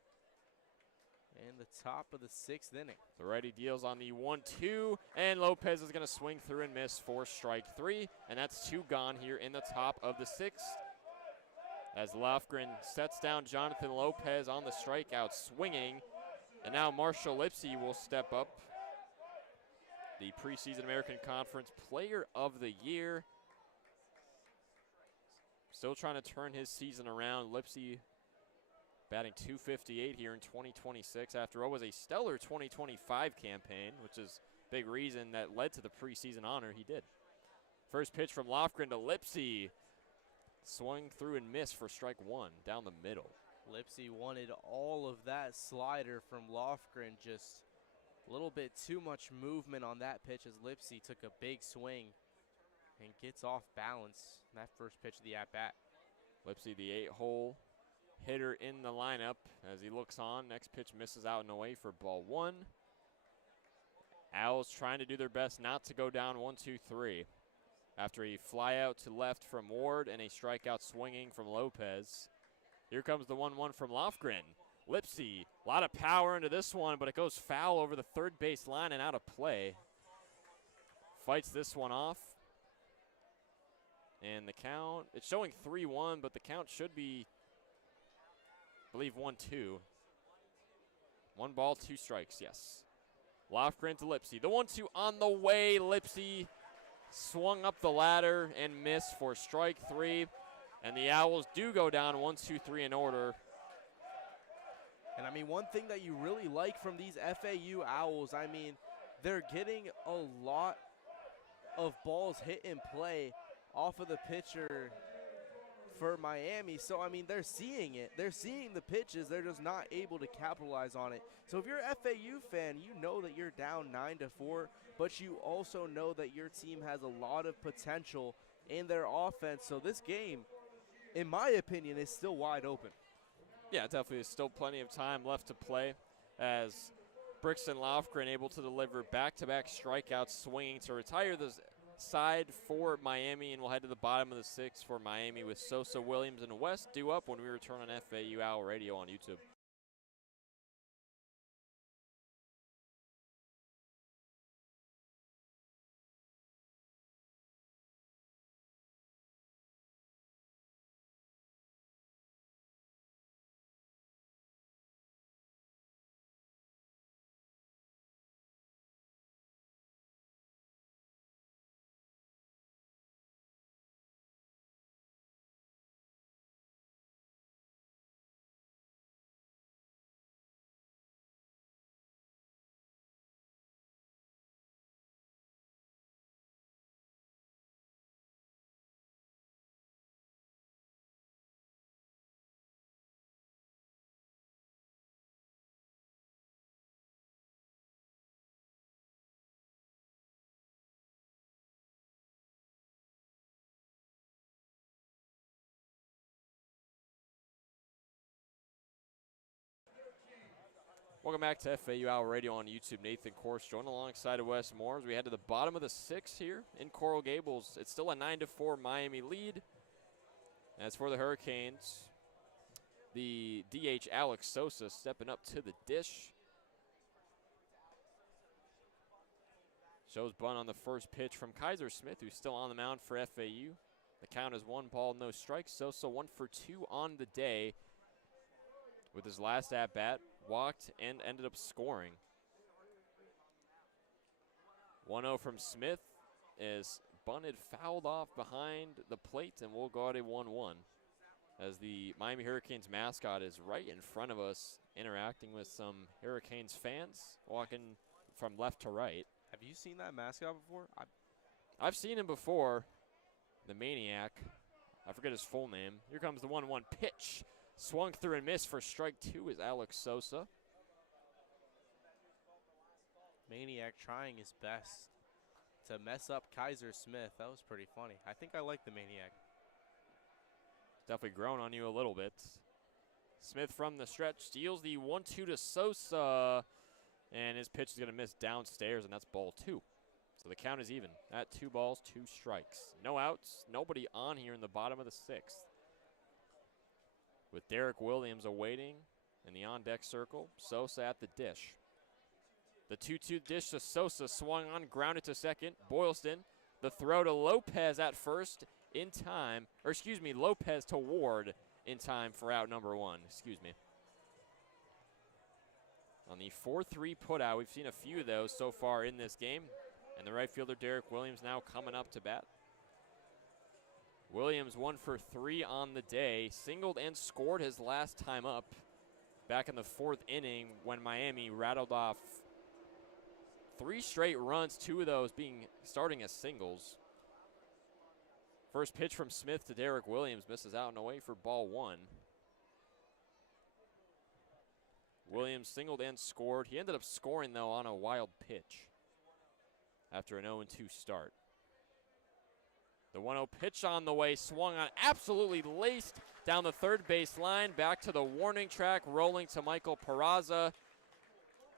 In the top of the 6th inning. The righty deals on the 1-2, and Lopez is going to swing through and miss for strike 3, and that's 2 gone here in the top of the 6th. As Lofgren sets down Jonathan Lopez on the strikeout swinging, and now Marshall Lipsy will step up. The preseason American Conference Player of the Year. Still trying to turn his season around. Lipsy batting .258 here in 2026 after what was a stellar 2025 campaign, which is a big reason that led to the preseason honor he did. First pitch from Lofgren to Lipsy. Swung through and missed for strike 1 down the middle. Lipsy wanted all of that slider from Lofgren, just a little bit too much movement on that pitch as Lipsy took a big swing and gets off balance that first pitch of the at-bat. Lipsy, the 8-hole hitter in the lineup as he looks on. Next pitch misses out and away for ball 1. Owls trying to do their best not to go down 1-2-3. After a fly out to left from Ward and a strikeout swinging from Lopez. Here comes the 1-1 from Lofgren. Lipsy, a lot of power into this one, but it goes foul over the third base line and out of play. Fights this one off. And the count, it's showing 3-1, but the count should be, I believe, 1-2. 1 ball, 2 strikes, yes. Lofgren to Lipsy. The 1-2 on the way. Lipsy swung up the ladder and missed for strike 3. And the Owls do go down 1-2-3 in order. And, I mean, one thing that you really like from these FAU Owls, I mean, they're getting a lot of balls hit in play off of the pitcher for Miami. So, I mean, they're seeing it. They're seeing the pitches. They're just not able to capitalize on it. So if you're an FAU fan, you know that you're down 9-4, but you also know that your team has a lot of potential in their offense. So this game, in my opinion, is still wide open. Yeah, definitely. There's still plenty of time left to play as Brixton Lofgren able to deliver back-to-back strikeouts, swinging to retire the side for Miami, and we'll head to the bottom of the sixth for Miami with Sosa, Williams, and West due up when we return on FAU Owl Radio on YouTube. Welcome back to FAU Owl Radio on YouTube. Nathan Korst joined alongside of Wes Moore as we head to the bottom of the sixth here in Coral Gables. It's still a 9-4 Miami lead. As for the Hurricanes, the DH Alex Sosa stepping up to the dish. Shows bunt on the first pitch from Kaiser Smith, who's still on the mound for FAU. The count is 1 ball, no strikes. Sosa 1 for 2 on the day. With his last at-bat, walked and ended up scoring. 1-0 from Smith is bunted, fouled off behind the plate, and we'll go at a 1-1. As the Miami Hurricanes mascot is right in front of us, interacting with some Hurricanes fans, walking from left to right. Have you seen that mascot before? I've seen him before. The Maniac. I forget his full name. Here comes the 1-1 pitch. Swung through and missed for strike 2 is Alex Sosa. Maniac trying his best to mess up Kaiser Smith. That was pretty funny. I think I like the Maniac. Definitely grown on you a little bit. Smith from the stretch steals the 1-2 to Sosa. And his pitch is going to miss downstairs, and that's ball 2. So the count is even at 2 balls, 2 strikes. No outs, nobody on here in the bottom of the sixth. With Derek Williams awaiting in the on-deck circle, Sosa at the dish. The 2-2 dish to Sosa, swung on, grounded to second. Boylston, the throw to Lopez at first in time, or excuse me, Lopez to Ward in time for out number 1, excuse me. On the 4-3 putout, we've seen a few of those so far in this game. And the right fielder, Derek Williams, now coming up to bat. Williams 1 for 3 on the day, singled and scored his last time up back in the 4th inning when Miami rattled off 3 straight runs, 2 of those starting as singles. First pitch from Smith to Derek Williams, misses out and away for ball 1. Williams singled and scored. He ended up scoring, though, on a wild pitch after an 0-2 start. The 1-0 pitch on the way, swung on, absolutely laced down the third base line, back to the warning track, rolling to Michael Peraza.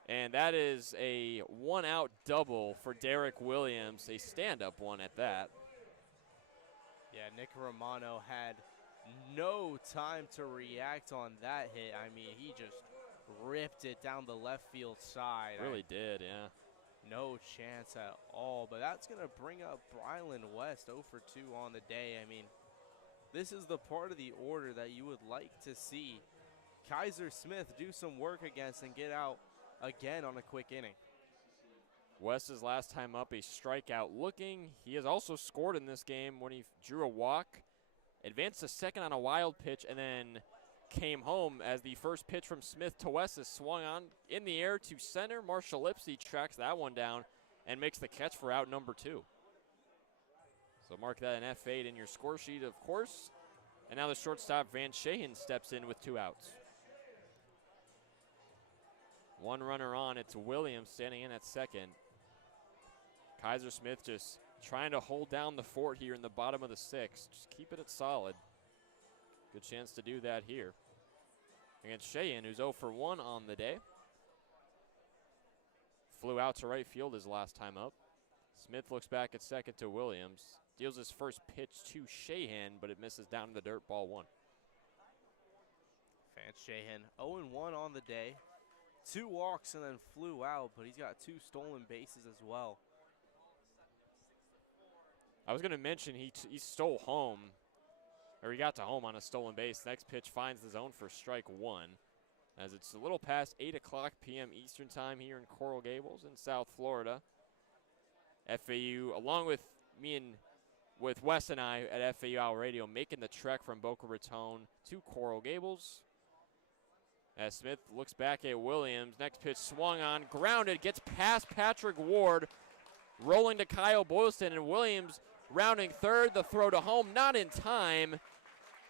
And that is a 1-out double for Derek Williams, a stand-up one at that. Yeah, Nick Romano had no time to react on that hit. I mean, he just ripped it down the left field side. Really did, yeah. No chance at all. But that's going to bring up Brylan West, 0 for 2 on the day. I mean, this is the part of the order that you would like to see Kaiser Smith do some work against and get out again on a quick inning. West's last time up, a strikeout looking. He has also scored in this game when he drew a walk advanced to second on a wild pitch, and then came home as the first pitch from Smith to Wessis swung on in the air to center. Marshall Lipsy tracks that one down and makes the catch for out number 2. So mark that an F8 in your score sheet, of course. And now the shortstop, Van Shahen, steps in with 2 outs. 1 runner on. It's Williams standing in at second. Kaiser Smith just trying to hold down the fort here in the bottom of the 6th. Just keeping it solid. Good chance to do that here against Shahen, who's 0 for 1 on the day. Flew out to right field his last time up. Smith looks back at second to Williams. Deals his first pitch to Shahen, but it misses down to the dirt, ball 1. Van Shahen 0-1 on the day. 2 walks and then flew out, but he's got 2 stolen bases as well. I was going to mention he stole home, or he got to home on a stolen base. Next pitch finds the zone for strike 1, as it's a little past 8 o'clock p.m. Eastern time here in Coral Gables in South Florida. FAU, along with me and with Wes and I at FAU Owl Radio, making the trek from Boca Raton to Coral Gables. As Smith looks back at Williams, next pitch swung on, grounded, gets past Patrick Ward, rolling to Kyle Boylston, and Williams rounding third, the throw to home, not in time,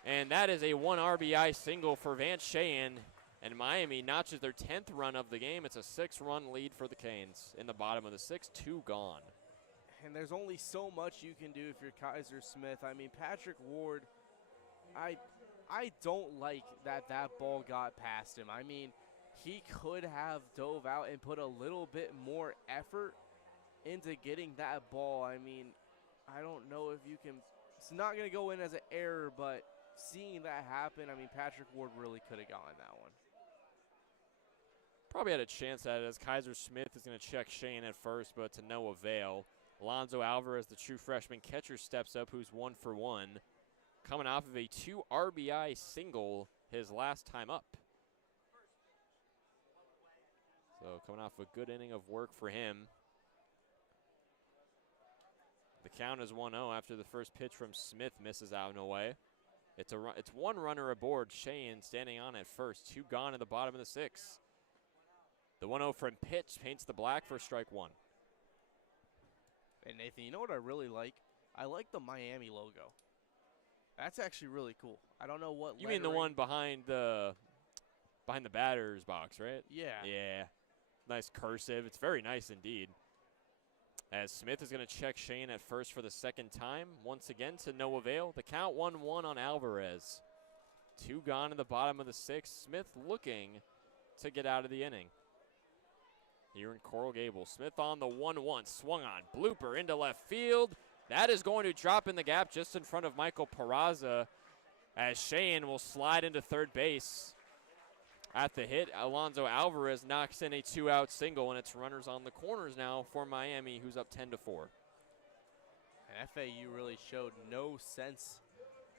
and that is a 1 RBI single for Van Shahen, and Miami notches their 10th run of the game. It's a 6-run lead for the Canes in the bottom of the 6th, 2 gone. And there's only so much you can do if you're Kaiser Smith. I mean, Patrick Ward, I don't like that ball got past him. I mean, he could have dove out and put a little bit more effort into getting that ball. I mean, I don't know if you can, it's not going to go in as an error, but seeing that happen, I mean, Patrick Ward really could have gotten that one. Probably had a chance at it, as Kaiser Smith is going to check Shane at first, but to no avail. Alonzo Alvarez, the true freshman catcher, steps up, who's 1 for 1. Coming off of a 2 RBI single his last time up. So coming off a good inning of work for him. The count is 1-0 after the first pitch from Smith misses out and away. It's 1 runner aboard. Shahen standing on at first. 2 gone in the bottom of the 6th. The 1-0 from pitch paints the black for strike 1. And Nathan, you know what I really like? I like the Miami logo. That's actually really cool. I don't know what You mean the one behind the batter's box, right? Yeah. Yeah. Nice cursive. It's very nice indeed. As Smith is going to check Shane at first for the 2nd time. Once again to no avail. The count 1-1 on Alvarez. 2 gone in the bottom of the 6th. Smith looking to get out of the inning. Here in Coral Gables, Smith on the 1-1, swung on, blooper into left field. That is going to drop in the gap just in front of Michael Peraza, as Shahen will slide into third base. At the hit, Alonzo Alvarez knocks in a 2-out single, and it's runners on the corners now for Miami, who's up 10-4. And FAU really showed no sense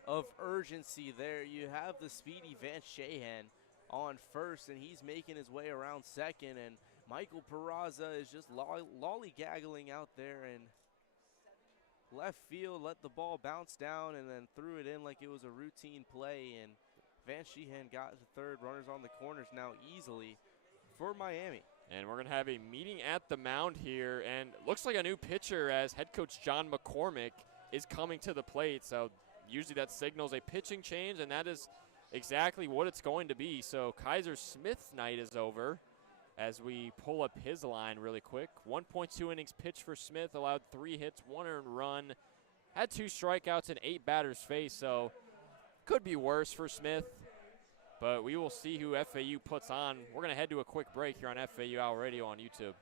of urgency there. You have the speedy Van Shahen on first, and he's making his way around second, and Michael Peraza is just lollygaggling out there in left field, let the ball bounce down, and then threw it in like it was a routine play. And Van Shahen got to third, runners on the corners now easily for Miami. And we're going to have a meeting at the mound here, and looks like a new pitcher as head coach John McCormick is coming to the plate. So usually that signals a pitching change, and that is exactly what it's going to be. So Kaiser Smith's night is over. As we pull up his line really quick. 1.2 innings pitched for Smith, allowed 3 hits, 1 earned run, had 2 strikeouts and 8 batters faced, so could be worse for Smith, but we will see who FAU puts on. We're going to head to a quick break here on FAU Owl Radio on YouTube.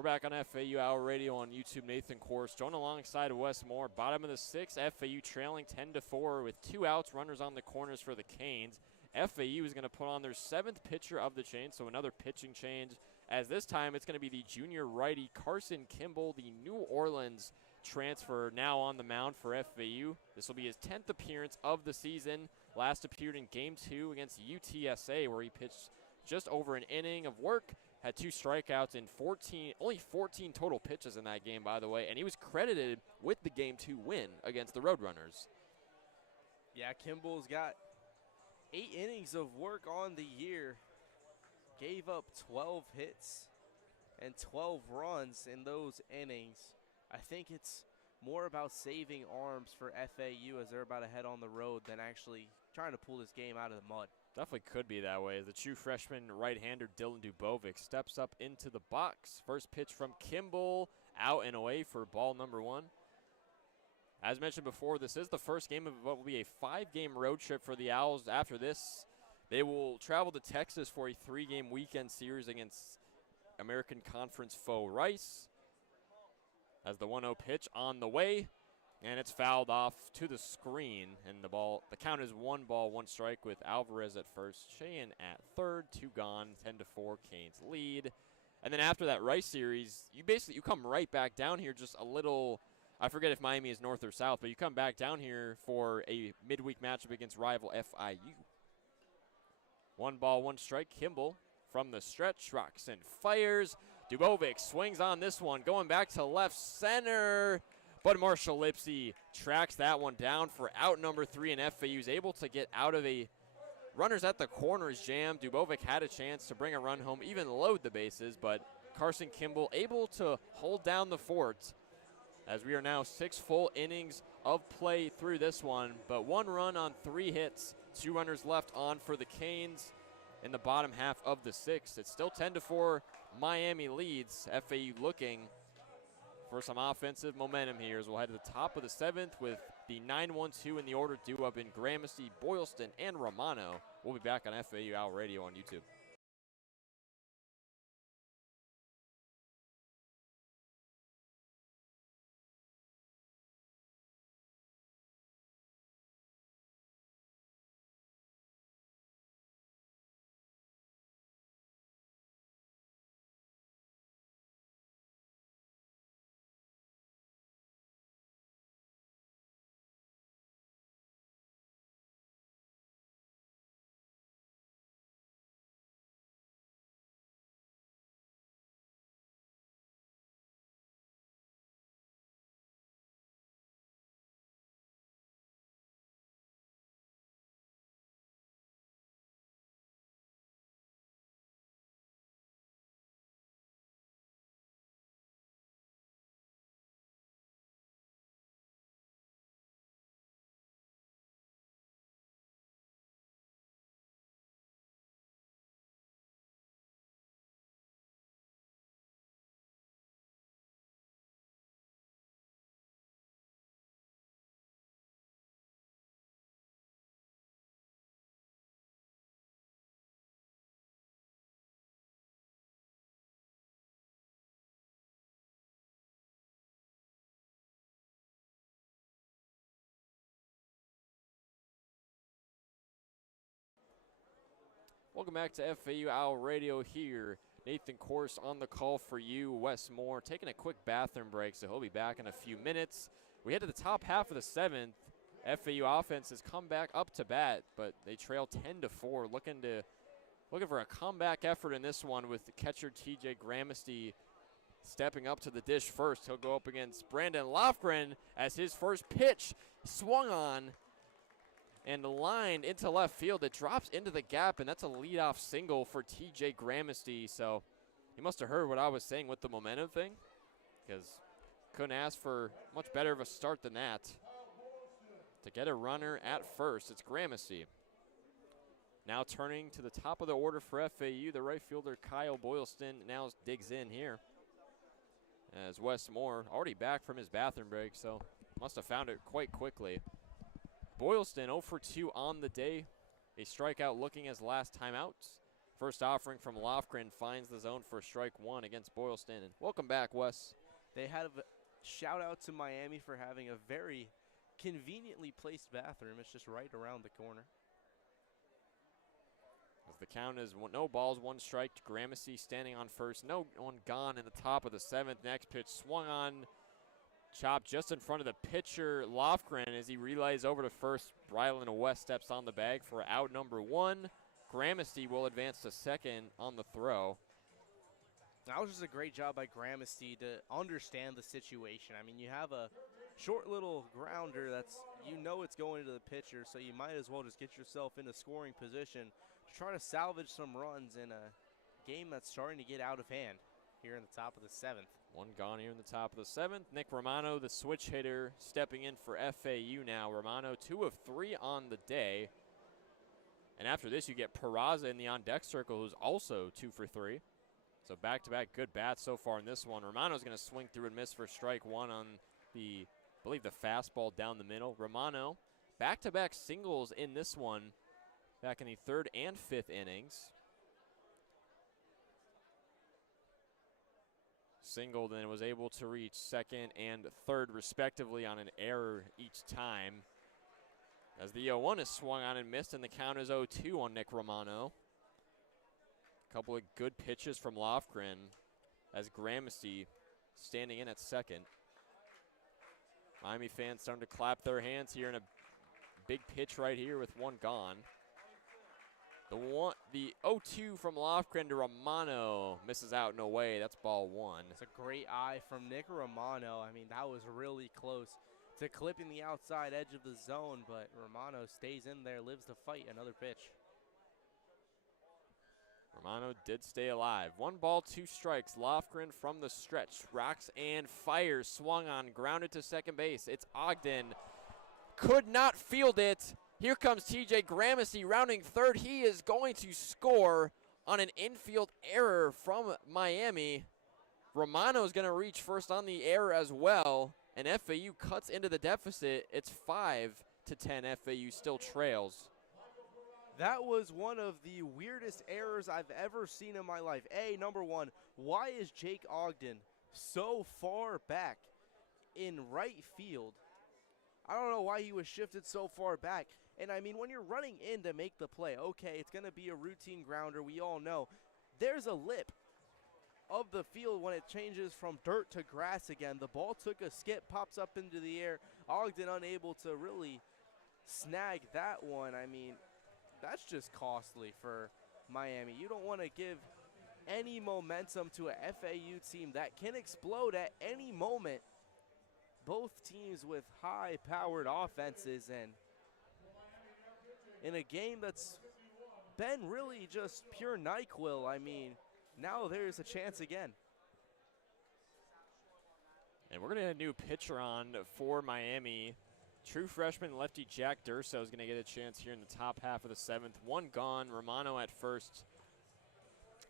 We're back on FAU Hour Radio on YouTube. Nathan Korst, joined alongside Wes Moore. Bottom of the 6th, FAU trailing 10-4 with 2 outs, runners on the corners for the Canes. FAU is going to put on their 7th pitcher of the chain, so another pitching change, as this time it's going to be the junior righty Carson Kimball, the New Orleans transfer, now on the mound for FAU. This will be his 10th appearance of the season. Last appeared in Game 2 against UTSA, where he pitched just over an inning of work, had 2 strikeouts in only 14 total pitches in that game, by the way, and he was credited with the Game 2 win against the Roadrunners. Yeah, Kimball's got 8 innings of work on the year. Gave up 12 hits and 12 runs in those innings. I think it's more about saving arms for FAU as they're about to head on the road than actually trying to pull this game out of the mud. Definitely could be that way. The true freshman right-hander Dylan Dubovic steps up into the box. First pitch from Kimball, out and away for ball number 1. As mentioned before, this is the first game of what will be a 5-game road trip for the Owls. After this, they will travel to Texas for a 3-game weekend series against American Conference foe Rice. As the 1-0 pitch on the way, and it's fouled off to the screen, and the count is 1 ball, 1 strike with Alvarez at first, Cheyenne at third, 2 gone, 10-4 Canes lead. And then after that Rice series, you come right back down here just a little. I forget if Miami is north or south, but you come back down here for a midweek matchup against rival FIU. 1 ball, 1 strike. Kimball from the stretch, rocks and fires. Dubovic swings on this one, going back to left center, but Marshall Lipsy tracks that one down for out number 3, and FAU is able to get out of a runners at the corners jam. Dubovic had a chance to bring a run home, even load the bases, but Carson Kimball able to hold down the fort, as we are now 6 full innings of play through this one, but 1 run on 3 hits, 2 runners left on for the Canes in the bottom half of the 6th. It's still 10-4 Miami leads. FAU looking for some offensive momentum here as we'll head to the top of the 7th with the 9-1-2 in the order due up in Gramercy, Boylston, and Romano. We'll be back on FAU Owl Radio on YouTube. Welcome back to FAU Owl Radio here. Nathan Korst on the call for you. Wes Moore taking a quick bathroom break, so he'll be back in a few minutes. We head to the top half of the 7th. FAU offense has come back up to bat, but they trail 10-4, looking for a comeback effort in this one with the catcher TJ Gramercy stepping up to the dish first. He'll go up against Brandon Lofgren as his first pitch swung on and lined into left field. It drops into the gap, and that's a leadoff single for TJ Gramercy. So he must have heard what I was saying with the momentum thing, because couldn't ask for much better of a start than that. To get a runner at first, it's Gramercy. Now turning to the top of the order for FAU, the right fielder Kyle Boylston now digs in here. As Wes Moore, already back from his bathroom break, so must have found it quite quickly. Boylston 0 for 2 on the day. A strikeout looking his last time out. First offering from Lofgren finds the zone for strike one against Boylston. And welcome back, Wes. They had a shout out to Miami for having a very conveniently placed bathroom. It's just right around the corner. As the count is no balls, one strike. Gramercy standing on first. No one gone in the top of the seventh. Next pitch swung on, chopped just in front of the pitcher, Lofgren, as he relays over to first. Brylan West steps on the bag for out number one. Gramercy will advance to second on the throw. That was just a great job by Gramercy to understand the situation. I mean, you have a short little grounder that's, it's going to the pitcher, so you might as well just get yourself into scoring position to try to salvage some runs in a game that's starting to get out of hand here in the top of the seventh. One gone here in the top of the seventh. Nick Romano, the switch hitter, stepping in for FAU now. Romano 2 of 3 on the day. And after this, you get Peraza in the on-deck circle, who's also 2 for 3. So back-to-back good bats so far in this one. Romano's going to swing through and miss for strike one on the, I believe, the fastball down the middle. Romano, back-to-back singles in this one, back in the third and fifth innings. Singled and was able to reach second and third respectively on an error each time. As the 0-1 is swung on and missed, and the count is 0-2 on Nick Romano. A couple of good pitches from Lofgren as Gramercy standing in at second. Miami fans starting to clap their hands here in a big pitch right here with one gone. The 0-2 from Lofgren to Romano misses out and away. That's ball one. It's a great eye from Nick Romano. I mean, that was really close to clipping the outside edge of the zone, but Romano stays in there, lives to fight another pitch. Romano did stay alive. 1 ball, 2 strikes. Lofgren from the stretch. Rocks and fires. Swung on, grounded to second base. It's Ogden. Could not field it. Here comes TJ Gramercy rounding third. He is going to score on an infield error from Miami. Romano is going to reach first on the error as well. And FAU cuts into the deficit. It's 5-10. FAU still trails. That was one of the weirdest errors I've ever seen in my life. Number one, why is Jake Ogden so far back in right field? I don't know why he was shifted so far back. And I mean, when you're running in to make the play, okay, it's going to be a routine grounder. We all know there's a lip of the field when it changes from dirt to grass again. The ball took a skip, pops up into the air. Ogden unable to really snag that one. I mean, that's just costly for Miami. You don't want to give any momentum to a FAU team that can explode at any moment. Both teams with high-powered offenses, and in a game that's been really just pure NyQuil, I mean, now there's a chance again. And we're going to get a new pitcher on for Miami. True freshman lefty Jack Durso is going to get a chance here in the top half of the seventh. 1 gone. Romano at first,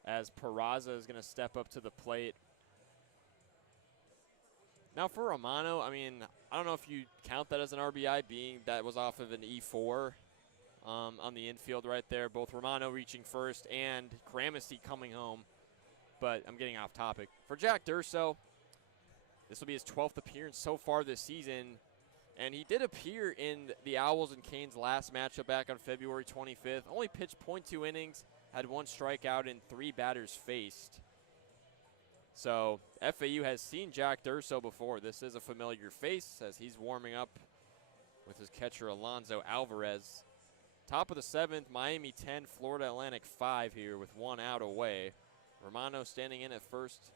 as Peraza is going to step up to the plate. Now for Romano, I mean, I don't know if you count that as an RBI, being that was off of an E4 on the infield right there. Both Romano reaching first and Gramercy coming home. But I'm getting off topic. For Jack Durso, this will be his 12th appearance so far this season. And he did appear in the Owls and Canes last matchup back on February 25th. Only pitched .2 innings, had 1 strikeout and 3 batters faced. So FAU has seen Jack Durso before. This is a familiar face as he's warming up with his catcher Alonzo Alvarez. Top of the 7th, Miami 10, Florida Atlantic 5 here with 1 out away. Romano standing in at first.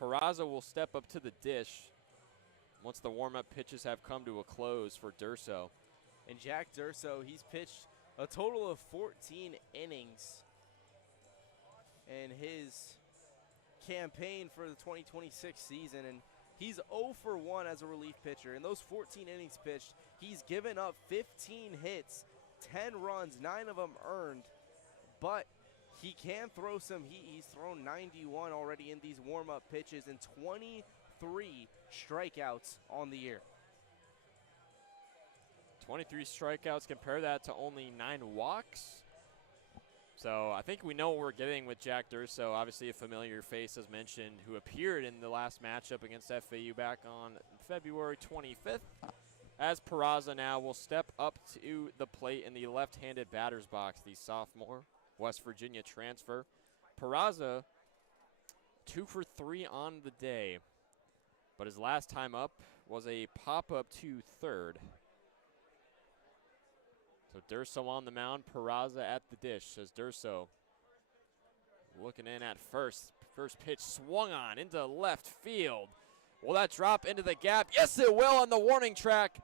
Peraza will step up to the dish once the warm-up pitches have come to a close for Durso. And Jack Durso, he's pitched a total of 14 innings in his campaign for the 2026 season, and he's 0 for 1 as a relief pitcher. In those 14 innings pitched, he's given up 15 hits, 10 runs, 9 of them earned, but he can throw some heat. He's thrown 91 already in these warm-up pitches and 23 strikeouts on the year. 23 strikeouts, compare that to only 9 walks. So I think we know what we're getting with Jack Durso, obviously a familiar face as mentioned, who appeared in the last matchup against FAU back on February 25th. As Peraza now will step up to the plate in the left-handed batter's box, the sophomore West Virginia transfer. Peraza, 2 for 3 on the day, but his last time up was a pop-up to third. So Durso on the mound, Peraza at the dish as Durso looking in at first. First pitch swung on into left field. Will that drop into the gap? Yes, it will on the warning track.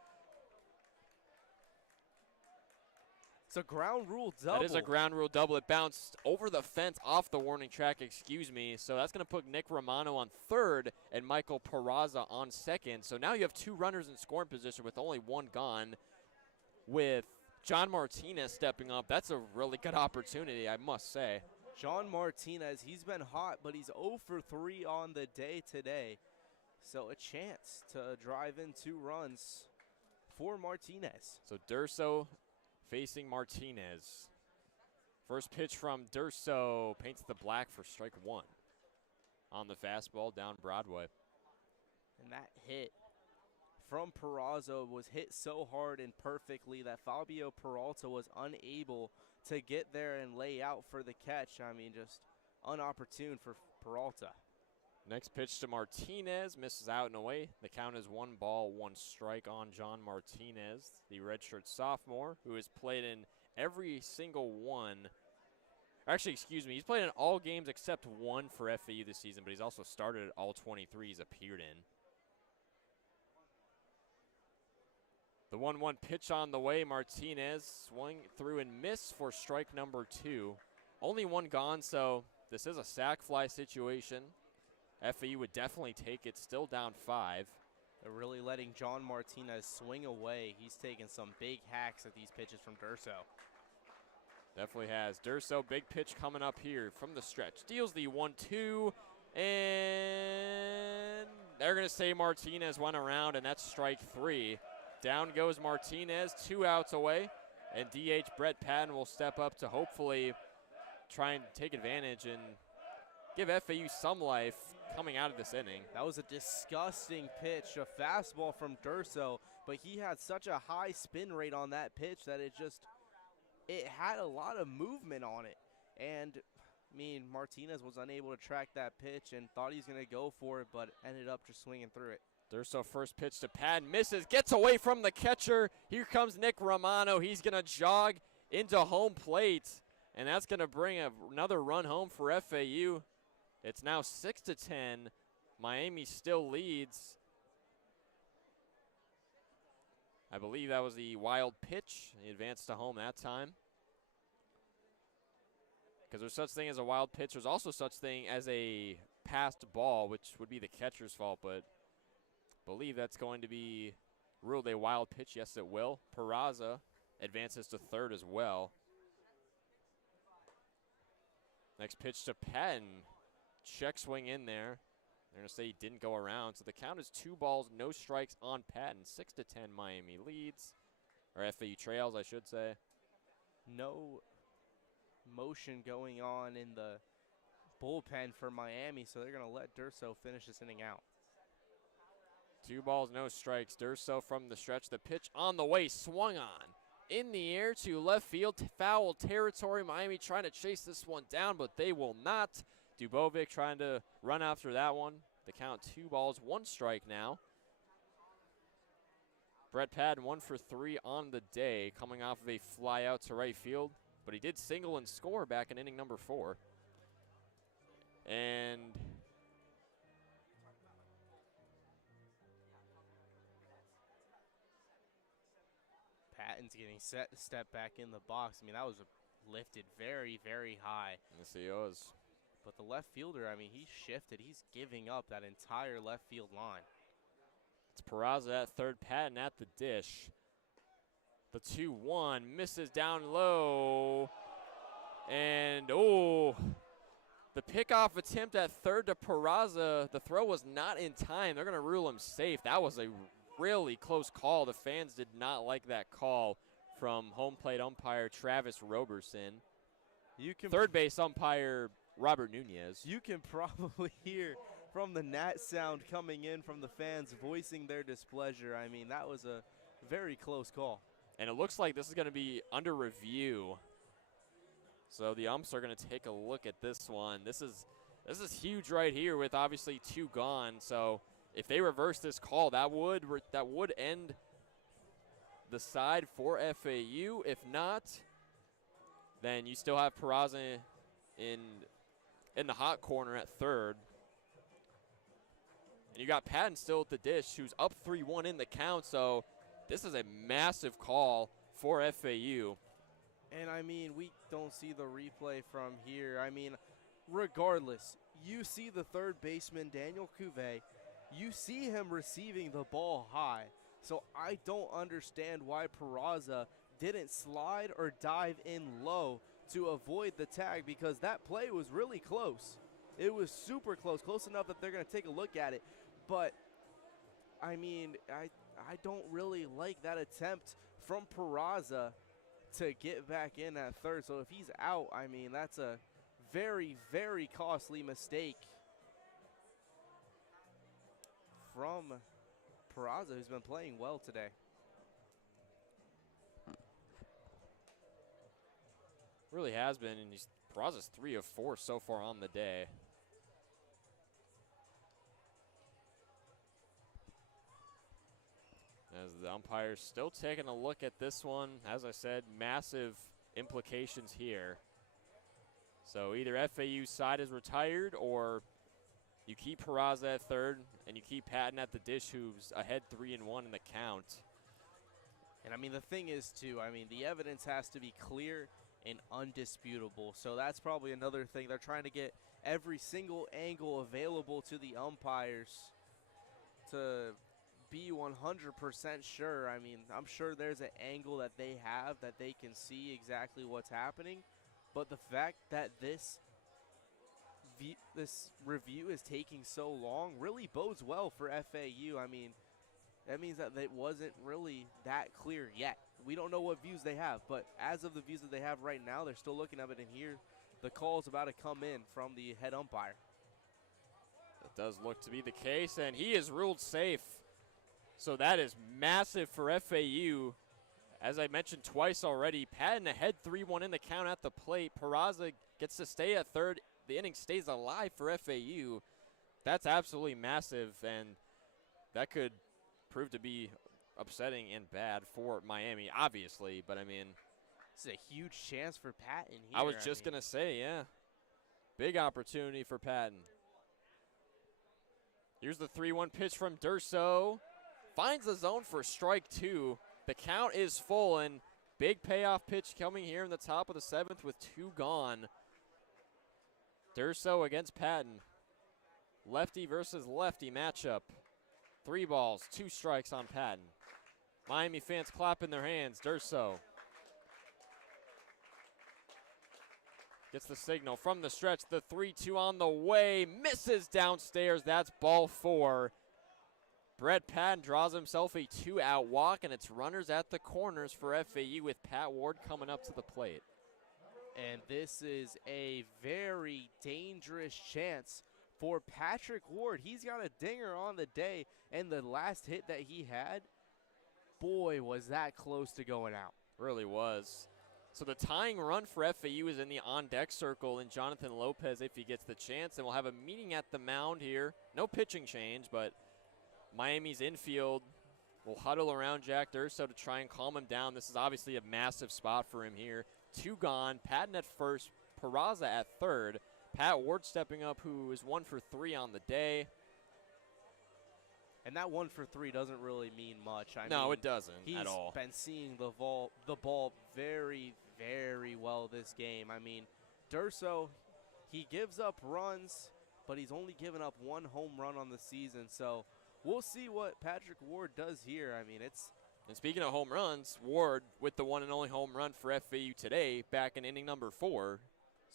It's a ground rule double. That is a ground rule double. It bounced over the fence off the warning track, excuse me. So that's going to put Nick Romano on third and Michael Peraza on second. So now you have 2 runners in scoring position with only 1 gone. With John Martinez stepping up, that's a really good opportunity, I must say. John Martinez, he's been hot, but he's 0 for 3 on the day today. So a chance to drive in 2 runs for Martinez. So Durso facing Martinez. First pitch from Durso paints the black for strike 1 on the fastball down Broadway. And that hit from Peraza was hit so hard and perfectly that Fabio Peralta was unable to get there and lay out for the catch. I mean, just inopportune for Peralta. Next pitch to Martinez, misses out and away. The count is 1 ball, 1 strike on John Martinez, the redshirt sophomore, who has played in every single one. Actually, excuse me, he's played in all games except 1 for FAU this season, but he's also started all 23 he's appeared in. The 1-1 pitch on the way. Martinez swung through and missed for strike number 2. Only 1 gone, so this is a sac fly situation. FAU would definitely take it, still down 5. They're really letting John Martinez swing away. He's taking some big hacks at these pitches from Durso. Definitely has. Durso, big pitch coming up here from the stretch. Deals the 1-2, and they're going to say Martinez went around, and that's strike 3. Down goes Martinez, 2 outs away, and DH Brett Patton will step up to hopefully try and take advantage and give FAU some life coming out of this inning. That was a disgusting pitch, a fastball from Durso, but he had such a high spin rate on that pitch that it had a lot of movement on it. And, I mean, Martinez was unable to track that pitch and thought he was going to go for it, but ended up just swinging through it. Durso first pitch to Patton, misses, gets away from the catcher. Here comes Nick Romano. He's going to jog into home plate, and that's going to bring another run home for FAU. It's now 6-10. Miami still leads. I believe that was the wild pitch. He advanced to home that time. Because there's such thing as a wild pitch. There's also such thing as a passed ball, which would be the catcher's fault, but I believe that's going to be ruled a wild pitch. Yes, it will. Peraza advances to third as well. Next pitch to Patton. Check swing in there. They're going to say he didn't go around. So the count is 2 balls, no strikes on Patton. 6-10 Miami leads. Or FAU trails, I should say. No motion going on in the bullpen for Miami, so they're going to let Durso finish this inning out. 2 balls, no strikes. Durso from the stretch. The pitch on the way, swung on. In the air to left field, foul territory. Miami trying to chase this one down, but they will not. Dubovic trying to run after that one. The count 2 balls, 1 strike now. Brett Patton 1 for 3 on the day, coming off of a fly out to right field, but he did single and score back in inning number 4. And Patton's getting set to step back in the box. I mean, that was lifted very, very high. yes, he was. But the left fielder, I mean, he shifted. He's giving up that entire left field line. It's Peraza at third, Patton at the dish. The 2-1 misses down low. And, oh, the pickoff attempt at third to Peraza. The throw was not in time. They're going to rule him safe. That was a really close call. The fans did not like that call from home plate umpire Travis Roberson. third base umpire Robert Nunez. You can probably hear from the Nat sound coming in from the fans voicing their displeasure. I mean, that was a very close call. And it looks like this is going to be under review. So the umps are going to take a look at this one. This is huge right here with obviously 2 gone. So if they reverse this call, that would end the side for FAU. If not, then you still have Peraza in the hot corner at third. And you got Patton still at the dish, who's up 3-1 in the count. So this is a massive call for FAU. And, I mean, we don't see the replay from here. I mean, regardless, you see the third baseman, Daniel Cuvée. You see him receiving the ball high. So I don't understand why Peraza didn't slide or dive in low to avoid the tag, because that play was really close. It was super close enough that they're going to take a look at it. But, I mean, I don't really like that attempt from Peraza to get back in at third. So if he's out, I mean, that's a very, very costly mistake from Peraza, who's been playing well today. Really has been, and Peraza's 3 of 4 so far on the day. As the umpire's still taking a look at this one. As I said, massive implications here. So either FAU's side is retired, or you keep Peraza at third and you keep Patton at the dish, who's ahead 3-1 in the count. And I mean, the thing is too, I mean, the evidence has to be clear and undisputable. So that's probably another thing. They're trying to get every single angle available to the umpires to be 100% sure. I mean, I'm sure there's an angle that they have that they can see exactly what's happening. But the fact that this review is taking so long really bodes well for FAU. I mean, that means that it wasn't really that clear yet. We don't know what views they have, but as of the views that they have right now, they're still looking at it, and here the call is about to come in from the head umpire. That does look to be the case, and he is ruled safe. So that is massive for FAU. As I mentioned twice already, Patton ahead 3-1 in the count at the plate. Peraza gets to stay at third. The inning stays alive for FAU. That's absolutely massive, and that could prove to be upsetting and bad for Miami, obviously. But, I mean, this is a huge chance for Patton here. I was just going to say, yeah. Big opportunity for Patton. Here's the 3-1 pitch from Durso. Finds the zone for strike 2. The count is full, and big payoff pitch coming here in the top of the 7th with 2 gone. Durso against Patton. Lefty versus lefty matchup. 3 balls, 2 strikes on Patton. Miami fans clapping their hands. Durso gets the signal from the stretch. The 3-2 on the way. Misses downstairs. That's ball 4. Brett Patton draws himself a 2-out walk, and it's runners at the corners for FAU with Pat Ward coming up to the plate. And this is a very dangerous chance for Patrick Ward. He's got a dinger on the day, and the last hit that he had, boy, was that close to going out. Really was. So the tying run for FAU is in the on-deck circle, and Jonathan Lopez, if he gets the chance, and we'll have a meeting at the mound here. No pitching change, but Miami's infield will huddle around Jack Durso to try and calm him down. This is obviously a massive spot for him here. 2 gone. Patton at first, Peraza at third. Pat Ward stepping up, who is 1 for 3 on the day. And that 1 for 3 doesn't really mean much. I no, mean, it doesn't at all. He's been seeing the ball very, very well this game. I mean, Durso, he gives up runs, but he's only given up 1 home run on the season. So we'll see what Patrick Ward does here. I mean, it's. And speaking of home runs, Ward with the 1 and only home run for FAU today, back in inning number 4.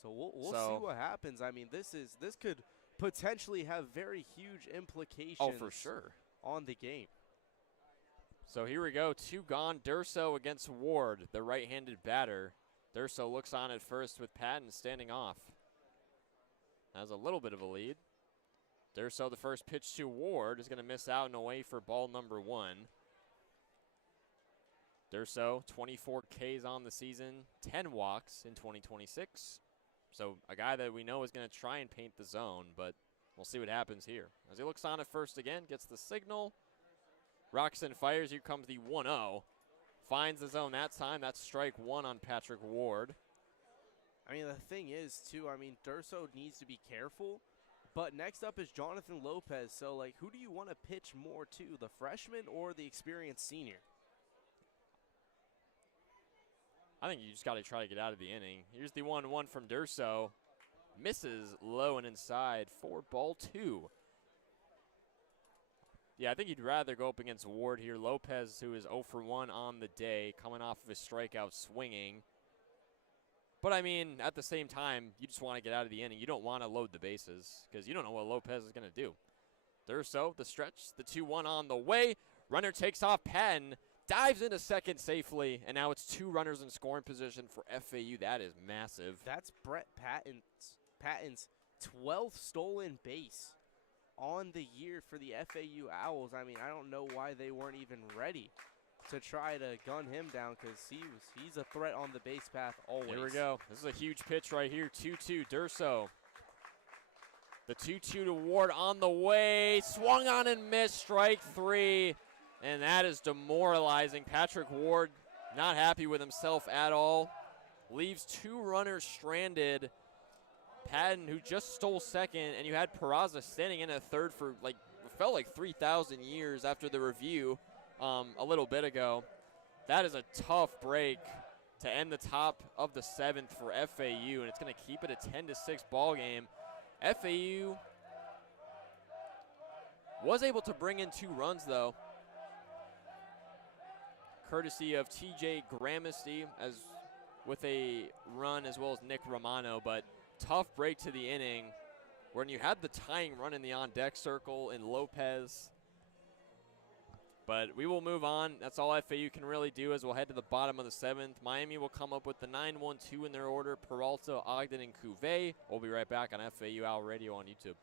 So we'll see what happens. I mean, this could potentially have very huge implications. Oh, for sure. On the game. So here we go. 2 gone. Durso against Ward, the right-handed batter. Durso looks on at first with Patton standing off. Has a little bit of a lead. Durso, the first pitch to Ward, is going to miss out and away for ball number 1. Durso, 24 Ks on the season, 10 walks in 2026. So a guy that we know is going to try and paint the zone, but we'll see what happens here. As he looks on at first again, gets the signal. Rocks and fires. Here comes the 1-0. Finds the zone that time. That's strike 1 on Patrick Ward. I mean, the thing is, too, Durso needs to be careful. But next up is Jonathan Lopez. So, like, who do you want to pitch more to, the freshman or the experienced senior? I think you just got to try to get out of the inning. Here's the 1-1 from Durso. Misses low and inside for ball 2. Yeah, I think you'd rather go up against Ward here. Lopez, who is 0 for 1 on the day, coming off of his strikeout swinging. But, I mean, at the same time, you just want to get out of the inning. You don't want to load the bases because you don't know what Lopez is going to do. Durso, the stretch, the 2-1 on the way. Runner takes off. Patton dives into second safely, and now it's 2 runners in scoring position for FAU. That is massive. That's Brett Patton's 12th stolen base on the year for the FAU Owls. I mean, I don't know why they weren't even ready to try to gun him down because he's a threat on the base path always. Here we go. This is a huge pitch right here. 2-2, Durso. The 2-2 to Ward on the way. Swung on and missed, strike 3. And that is demoralizing. Patrick Ward not happy with himself at all. Leaves 2 runners stranded. Patton, who just stole second, and you had Peraza standing in at third for like, it felt like 3,000 years after the review a little bit ago. That is a tough break to end the top of the 7th for FAU, and it's going to keep it a 10-6 ball game. FAU was able to bring in 2 runs, though, courtesy of TJ Gramercy as with a run, as well as Nick Romano. But tough break to the inning when you had the tying run in the on-deck circle in Lopez. But we will move on. That's all FAU can really do as we'll head to the bottom of the 7th. Miami will come up with the 9-1-2 in their order. Peralta, Ogden, and Cuvée. We'll be right back on FAU Owl Radio on YouTube.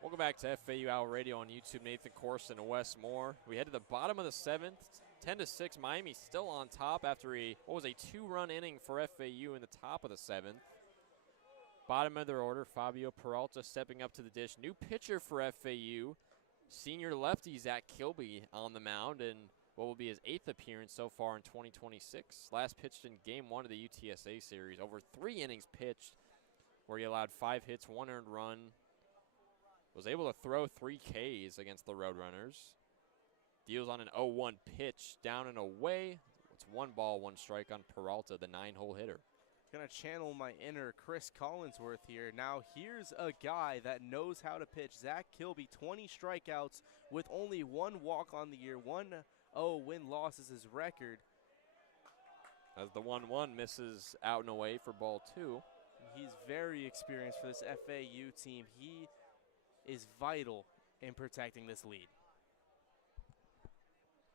Welcome back to FAU Owl Radio on YouTube. Nathan Korst and Wes Moore. We head to the bottom of the 7th, 10-6. Miami still on top after a 2-run inning for FAU in the top of the 7th. Bottom of their order, Fabio Peralta stepping up to the dish. New pitcher for FAU, senior lefty Zach Kilby on the mound, and what will be his 8th appearance so far in 2026. Last pitched in Game 1 of the UTSA series. Over 3 innings pitched, where he allowed 5 hits, 1 earned run. Was able to throw 3 Ks against the Roadrunners. Deals on an 0-1 pitch, down and away. It's 1 ball, 1 strike on Peralta, the 9-hole hitter. Gonna channel my inner Chris Collinsworth here. Now here's a guy that knows how to pitch. Zach Kilby, 20 strikeouts with only 1 walk on the year. 1-0 win-loss is his record. As the 1-1 misses out and away for ball 2. He's very experienced for this FAU team. He is vital in protecting this lead.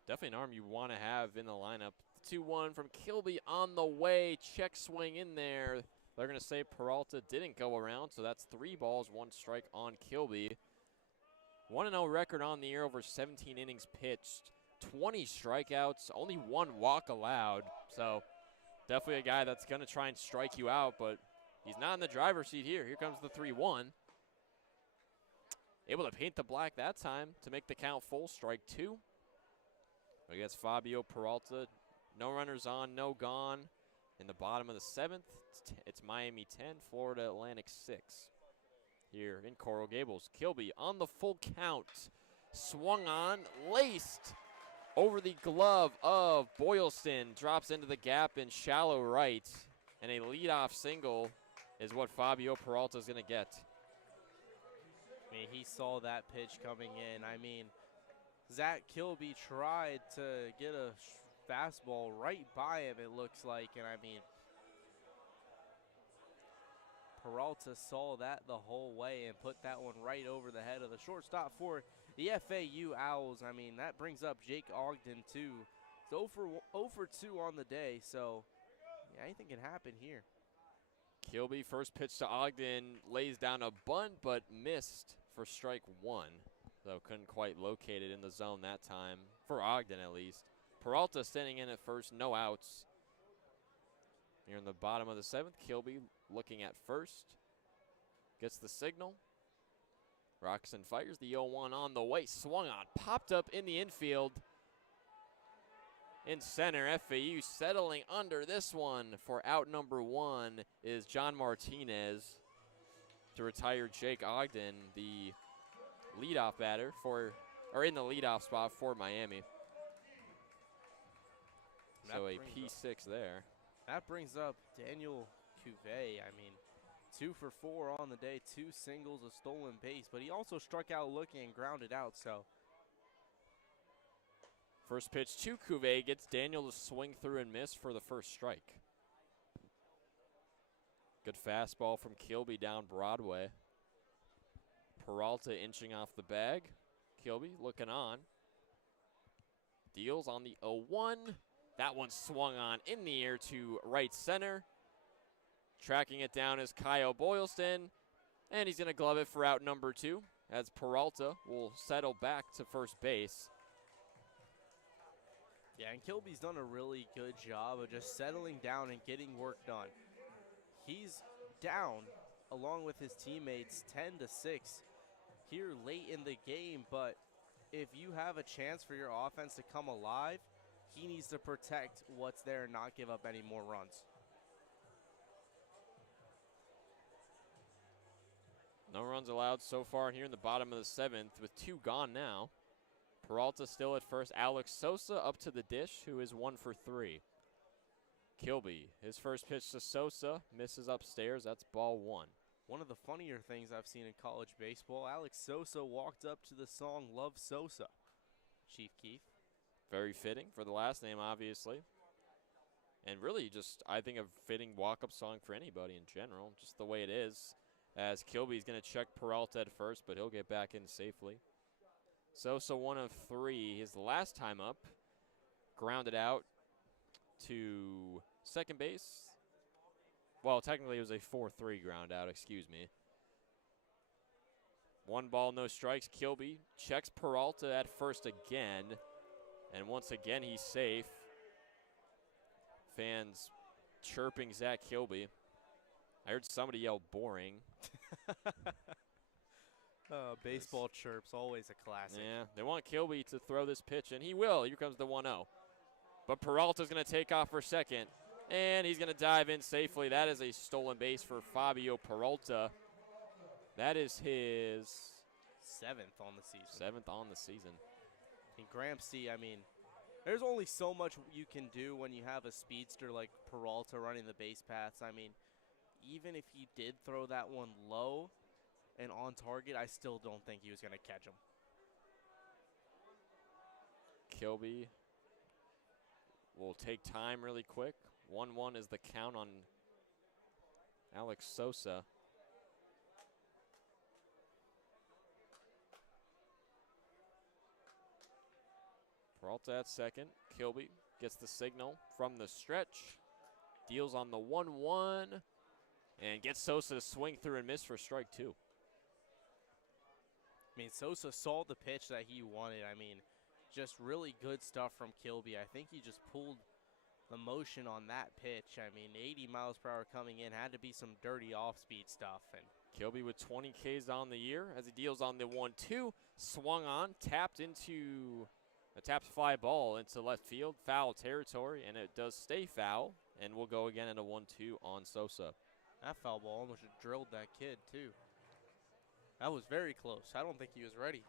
Definitely an arm you want to have in the lineup. 2-1 from Kilby on the way. Check swing in there. They're going to say Peralta didn't go around, so that's 3 balls, 1 strike on Kilby. 1-0 record on the year over 17 innings pitched. 20 strikeouts, only 1 walk allowed. So definitely a guy that's going to try and strike you out, but he's not in the driver's seat here. Here comes the 3-1. Able to paint the black that time to make the count full. Strike 2. Against Fabio Peralta. No runners on, no gone. In the bottom of the 7th, it's Miami 10, Florida Atlantic 6. Here in Coral Gables. Kilby on the full count. Swung on, laced over the glove of Boylston. Drops into the gap in shallow right. And a leadoff single is what Fabio Peralta is going to get. I mean, he saw that pitch coming in. I mean, Zach Kilby tried to get a fastball right by him, it looks like. And, I mean, Peralta saw that the whole way and put that one right over the head of the shortstop for the FAU Owls. I mean, that brings up Jake Ogden, too. It's 0 for 2 on the day, so yeah, anything can happen here. Kilby, first pitch to Ogden, lays down a bunt, but missed for strike 1. So couldn't quite locate it in the zone that time, for Ogden at least. Peralta standing in at first, no outs. Here in the bottom of the 7th, Kilby looking at first. Gets the signal. Rocks and fires the 0-1 on the way. Swung on, popped up in the infield. In center, FAU settling under this one for out number 1 is John Martinez to retire Jake Ogden, the leadoff batter in the leadoff spot for Miami. So a P6 there. That brings up Daniel Cuvée. I mean, 2 for 4 on the day, 2 singles, a stolen base, but he also struck out looking and grounded out, so. First pitch to Cuvée gets Daniel to swing through and miss for the first strike. Good fastball from Kilby down Broadway. Peralta inching off the bag. Kilby looking on. Deals on the 0-1. That one swung on in the air to right center. Tracking it down is Kyle Boylston. And he's going to glove it for out number 2 as Peralta will settle back to first base. Yeah, and Kilby's done a really good job of just settling down and getting work done. He's down, along with his teammates, 10-6 here late in the game, but if you have a chance for your offense to come alive, he needs to protect what's there and not give up any more runs. No runs allowed so far here in the bottom of the 7th with 2 gone now. Peralta still at first. Alex Sosa up to the dish, who is 1 for 3. Kilby, his first pitch to Sosa, misses upstairs. That's ball 1. One of the funnier things I've seen in college baseball, Alex Sosa walked up to the song Love Sosa. Chief Keef. Very fitting for the last name, obviously. And really just, I think, a fitting walk-up song for anybody in general, just the way it is. As Kilby's going to check Peralta at first, but he'll get back in safely. Sosa 1 of 3, his last time up. Grounded out to second base. Well, technically it was a 4-3 ground out, excuse me. 1 ball, no strikes. Kilby checks Peralta at first again. And once again, he's safe. Fans chirping Zach Kilby. I heard somebody yell boring. Baseball chirps, always a classic. Yeah, they want Kilby to throw this pitch, and he will. Here comes the 1-0. But Peralta's going to take off for second, and he's going to dive in safely. That is a stolen base for Fabio Peralta. That is his 7th on the season. 7th on the season. And Grampsey, I mean, there's only so much you can do when you have a speedster like Peralta running the base paths. I mean, even if he did throw that one low and on target, I still don't think he was going to catch him. Kilby will take time really quick. 1-1 is the count on Alex Sosa. Peralta at second. Kilby gets the signal from the stretch. Deals on the 1-1 and gets Sosa to swing through and miss for strike 2. I mean, Sosa saw the pitch that he wanted. I mean, just really good stuff from Kilby. I think he just pulled the motion on that pitch. I mean, 80 miles per hour coming in, had to be some dirty off-speed stuff. And Kilby with 20 Ks on the year as he deals on the 1-2, swung on, tapped into a tapped fly ball into left field, foul territory, and it does stay foul, and we'll go again at a 1-2 on Sosa. that foul ball almost drilled that kid, too. That was very close. I don't think he was ready.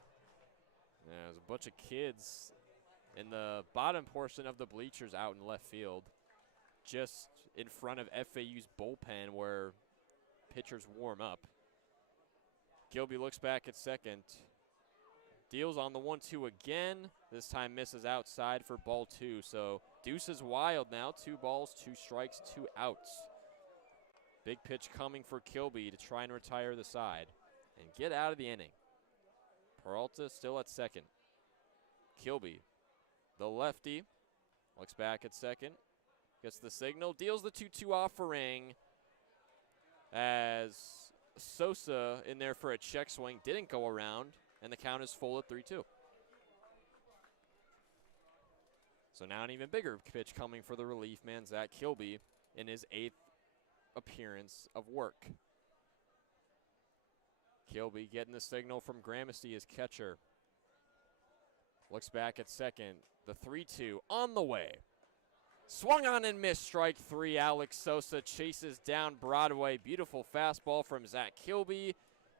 Yeah, there's a bunch of kids in the bottom portion of the bleachers out in left field, just in front of FAU's bullpen where pitchers warm up. Gilby looks back at second. Deals on the 1-2 again. This time misses outside for ball 2. So Deuce is wild now. 2 balls, 2 strikes, 2 outs. Big pitch coming for Kilby to try and retire the side and get out of the inning. Peralta still at second. Kilby, the lefty, looks back at second. Gets the signal. Deals the 2-2 offering as Sosa in there for a check swing. Didn't go around. And the count is full at 3-2. So now an even bigger pitch coming for the relief man, Zach Kilby, in his 8th appearance of work. Kilby getting the signal from Gramercy as catcher. Looks back at second. The 3-2 on the way. Swung on and missed, strike 3. Alex Sosa chases down Broadway. Beautiful fastball from Zach Kilby.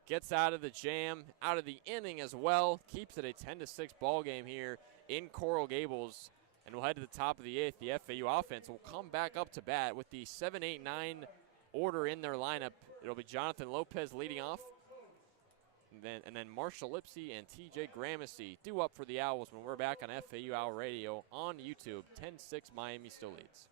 Gets out of the jam, out of the inning as well. Keeps it a 10-6 ball game here in Coral Gables. And we'll head to the top of the 8th. The FAU offense will come back up to bat with the 7, 8, 9 order in their lineup. It'll be Jonathan Lopez leading off. And then Marshall Lipsy and TJ Gramercy due up for the Owls when we're back on FAU Owl Radio on YouTube. 10-6 Miami still leads.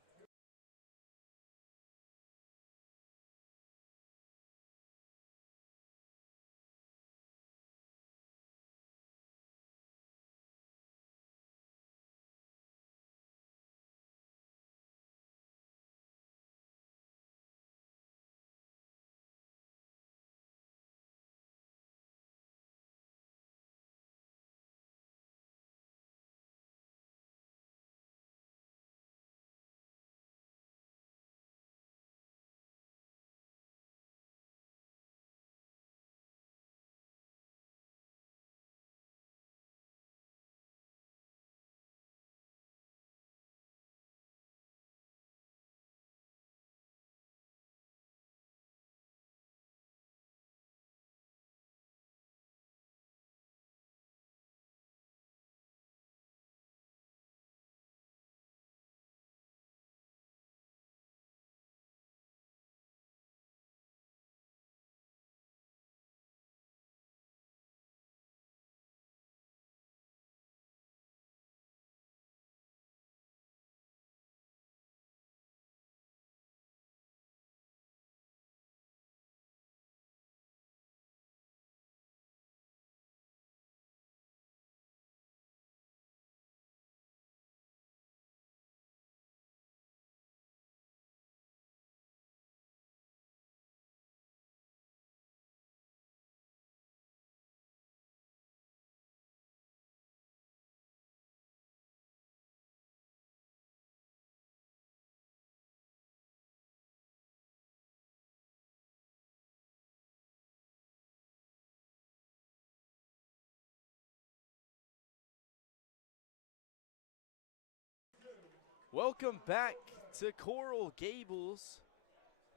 Welcome back to Coral Gables,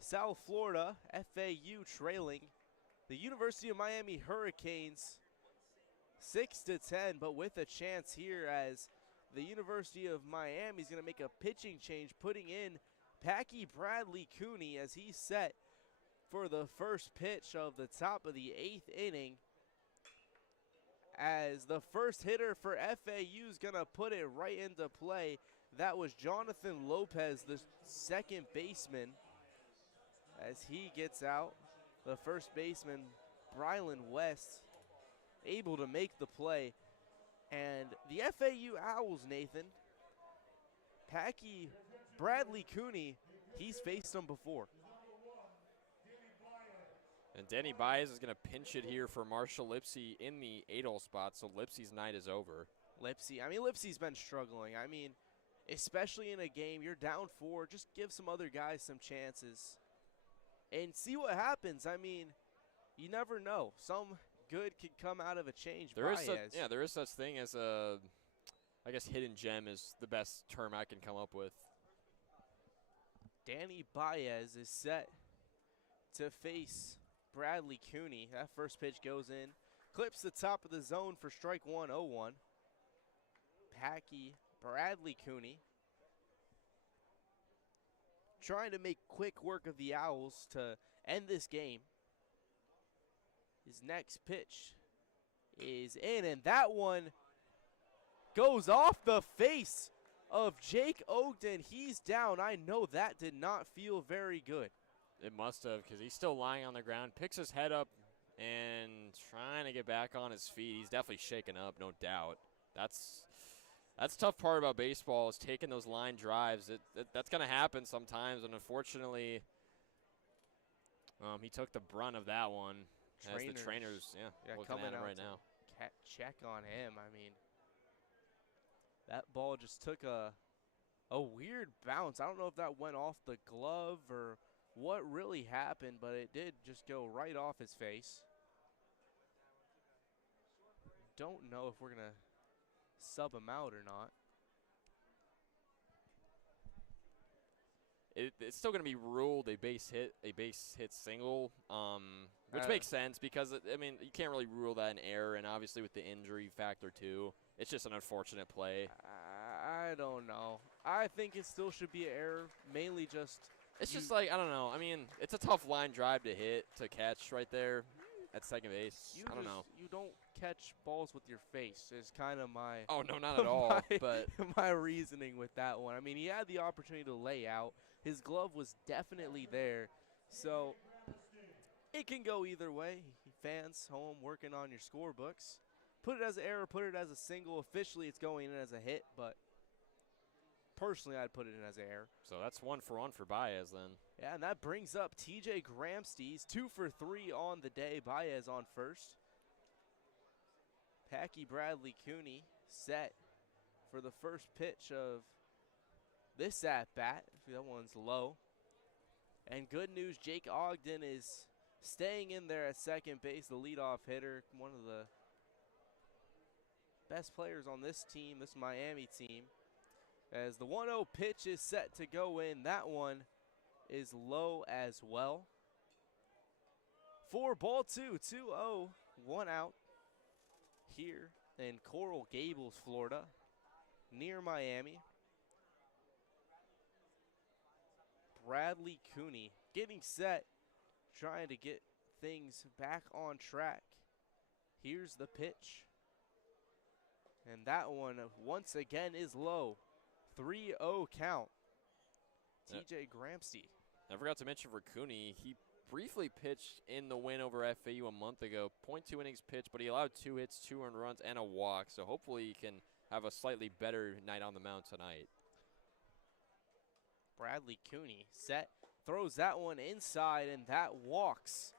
South Florida. FAU trailing the University of Miami Hurricanes 6-10, but with a chance here as the University of Miami is going to make a pitching change, putting in Packy Bradley Cooney as he's set for the first pitch of the top of the 8th inning. As the first hitter for FAU is going to put it right into play. That was Jonathan Lopez, the second baseman, as he gets out. The first baseman, Brylan West, able to make the play. And the FAU Owls, Nathan, Packy Bradley Cooney, he's faced them before. And Danny Baez is going to pinch it here for Marshall Lipsy in the 8-hole spot, so Lipsy's night is over. Lipsy's been struggling. I mean, especially in a game, you're down 4, just give some other guys some chances and see what happens. I mean, you never know. Some good could come out of a change. There is such thing as a, I guess hidden gem is the best term I can come up with. Danny Baez is set to face Bradley Cooney. That first pitch goes in, clips the top of the zone for strike 1, 0-1. Packy Bradley Cooney trying to make quick work of the Owls to end this game. His next pitch is in, and that one goes off the face of Jake Ogden. He's down. I know that did not feel very good. It must have, because he's still lying on the ground, picks his head up and trying to get back on his feet. He's definitely shaken up, no doubt. That's the tough part about baseball is taking those line drives. That's going to happen sometimes, and unfortunately, he took the brunt of that one. As the trainers, looking at him right now. Check on him. I mean, that ball just took a weird bounce. I don't know if that went off the glove or what really happened, but it did just go right off his face. Don't know if we're going to sub him out or not. It's still going to be ruled a base hit single, which makes sense because, I mean, you can't really rule that an error, and obviously with the injury factor too, it's just an unfortunate play. I don't know. I think it still should be an error, mainly just. It's just like, I don't know. I mean, it's a tough line drive to catch right there at second base. I don't know. You don't catch balls with your face is kind of my. Oh, no, not at all. But my reasoning with that one. I mean, he had the opportunity to lay out. His glove was definitely there. So it can go either way. Fans home working on your scorebooks. Put it as an error, put it as a single. Officially, it's going in as a hit, but personally, I'd put it in as an error. So that's 1 for 1 for Baez then. Yeah, and that brings up TJ Gramste's 2 for 3 on the day. Baez on first. Packy Bradley Cooney set for the first pitch of this at-bat. That one's low. And good news, Jake Ogden is staying in there at second base, the leadoff hitter, one of the best players on this team, this Miami team. As the 1-0 pitch is set to go in, that one is low as well. 4-2, 2-0, 1 out here in Coral Gables, Florida, near Miami. Bradley Cooney getting set, trying to get things back on track. Here's the pitch. And that one, once again, is low. 3-0 count. TJ Gramste. I forgot to mention for Cooney, he briefly pitched in the win over FAU a month ago. 0.2 innings pitched, but he allowed 2 hits, 2 earned runs, and a walk. So hopefully he can have a slightly better night on the mound tonight. Bradley Cooney set, throws that one inside, and that walks.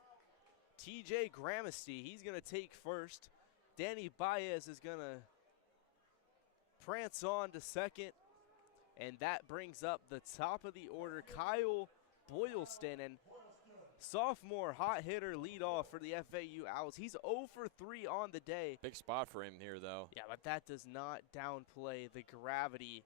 TJ Gramste, he's going to take first. Danny Baez is going to prance on to second. And that brings up the top of the order, Kyle Boylston, and sophomore hot hitter leadoff for the FAU Owls. He's 0 for 3 on the day. Big spot for him here, though. Yeah, but that does not downplay the gravity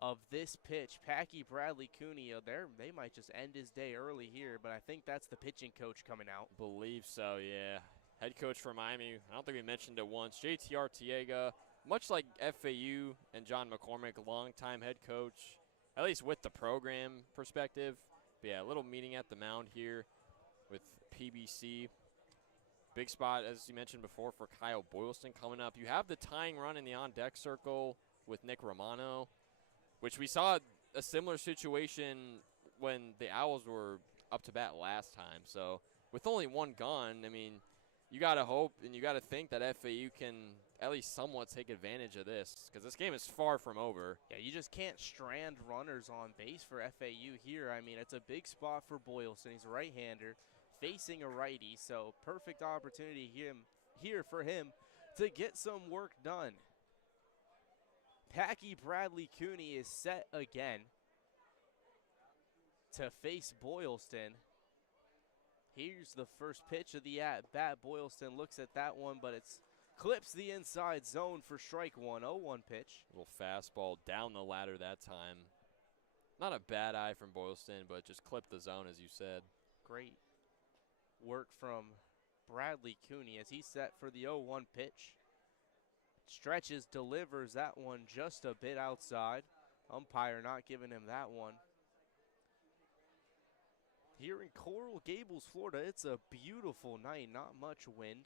of this pitch. Packy Bradley Cooney, they might just end his day early here, but I think that's the pitching coach coming out. Believe so, yeah. Head coach for Miami, I don't think we mentioned it once, JT Artiega. Much like FAU and John McCormick, longtime head coach, at least with the program perspective. But yeah, a little meeting at the mound here with PBC. Big spot, as you mentioned before, for Kyle Boylston coming up. You have the tying run in the on-deck circle with Nick Romano, which we saw a similar situation when the Owls were up to bat last time. So with only one gone, I mean, you got to hope and you got to think that FAU can at least somewhat take advantage of this, because this game is far from over. Yeah, you just can't strand runners on base for FAU here. I mean, it's a big spot for Boylston. He's a right-hander facing a righty, so perfect opportunity here for him to get some work done. Packy Bradley Cooney is set again to face Boylston. Here's the first pitch of the at-bat. Boylston looks at that one, but it's clips the inside zone for strike one. 0-1 pitch. Little fastball down the ladder that time. Not a bad eye from Boylston, but just clipped the zone, as you said. Great work from Bradley Cooney as he's set for the 0-1 pitch. Stretches, delivers that one just a bit outside. Umpire not giving him that one. Here in Coral Gables, Florida, it's a beautiful night, not much wind.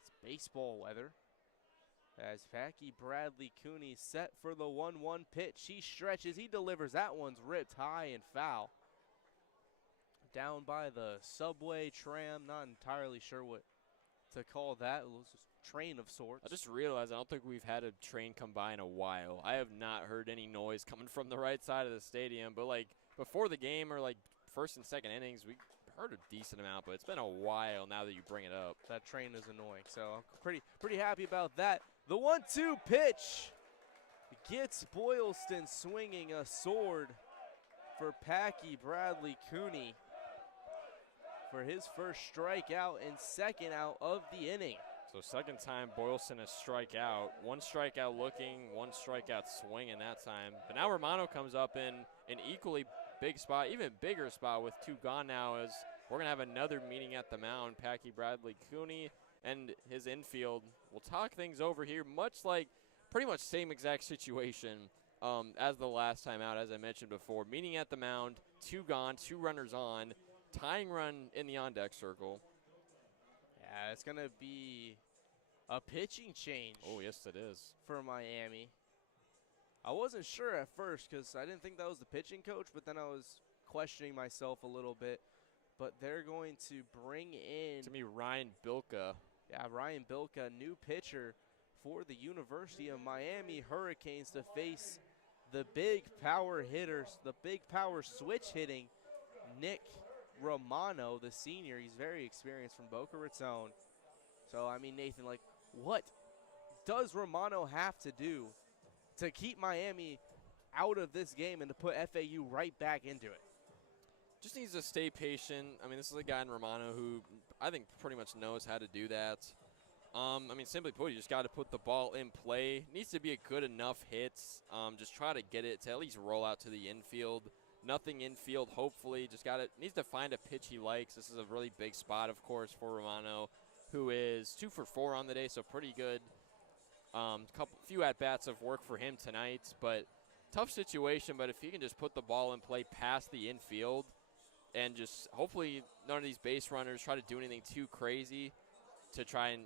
It's baseball weather. As Packy Bradley Cooney set for the 1-1 pitch. He stretches, he delivers. That one's ripped high and foul. Down by the subway tram, not entirely sure what to call that. It was a train of sorts. I just realized I don't think we've had a train come by in a while. I have not heard any noise coming from the right side of the stadium, but like before the game or like first and second innings, we heard a decent amount, but it's been a while now that you bring it up. That train is annoying, so I'm pretty happy about that. The 1-2 pitch gets Boylston swinging a sword for Packy Bradley Cooney for his first strikeout and second out of the inning. So second time Boylston a strikeout. One strikeout looking, one strikeout swinging that time. But now Romano comes up in an equally big spot, even bigger spot with two gone now, as we're going to have another meeting at the mound. Packy Bradley Cooney and his infield will talk things over here, much like pretty much same exact situation as the last time out, as I mentioned before. Meeting at the mound, two gone, two runners on, tying run in the on-deck circle. Yeah, it's going to be a pitching change. Oh, yes, it is. For Miami. I wasn't sure at first because I didn't think that was the pitching coach, but then I was questioning myself a little bit. But they're going to bring in... To me, Ryan Bilka. Yeah, Ryan Bilka, new pitcher for the University of Miami Hurricanes to face the big power hitters, the big power switch hitting Nick Romano, the senior. He's very experienced from Boca Raton. So, I mean, Nathan, like, what does Romano have to do to keep Miami out of this game and to put FAU right back into it? Just needs to stay patient. I mean, this is a guy in Romano who I think pretty much knows how to do that. I mean, simply put, you just got to put the ball in play. Needs to be a good enough hits. Just try to get it to at least roll out to the infield. Nothing infield, hopefully. Just needs to find a pitch he likes. This is a really big spot, of course, for Romano, who is 2 for 4 on the day, so pretty good. Few at-bats of work for him tonight, but tough situation. But if he can just put the ball in play past the infield and just hopefully none of these base runners try to do anything too crazy to try and,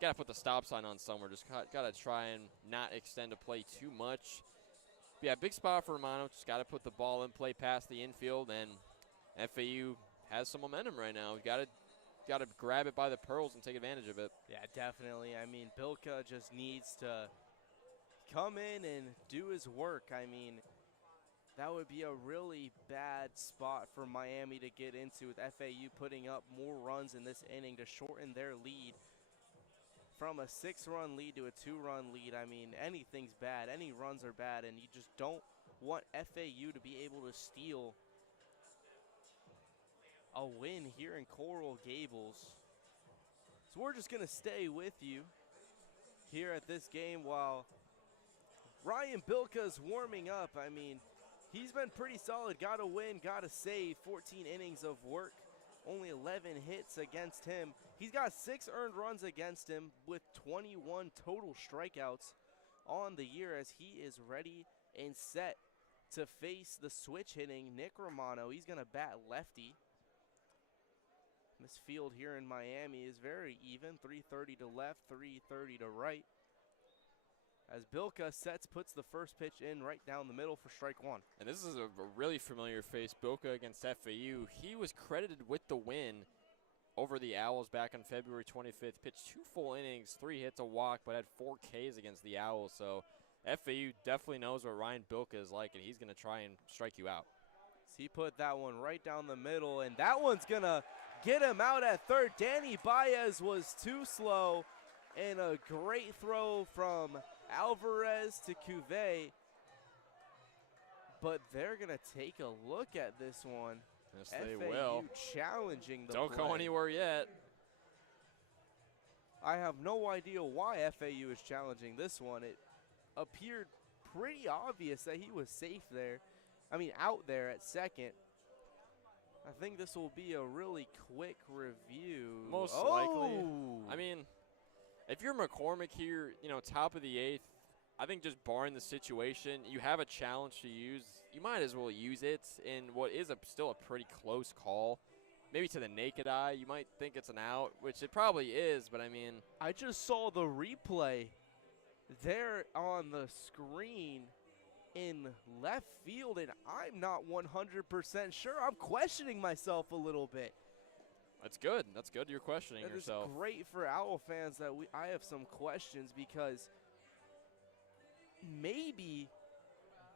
got to put the stop sign on somewhere. Just got to try and not extend a play too much. But yeah, big spot for Romano. Just got to put the ball in play past the infield, and FAU has some momentum right now. Got to grab it by the pearls and take advantage of it. Yeah, definitely. I mean, Bilka just needs to come in and do his work. I mean, that would be a really bad spot for Miami to get into, with FAU putting up more runs in this inning to shorten their lead from a 6-run lead to a 2-run lead. I mean, anything's bad. Any runs are bad, and you just don't want FAU to be able to steal a win here in Coral Gables. So we're just going to stay with you here at this game while Ryan Bilka's warming up. I mean, he's been pretty solid. Got to win, got to save. 14 innings of work, only 11 hits against him. He's got 6 earned runs against him with 21 total strikeouts on the year, as he is ready and set to face the switch hitting Nick Romano. He's going to bat lefty. This field here in Miami is very even, 330 to left, 330 to right. As Bilka puts the first pitch in right down the middle for strike one. And this is a really familiar face, Bilka against FAU. He was credited with the win over the Owls back on February 25th. Pitched 2 full innings, 3 hits, a walk, but had 4 Ks against the Owls. So FAU definitely knows what Ryan Bilka is like, and he's going to try and strike you out. He put that one right down the middle, and that one's going to get him out at third. Danny Baez was too slow, and a great throw from Alvarez to Cuvée. But they're going to take a look at this one. Yes, they FAU will. challenging the Don't play. go anywhere yet. I have no idea why FAU is challenging this one. It appeared pretty obvious that he was safe there. Out there at second. I think this will be a really quick review. Most likely. If you're McCormick here, top of the 8th, I think just barring the situation, you have a challenge to use. You might as well use it in what is still a pretty close call. Maybe to the naked eye, you might think it's an out, which it probably is, but I just saw the replay there on the screen in left field, and I'm not 100% sure. I'm questioning myself a little bit. That's good. That's good you're questioning yourself. It's great for Owl fans that I have some questions, because maybe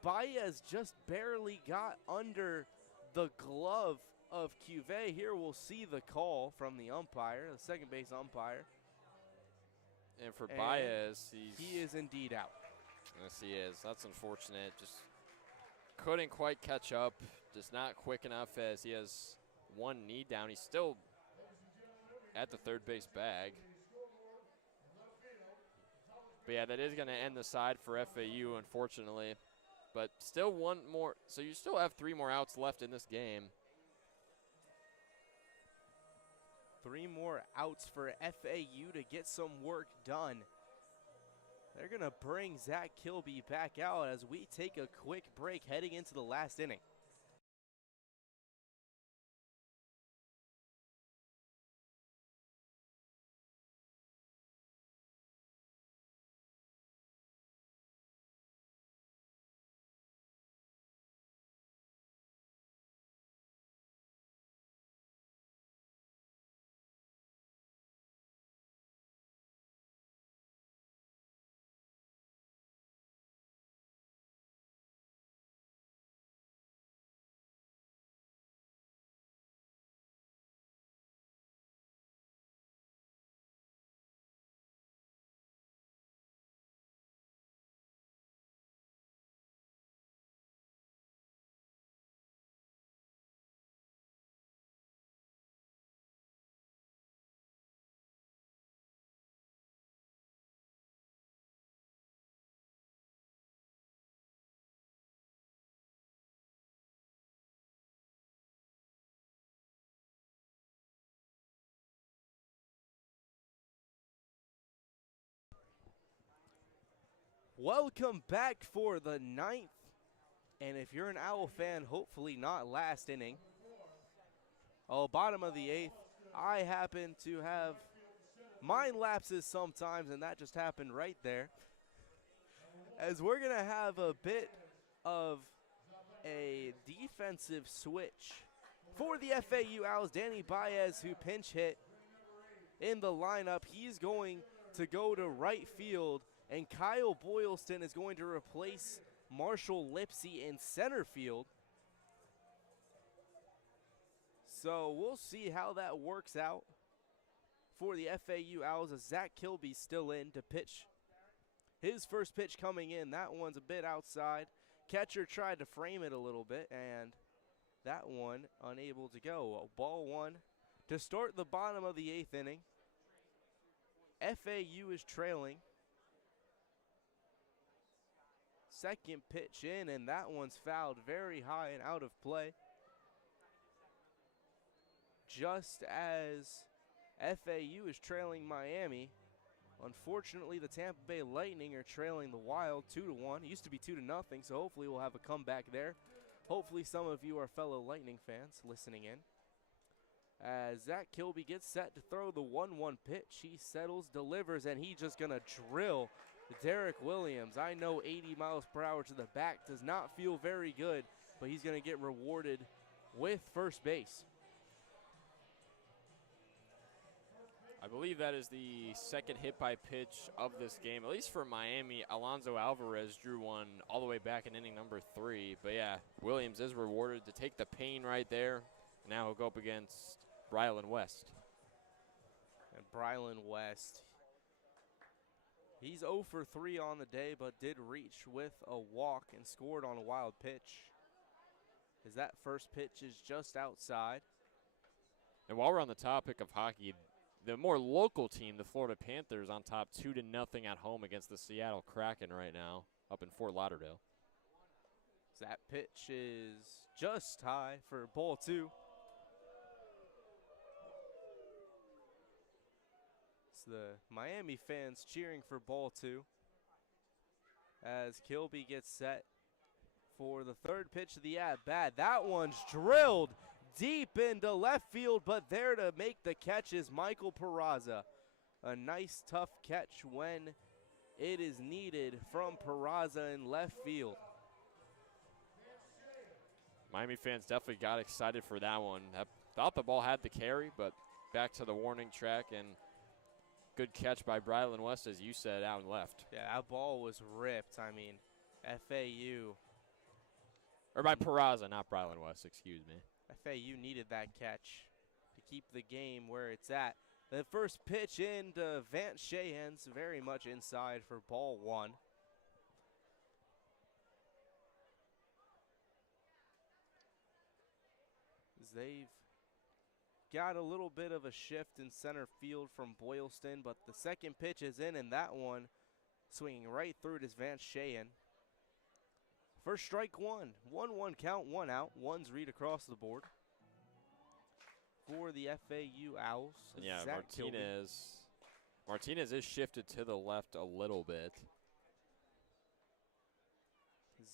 Baez just barely got under the glove of Cuvée. Here we'll see the call from the umpire, the second base umpire. And for Baez, he is indeed out. Yes, he is. That's unfortunate. Just couldn't quite catch up. Just not quick enough, as he has one knee down. He's still at the third base bag. But yeah, that is going to end the side for FAU, unfortunately. But still one more. So you still have 3 more outs left in this game. 3 more outs for FAU to get some work done. They're going to bring Zach Kilby back out as we take a quick break heading into the last inning. Welcome back for the 9th, and if you're an Owl fan, hopefully not last inning. Bottom of the 8th. I happen to have mind lapses sometimes, and that just happened right there. As we're going to have a bit of a defensive switch for the FAU Owls. Danny Baez, who pinch hit in the lineup, he's going to go to right field. And Kyle Boylston is going to replace Marshall Lipsy in center field. So we'll see how that works out for the FAU Owls, as Zach Kilby's still in to pitch. His first pitch coming in, that one's a bit outside. Catcher tried to frame it a little bit, and that one unable to go. Ball 1 to start the bottom of the 8th inning. FAU is trailing. Second pitch in, and that one's fouled very high and out of play. Just as FAU is trailing Miami, unfortunately the Tampa Bay Lightning are trailing the Wild 2-1. It used to be 2-0, so hopefully we'll have a comeback there. Hopefully some of you are fellow Lightning fans listening in. As Zach Kilby gets set to throw the 1-1 pitch, he settles, delivers, and he's just going to drill Derek Williams. I know 80 miles per hour to the back does not feel very good, but he's going to get rewarded with first base. I believe that is the second hit by pitch of this game, at least for Miami. Alonzo Alvarez drew one all the way back in inning number 3. But yeah, Williams is rewarded to take the pain right there. Now he'll go up against Brylan West. And Brylan West, he's 0 for 3 on the day, but did reach with a walk and scored on a wild pitch, as that first pitch is just outside. And while we're on the topic of hockey, the more local team, the Florida Panthers, on top 2-0 at home against the Seattle Kraken right now, up in Fort Lauderdale. That pitch is just high for ball 2. It's the Miami fans cheering for ball 2 as Kilby gets set for the third pitch of the at-bat. That one's drilled deep into left field, but there to make the catch is Michael Peraza. A nice, tough catch when it is needed from Peraza in left field. Miami fans definitely got excited for that one. I thought the ball had the carry, but back to the warning track, and good catch by Brylan West, as you said, out and left. Yeah, that ball was ripped. I mean, FAU. Or by Peraza, not Brylan West, excuse me. FAU needed that catch to keep the game where it's at. The first pitch into Vance Shahan's very much inside for ball 1. As they've got a little bit of a shift in center field from Boylston, but the second pitch is in, and that one swinging right through it is Vance Shahan. First strike 1. 1-1 count, 1 out. One's read across the board for the FAU Owls. Yeah, Martinez is shifted to the left a little bit.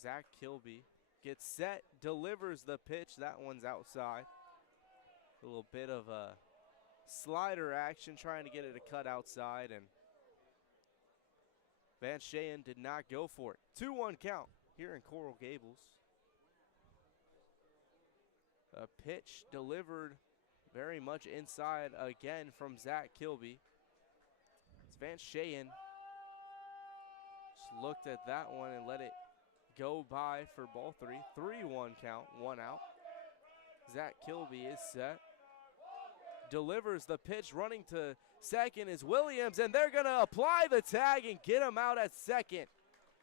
Zach Kilby gets set, delivers the pitch. That one's outside. A little bit of a slider action, trying to get it to cut outside, and Vance Shahan did not go for it. 2-1 count here in Coral Gables. A pitch delivered very much inside again from Zach Kilby. It's Vance Shahan just looked at that one and let it go by for ball 3. 3-1 count, 1 out. Zach Kilby is set. Delivers the pitch, running to second is Williams, and they're going to apply the tag and get him out at second.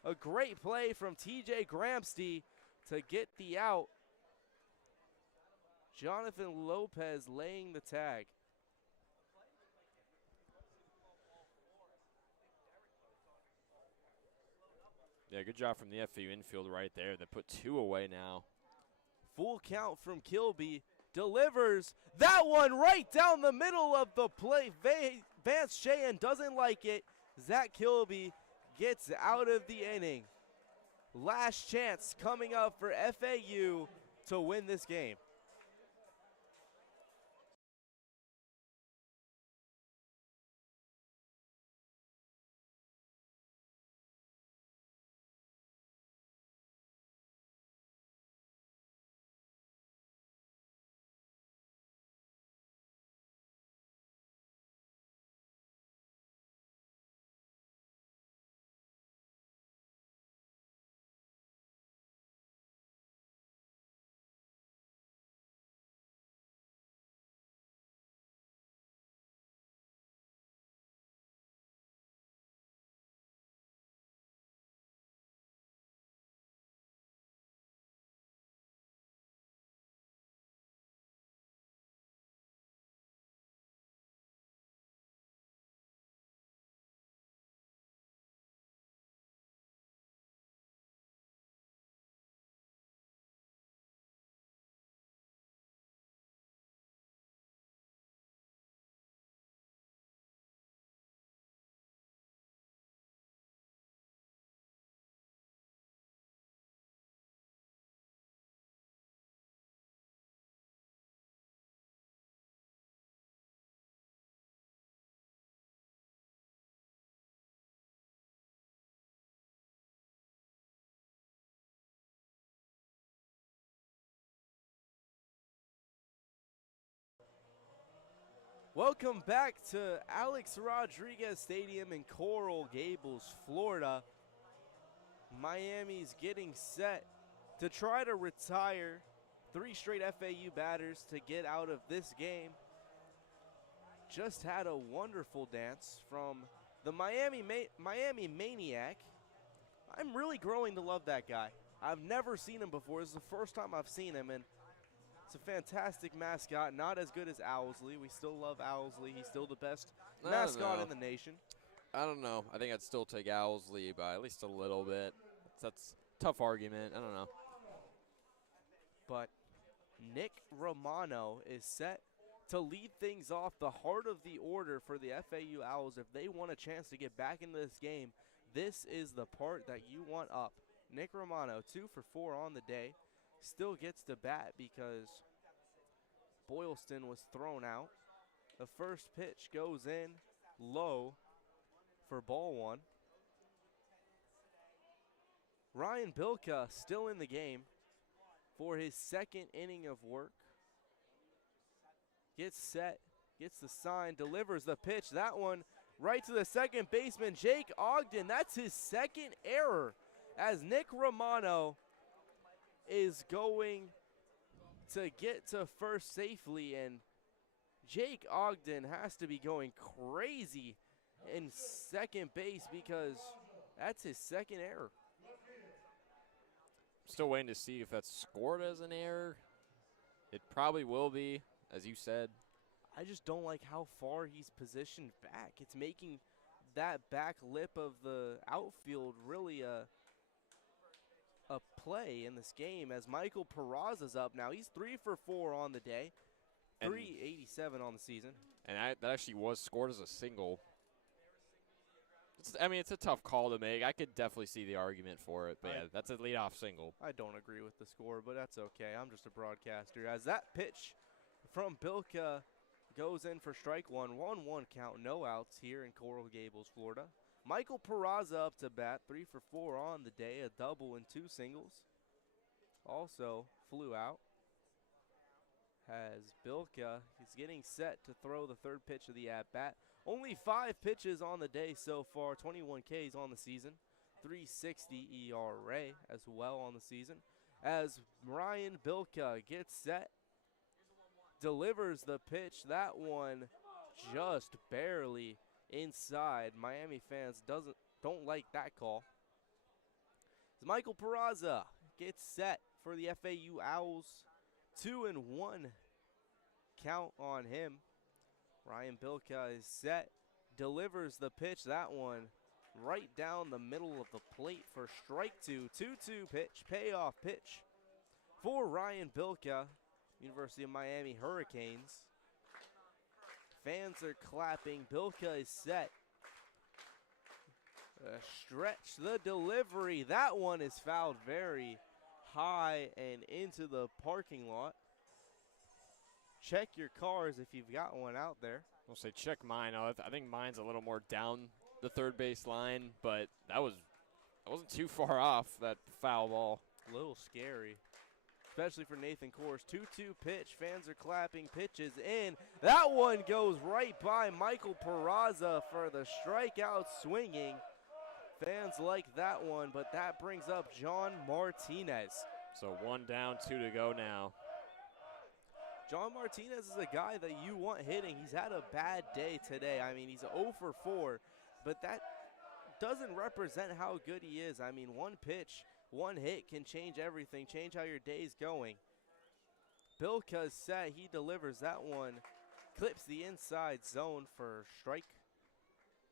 A great play from TJ Gramsty to get the out. Jonathan Lopez laying the tag. Yeah, good job from the FAU infield right there. They put 2 away now. Full count from Kilby. Delivers that one right down the middle of the play. Vance Shahan doesn't like it. Zach Kilby gets out of the inning. Last chance coming up for FAU to win this game. Welcome back to Alex Rodriguez Stadium in Coral Gables, Florida. Miami's getting set to try to retire 3 straight FAU batters to get out of this game. Just had a wonderful dance from the Miami Maniac. I'm really growing to love that guy. I've never seen him before. This is the first time I've seen him, and it's a fantastic mascot. Not as good as Owlsley. We still love Owlsley. He's still the best mascot in the nation. I don't know. I think I'd still take Owlsley by at least a little bit. That's a tough argument. I don't know. But Nick Romano is set to lead things off, the heart of the order for the FAU Owls. If they want a chance to get back into this game, this is the part that you want up. Nick Romano, 2 for 4 on the day, still gets to bat because Boylston was thrown out. The first pitch goes in low for ball 1. Ryan Bilka still in the game for his second inning of work. Gets set, gets the sign, delivers the pitch. That one right to the second baseman, Jake Ogden. That's his second error as Nick Romano is going to get to first safely, and Jake Ogden has to be going crazy in second base because that's his second error. Still waiting to see if that's scored as an error. It probably will be, as you said. I just don't like how far he's positioned back. It's making that back lip of the outfield really a play in this game as Michael Peraza's up now. He's 3 for 4 on the day, 387 on the season. And that actually was scored as a single. It's a tough call to make. I could definitely see the argument for it, but yeah, that's a leadoff single. I don't agree with the score, but that's okay. I'm just a broadcaster. As that pitch from Bilka goes in for strike 1, 1-1 count, no outs here in Coral Gables, Florida. Michael Peraza up to bat, 3 for 4 on the day, a double and 2 singles. Also flew out as Bilka is getting set to throw the third pitch of the at-bat. Only 5 pitches on the day so far, 21 Ks on the season, 3.60 ERA as well on the season. As Ryan Bilka gets set, delivers the pitch, that one just barely inside. Miami fans don't like that call. As Michael Peraza gets set for the FAU Owls, 2-1 count on him. Ryan Bilka is set, delivers the pitch, that one right down the middle of the plate for strike 2. 2-2 pitch, payoff pitch for Ryan Bilka, University of Miami Hurricanes. Fans are clapping. Bilka is set. Stretch the delivery. That one is fouled very high and into the parking lot. Check your cars if you've got one out there. I'll say check mine. I think mine's a little more down the third base line, but that wasn't too far off, that foul ball. A little scary, especially for Nathan Korst. 2-2 pitch. Fans are clapping. Pitches in. That one goes right by Michael Peraza for the strikeout swinging. Fans like that one, but that brings up John Martinez. So 1 down, 2 to go now. John Martinez is a guy that you want hitting. He's had a bad day today. I mean, he's 0 for 4, but that doesn't represent how good he is. I mean, one pitch, one hit can change everything, change how your day's going. Bilka's set. He delivers that one. Clips the inside zone for strike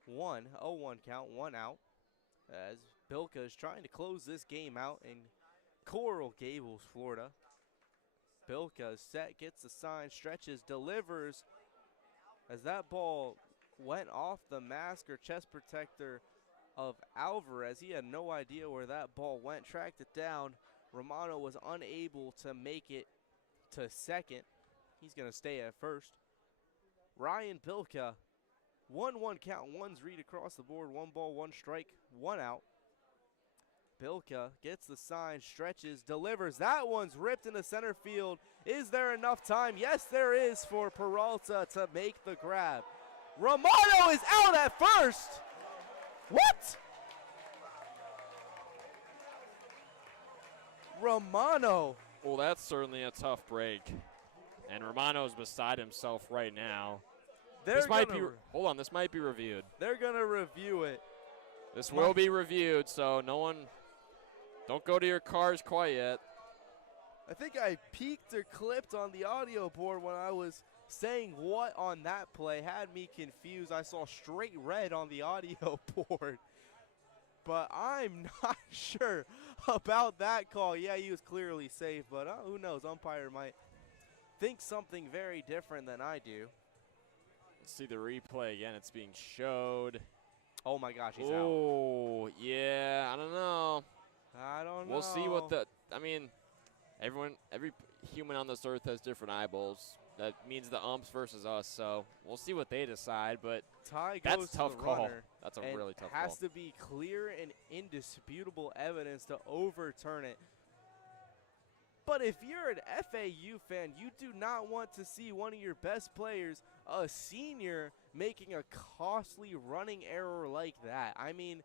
1. 0-1 count, 1 out. As Bilka is trying to close this game out in Coral Gables, Florida. Bilka is set, gets the sign, stretches, delivers. As that ball went off the mask or chest protector of Alvarez. He had no idea where that ball went, tracked it down. Romano was unable to make it to second. He's going to stay at first. Ryan Bilka, 1-1 count, 1's read across the board, 1 ball, 1 strike, 1 out. Bilka gets the sign, stretches, delivers. That one's ripped into center field. Is there enough time? Yes, there is for Peralta to make the grab. Romano is out at first. What? Romano. Well, that's certainly a tough break. And Romano's beside himself right now. This might be reviewed. They're going to review it. This will be reviewed, so no one, don't go to your cars quite yet. I think I peeked or clipped on the audio board when I was saying what on that play. Had me confused. I saw straight red on the audio board. But I'm not sure about that call. Yeah, he was clearly safe, but who knows? Umpire might think something very different than I do. Let's see the replay again. It's being showed. Oh, my gosh, he's out. Oh, yeah, I don't know. We'll see what every human on this earth has different eyeballs. That means the umps versus us, so we'll see what they decide, but tie that's goes a tough to the call. Runner, That's a really tough has call. to be clear and indisputable evidence to overturn it. But if you're an FAU fan, you do not want to see one of your best players, a senior, making a costly running error like that. I mean,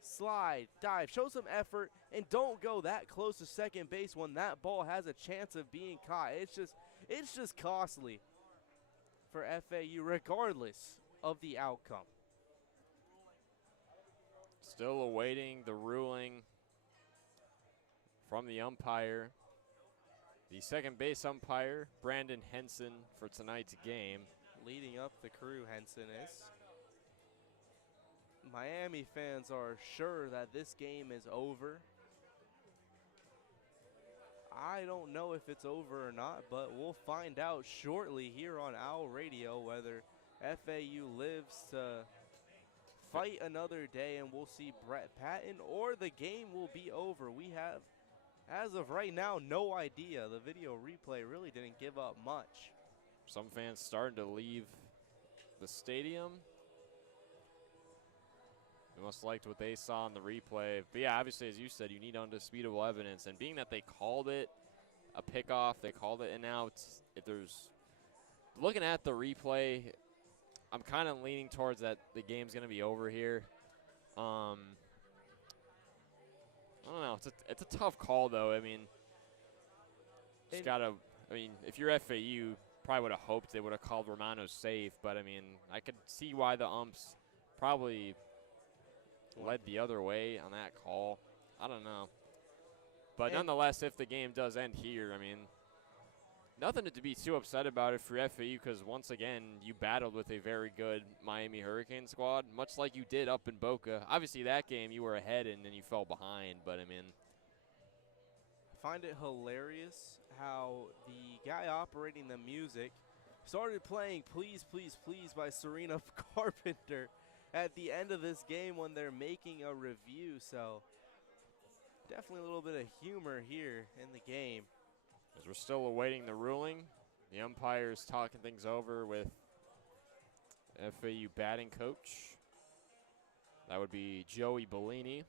slide, dive, show some effort, and don't go that close to second base when that ball has a chance of being caught. It's just costly for FAU regardless of the outcome. Still awaiting the ruling from the umpire. The second base umpire, Brandon Henson, for tonight's game. Leading up the crew, Henson is. Miami fans are sure that this game is over. I don't know if it's over or not, but we'll find out shortly here on Owl Radio whether FAU lives to fight another day and we'll see Brett Patton, or the game will be over. We have, as of right now, no idea. The video replay really didn't give up much. Some fans starting to leave the stadium. They must have liked what they saw in the replay. But yeah, obviously, as you said, you need undisputable evidence. And being that they called it a pickoff, they called it an out, if there's, looking at the replay, I'm kind of leaning towards that the game's going to be over here. I don't know. It's a tough call, though. I mean, just gotta. I mean, if you're FAU, probably would have hoped they would have called Romano safe. But I mean, I could see why the umps probably led the other way on that call. I don't know. But nonetheless, if the game does end here, I mean, nothing to be too upset about it for FAU, because once again, you battled with a very good Miami Hurricane squad, much like you did up in Boca. Obviously, that game you were ahead and then you fell behind, but I mean, I find it hilarious how the guy operating the music started playing Please, Please, Please by Serena Carpenter at the end of this game when they're making a review. So definitely a little bit of humor here in the game. As we're still awaiting the ruling, the umpire's talking things over with FAU batting coach. That would be Joey Bellini.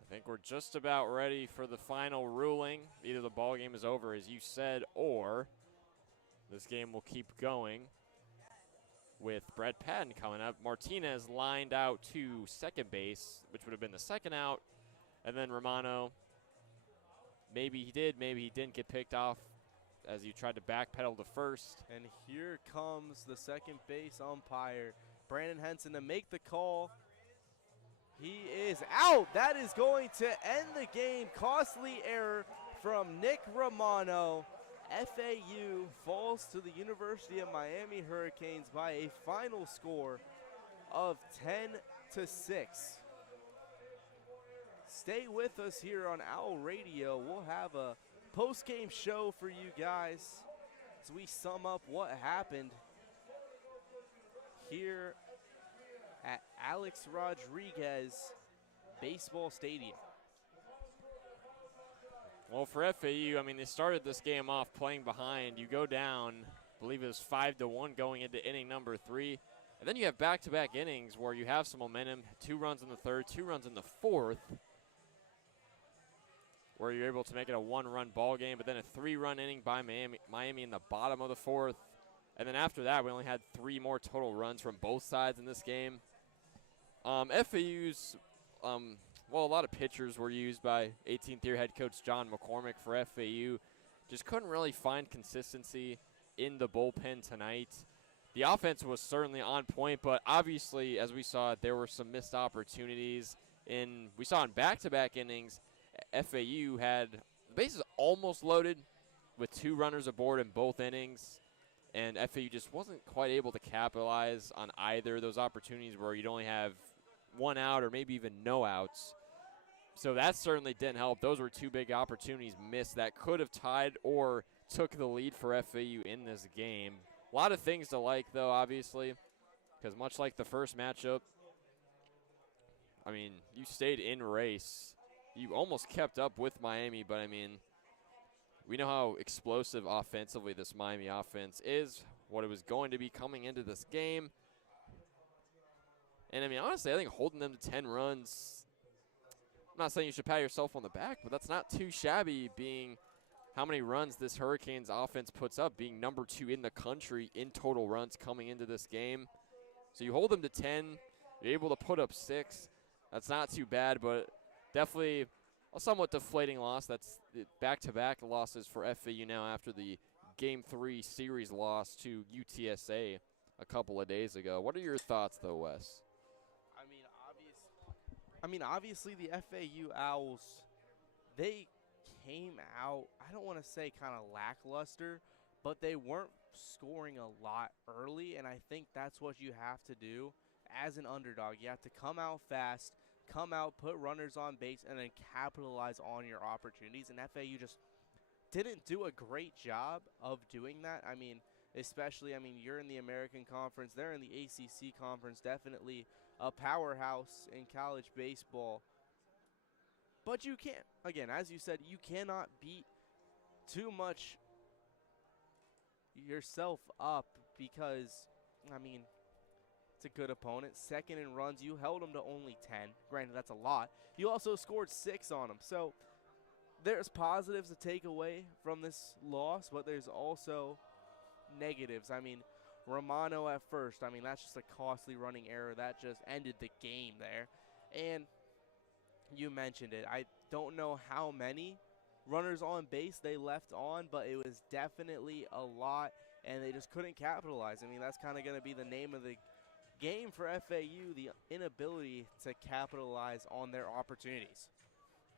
I think we're just about ready for the final ruling. Either the ball game is over, as you said, or this game will keep going with Brett Patton coming up. Martinez lined out to second base, which would have been the second out, and then Romano, maybe he did, maybe he didn't, get picked off as he tried to backpedal to first. And here comes the second base umpire, Brandon Henson, to make the call. He is out. That is going to end the game. Costly error from Nick Romano. FAU falls to the University of Miami Hurricanes by a final score of 10-6. Stay with us here on Owl Radio. We'll have a post-game show for you guys as we sum up what happened here at Alex Rodriguez Baseball Stadium. Well, for FAU, I mean, they started this game off playing behind. You go down, I believe it was 5-1 going into inning number 3. And then you have back-to-back innings where you have some momentum, 2 runs in the third, 2 runs in the fourth, where you're able to make it a 1-run ball game, but then a 3-run inning by Miami in the bottom of the fourth. And then after that, we only had 3 more total runs from both sides in this game. FAU's, well, a lot of pitchers were used by 18th year head coach John McCormick for FAU. Just couldn't really find consistency in the bullpen tonight. The offense was certainly on point, but obviously, as we saw, there were some missed opportunities. We saw in back-to-back innings, FAU had the bases almost loaded with 2 runners aboard in both innings, and FAU just wasn't quite able to capitalize on either of those opportunities where you'd only have 1 out or maybe even no outs. So that certainly didn't help. Those were 2 big opportunities missed that could have tied or took the lead for FAU in this game. A lot of things to like, though, obviously, because much like the first matchup, I mean, you stayed in race. You almost kept up with Miami, but, I mean, we know how explosive offensively this Miami offense is, what it was going to be coming into this game. And, I mean, honestly, I think holding them to 10 runs, I'm not saying you should pat yourself on the back, but that's not too shabby, being how many runs this Hurricanes offense puts up, being number 2 in the country in total runs coming into this game. So you hold them to 10, you're able to put up 6. That's not too bad, but definitely a somewhat deflating loss. That's back-to-back losses for FAU now after the Game 3 series loss to UTSA a couple of days ago. What are your thoughts, though, Wes? Obviously the FAU Owls, they came out, I don't want to say kind of lackluster, but they weren't scoring a lot early, and I think that's what you have to do as an underdog. You have to come out fast, come out, put runners on base, and then capitalize on your opportunities, and FAU just didn't do a great job of doing that. I mean, especially, you're in the American Conference, they're in the ACC Conference, definitely a powerhouse in college baseball. But you can't, again, as you said, you cannot beat too much yourself up because, it's a good opponent. Second in runs, you held them to only 10. Granted, that's a lot. You also scored 6 on them. So there's positives to take away from this loss, but there's also negatives. Romano at first, that's just a costly running error. That just ended the game there. And you mentioned it. I don't know how many runners on base they left on, but it was definitely a lot, and they just couldn't capitalize. That's kind of going to be the name of the game for FAU, the inability to capitalize on their opportunities.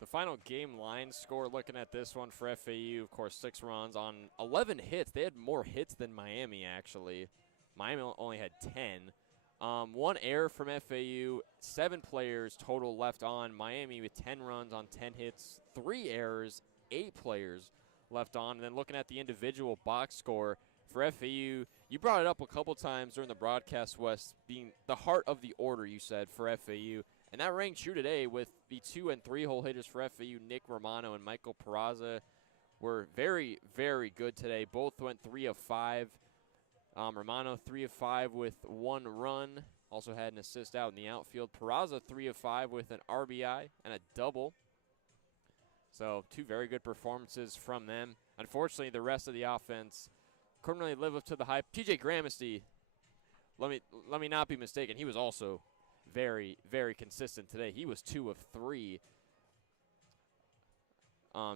The final game line score, looking at this one for FAU, of course, 6 runs on 11 hits. They had more hits than Miami, actually. Miami only had 10. 1 error from FAU, 7 players total left on. Miami with 10 runs on 10 hits, 3 errors, 8 players left on. And then looking at the individual box score for FAU, you brought it up a couple times during the broadcast, Wes, being the heart of the order, you said, for FAU. And that rang true today with the 2- and 3-hole hitters for FAU, Nick Romano and Michael Peraza, were very, very good today. Both went 3 of 5. Romano 3 of 5 with 1 run. Also had an assist out in the outfield. Peraza 3 of 5 with an RBI and a double. So 2 very good performances from them. Unfortunately, the rest of the offense couldn't really live up to the hype. TJ Gramesty, let me not be mistaken, he was also very, very consistent today. He was 2 of 3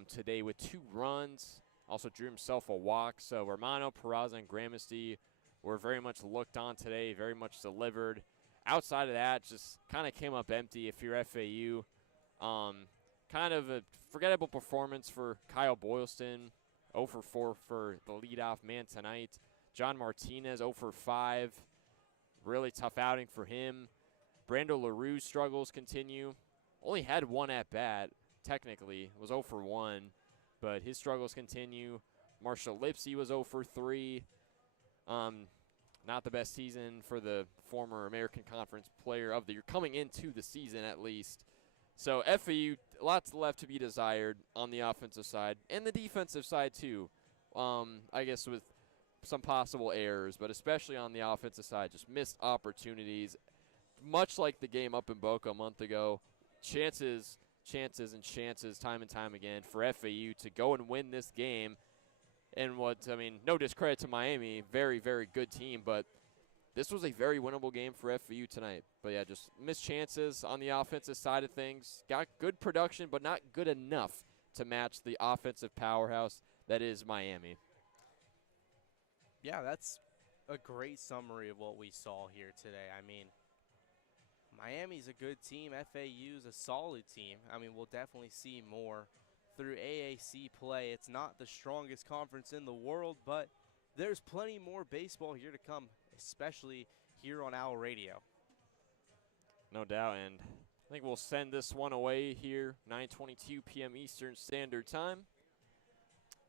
today with 2 runs. Also drew himself a walk. So Romano, Peraza, and Gramesty were very much looked on today, very much delivered. Outside of that, just kind of came up empty if you're FAU. Kind of a forgettable performance for Kyle Boylston, 0 for 4 for the leadoff man tonight. John Martinez, 0 for 5. Really tough outing for him. Brando LaRue's struggles continue. Only had 1 at-bat, technically. Was 0 for 1, but his struggles continue. Marshall Lipsy was 0 for 3. Not the best season for the former American Conference Player of the Year, coming into the season at least. So FAU, lots left to be desired on the offensive side and the defensive side too. I guess with some possible errors, but especially on the offensive side, just missed opportunities. Much like the game up in Boca a month ago, chances and chances time and time again for FAU to go and win this game. And no discredit to Miami, very, very good team, but this was a very winnable game for FAU tonight. But yeah, just missed chances on the offensive side of things. Got good production, but not good enough to match the offensive powerhouse that is Miami. Yeah, that's a great summary of what we saw here today. I mean, Miami's a good team. FAU's a solid team. I mean, we'll definitely see more through AAC play. It's not the strongest conference in the world, but there's plenty more baseball here to come, especially here on Owl Radio. No doubt, and I think we'll send this one away here, 9:22 p.m. Eastern Standard Time.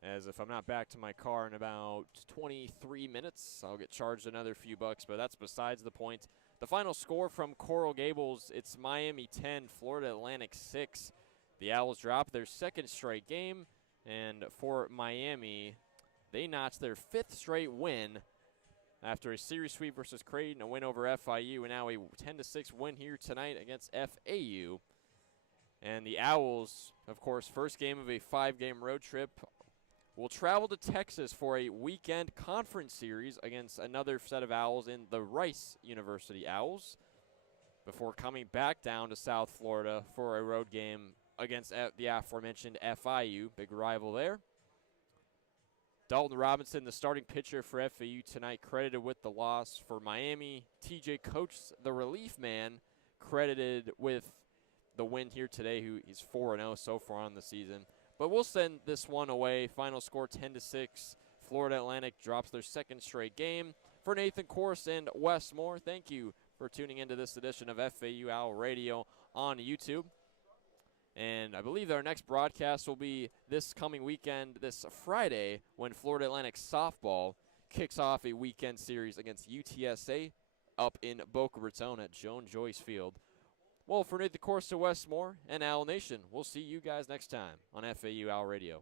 As if I'm not back to my car in about 23 minutes, I'll get charged another few bucks, but that's besides the point. The final score from Coral Gables, it's Miami 10, Florida Atlantic 6. The Owls dropped their second straight game, and for Miami, they notched their fifth straight win after a series sweep versus Creighton, a win over FIU, and now a 10-6 win here tonight against FAU. And the Owls, of course, first game of a 5-game road trip, will travel to Texas for a weekend conference series against another set of Owls in the Rice University Owls before coming back down to South Florida for a road game against the aforementioned FIU, big rival there. Dalton Robinson, the starting pitcher for FAU tonight, credited with the loss. For Miami, TJ Coates, the relief man, credited with the win here today, who is 4-0 so far on the season. But we'll send this one away. Final score 10-6. Florida Atlantic drops their second straight game. For Nathan Korst and Wes Moore, thank you for tuning into this edition of FAU Owl Radio on YouTube. And I believe our next broadcast will be this coming weekend, this Friday, when Florida Atlantic softball kicks off a weekend series against UTSA up in Boca Raton at Joan Joyce Field. Well, for Nathan Korst, Wes Moore, and Owl Nation, we'll see you guys next time on FAU Owl Radio.